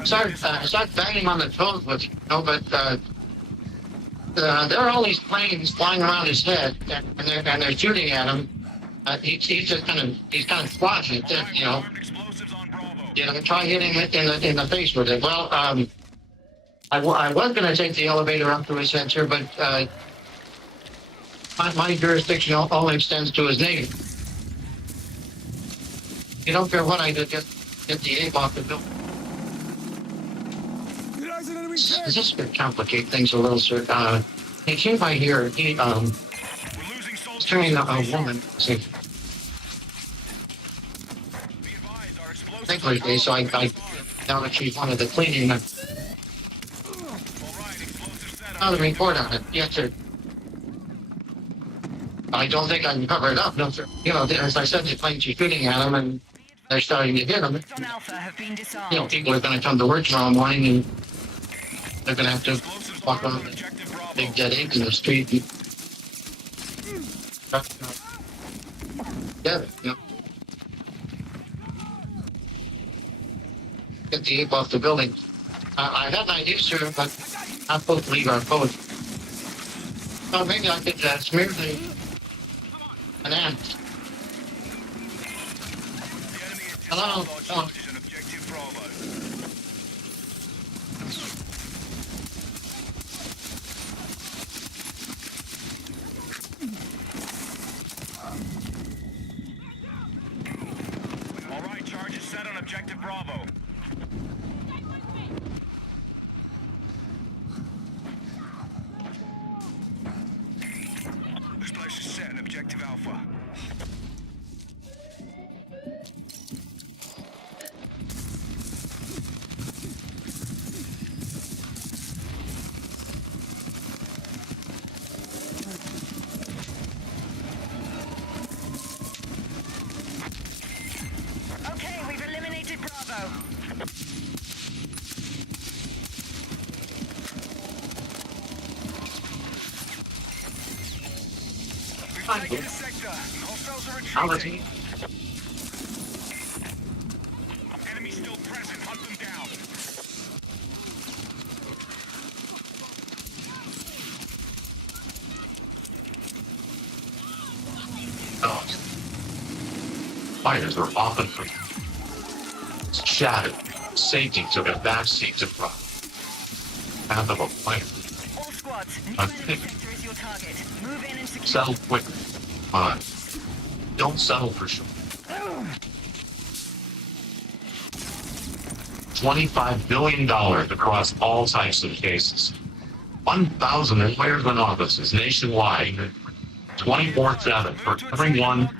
Start banging on the toes with, but there are all these planes flying around his head, and they're shooting at him. He's just kind of squashing it, you know. Try hitting it in the face with it. Well, I was going to take the elevator up to his head, sir, but my jurisdiction only extends to his name. You don't care what I do, just get the ape off the building. Does this could complicate things a little, sir? He came by here. He was carrying a woman. Thankfully, so I down that she's one of the cleaning. Now the report on it. Yes, sir. I don't think I can cover it up, no, sir. You know, as I said, the plane she's shooting at him, and they're starting to hit them. On Alpha have been disarmed. You know, people are going to come to work tomorrow morning and they're going to have to walk on the big dead end in the street. Yeah, you know. Get the ape off the building. I have an idea, sir, but I'm supposed to leave our code. So maybe I could smear an ant. Hello? Hello? All right, charges set on objective Bravo. This place is set on objective Alpha. Okay, we've eliminated Bravo. We've taken the sector. Hostiles are retreating. Enemy still present. Hunt them down. Fighters are often shattered. Safety took a backseat to path of a fighter. All squads, new enemy sector is your target. Move in and secure. Settle quickly. Don't settle for sure. $25 billion across all types of cases. 1,000 employment offices nationwide, 24/7 for everyone.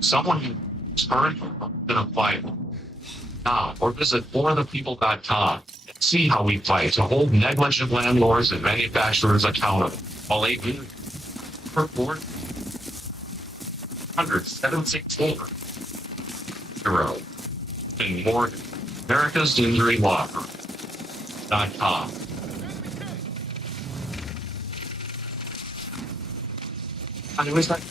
Someone who's hurt in a fight now, or visit forthepeople.com and see how we fight to hold negligent landlords and manufacturers accountable. While they do, report 100-764-0 and more. America's Injury Law Firm.com. I was like,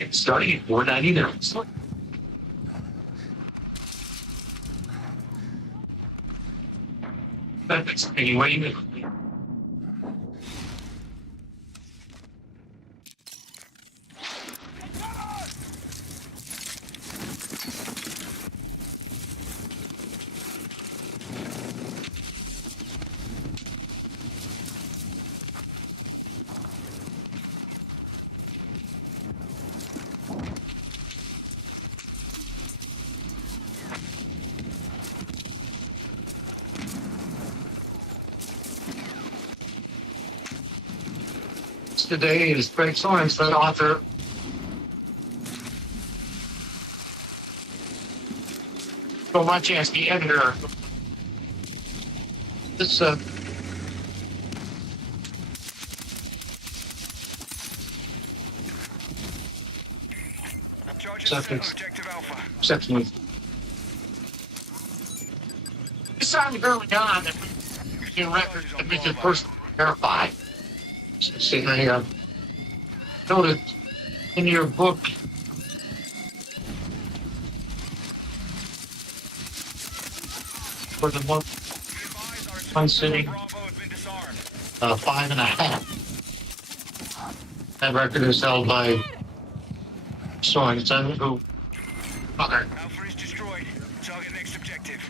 it's starting at $4.90 there. That's anyway. Today is Greg Sorensen, author. So much as the editor. This exceptionally. It sounded early on that we record that we could personally verify. See, I noted in your book for the one city, 5.5. That record is held by Sorensen, who. Okay. Alpha is destroyed. Target next objective.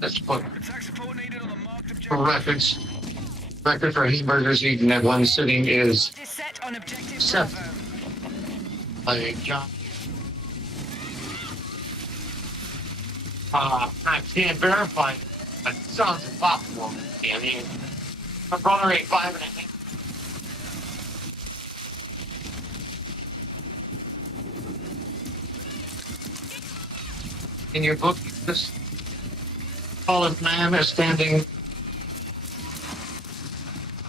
That's what. Attack support needed on the marked objective. For records, record for hamburgers eaten at one sitting is set on objective 7 by John. I can't verify it, but it sounds impossible. I mean, my brother ate 5.5. In your book, this tallest man is standing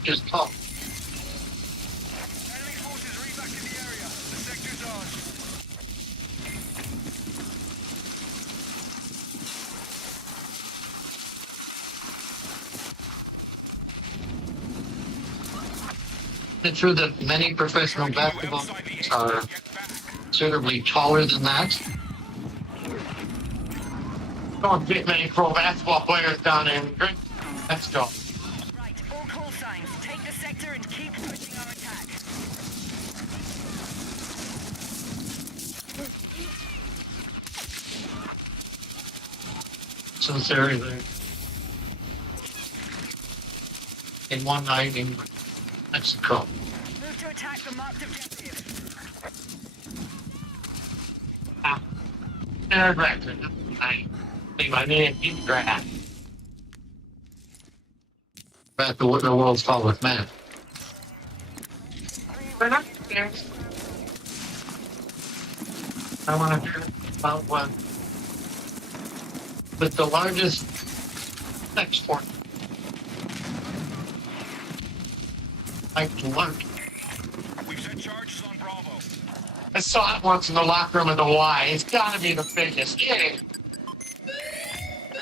just tough. Enemy forces reback in the area. The sector's ours. It's true that many professional basketball players are considerably taller than that. Don't get many pro basketball players down there. Let's go. Right, all call signs. Take the sector and keep pushing our attack. Sincerely. In one night in Mexico. Move to attack the marked objective. My name is Grant. Back to what the world's tallest man. We're not here. I want to hear about one. But the largest export. Like to work. We've set charges on Bravo. I saw it once in the locker room of the Y. It's gotta be the biggest. Yeah.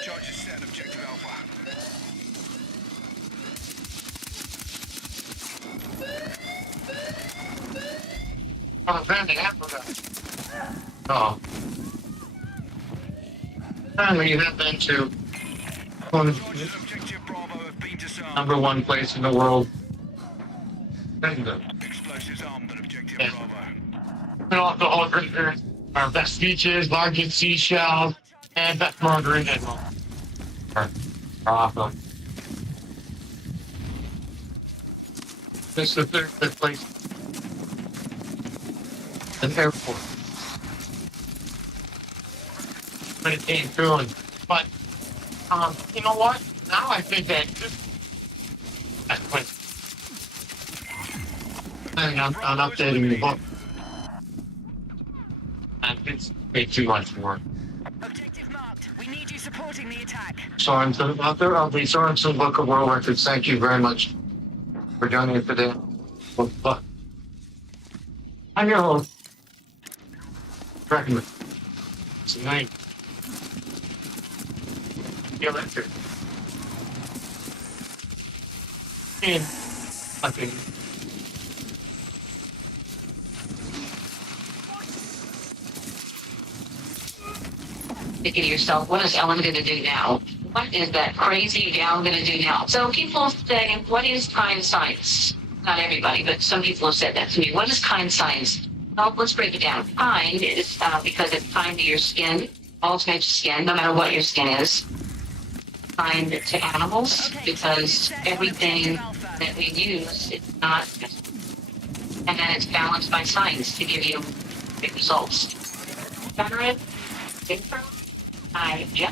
Charges set. Objective Alpha. Oh, Van Africa. Oh. Finally, you have been to Charges Objective Bravo have been disarmed. number one place in the world. Explosives armed at Objective Bravo. And also all drinkers, our best beaches, largest seashells, and best murdering animals. Awesome. This is the third place. An airport. When it came through, but you know what? Now I think that that's when I'm updating the book. And it's way too much work. Objective marked. We need you supporting the attack. Sorensen, author of the Sorensen Book of World Records, thank you very much for joining us today. But I'm your host, recommend. Tonight, the electric. And okay. Thinking to yourself, what is Ellen going to do now? What is that crazy gal going to do now? So people say, what is kind science? Not everybody, but some people have said that to me. What is kind science? Well, let's break it down. Kind is because it's kind to your skin, all types of skin, no matter what your skin is. Kind to animals, because everything that we use is not, and then it's balanced by science to give you big results. Veteran, different. Yeah.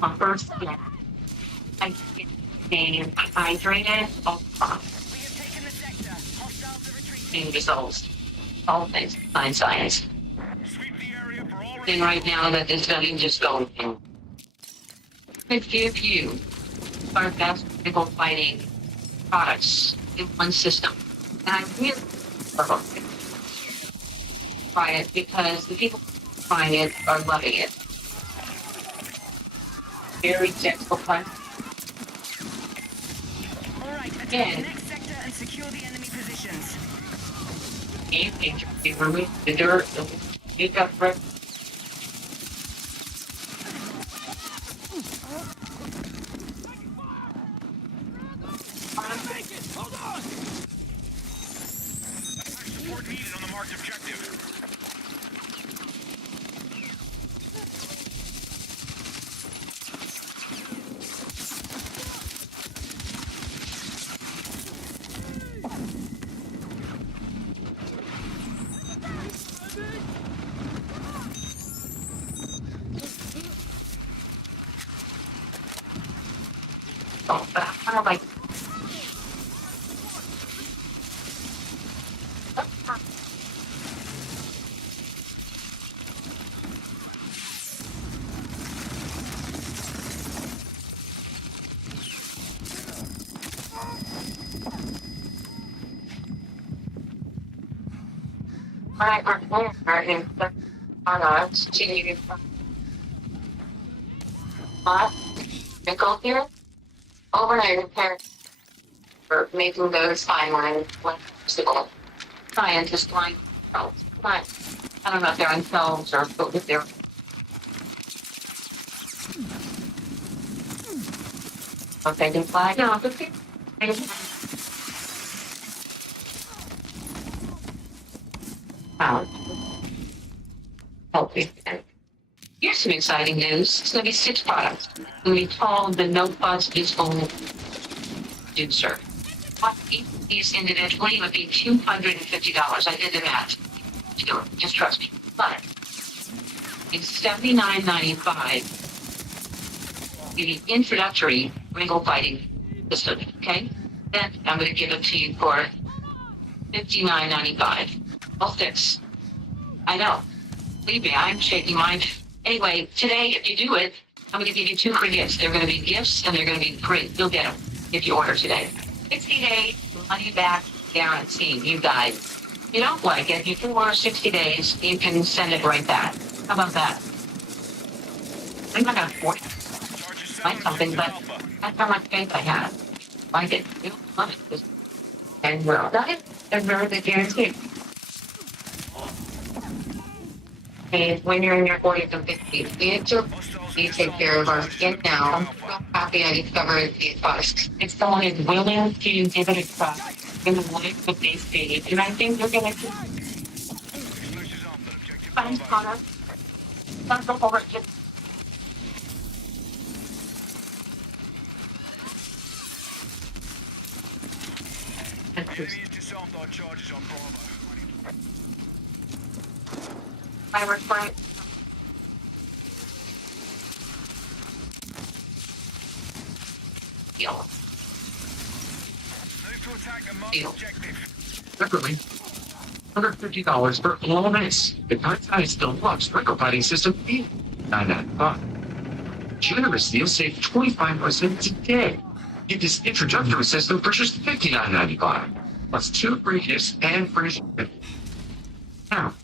My first step, I get hydrated all the time. We have taken the sector. Hostiles are retreating. Being results. All things science. Sweep the area for all. Thing right now that is going to just go in. Could give you our best physical fighting products in one system. And I really try it because the people trying it are loving it. Very textbook one. All right, attack Again. the next sector and secure the enemy positions. Game changer. They remove the dirt, you got breath. Support needed on the marked objective. Oh, but I kind of like I are in products to nickel here. Overnight repair for making those fine lines flexible. Scientists line cells. But I don't know if they're on cells or if they're okay, can fly. No, healthy. Here's some exciting news. It's going to be 6 products. It's going to be called the No Fuss is Only Juicer. What each of these individually would be $250. I did the math. Just trust me. But it's $79.95. The introductory wrinkle fighting system. Okay? Then I'm going to give it to you for $59.95. All 6. I know. Believe me, I'm shaking mine. Anyway, today, if you do it, I'm going to give you 2 free gifts. They're going to be gifts, and they're going to be free. You'll get them if you order today. 60 days, money back guarantee, you guys. If you don't like it, you can order 60 days, you can send it right back. How about that? I'm not going to afford it. Like something, but that's how much faith I have. Like it, you love it. And well, they're very good guarantee. And when you're in your 40s and 50s, you take care of our skin now. I'm so happy I discovered these products. If someone is willing to give it a try, in the life of these days, and I think you're going to find products. Don't go over it. Enemy disarmed our charges on Bravo. I was right. Deal. Move to attack the marked objective. Separately, $150 for all of this. The Kai's Deluxe wrinkle fighting system $9.95. Generous deal, save 25% today. Get this introductory system for just $59.95. Plus 2 free gifts and free shipping. Now,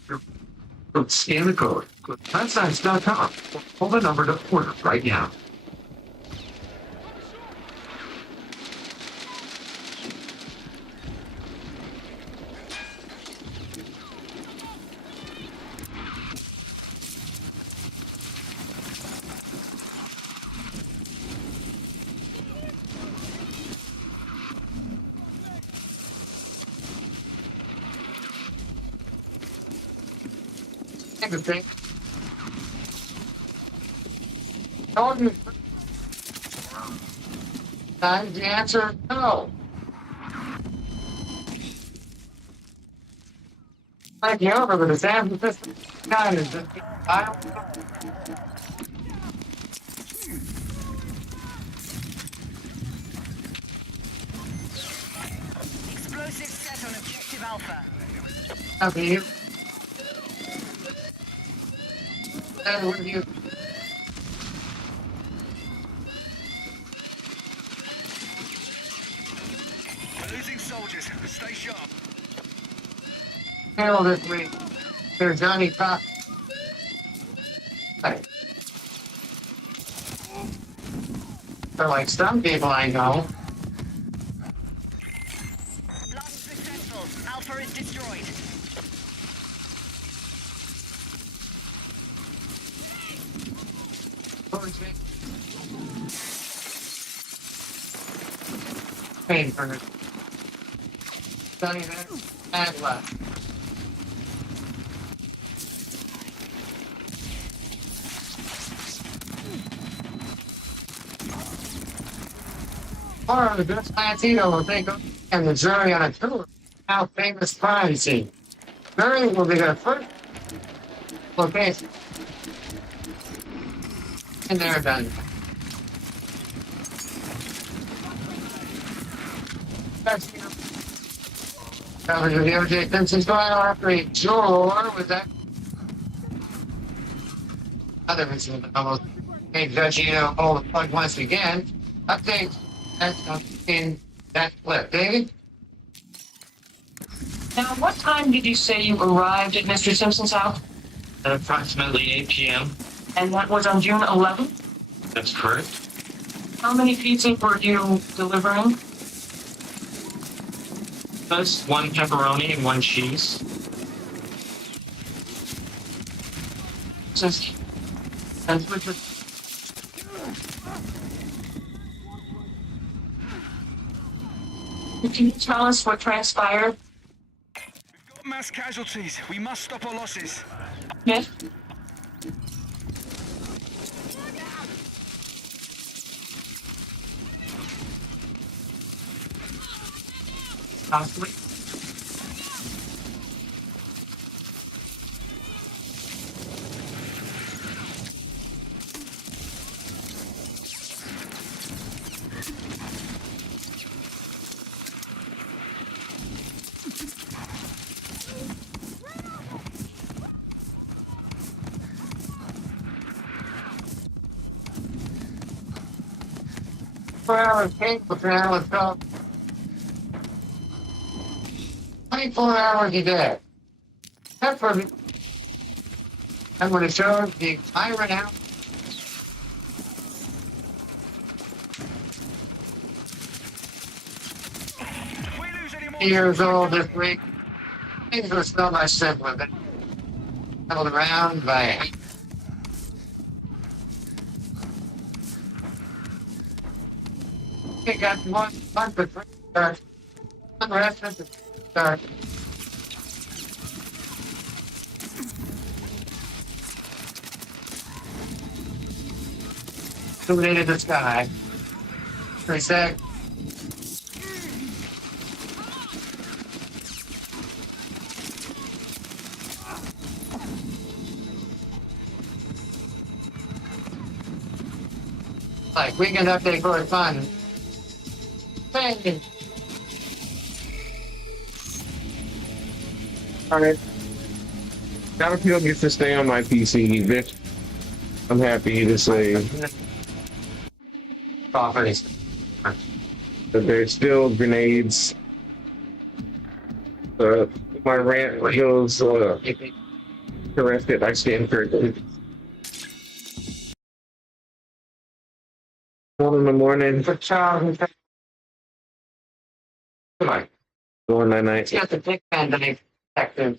scan the code. Go to TransScience.com or call the number to order right now. Interesting. Told you. Time's the answer no. Thank you over with the San Francisco kind of Explosive set on objective Alpha. Okay. With you. We're losing soldiers. Stay sharp. Handle this week. There's Johnny Pop. Right. So like some people I know. Blast successful. Alpha is destroyed. Pain for her. Johnny there and left. Or the best Latino will take up and the jury on a tour. How famous crime scene. Jury will be their first location. And they're done. Coverage of the OJ Simpson's going on after a juror with that. Other incident almost made Judge pull the plug once again. Update. That's in that clip. David? Now, what time did you say you arrived at Mr. Simpson's house? At approximately 8 p.m. And that was on June 11th? That's correct. How many pizzas were you delivering? That's 1 pepperoni and 1 cheese. Just. And with the. Can you tell us what transpired? We've got mass casualties. We must stop our losses. Yes. Possibly. Hours, 24 hours, 24 hours a day. That's for me. I'm going to show the tyrant out. Years old this week. Things were so much simpler than traveled around by. We got one bunch of start. One restaurant to start. Illuminated the sky. They said. Like weekend update for fun. Hey. Alright. Battlefield gets to stay on my PC, bitch. I'm happy to say. Properties. But there's still grenades. My rant goes arrested. I stand corrected. 1 in the morning. For child. Come on. Going that night. It's got the big pandemic.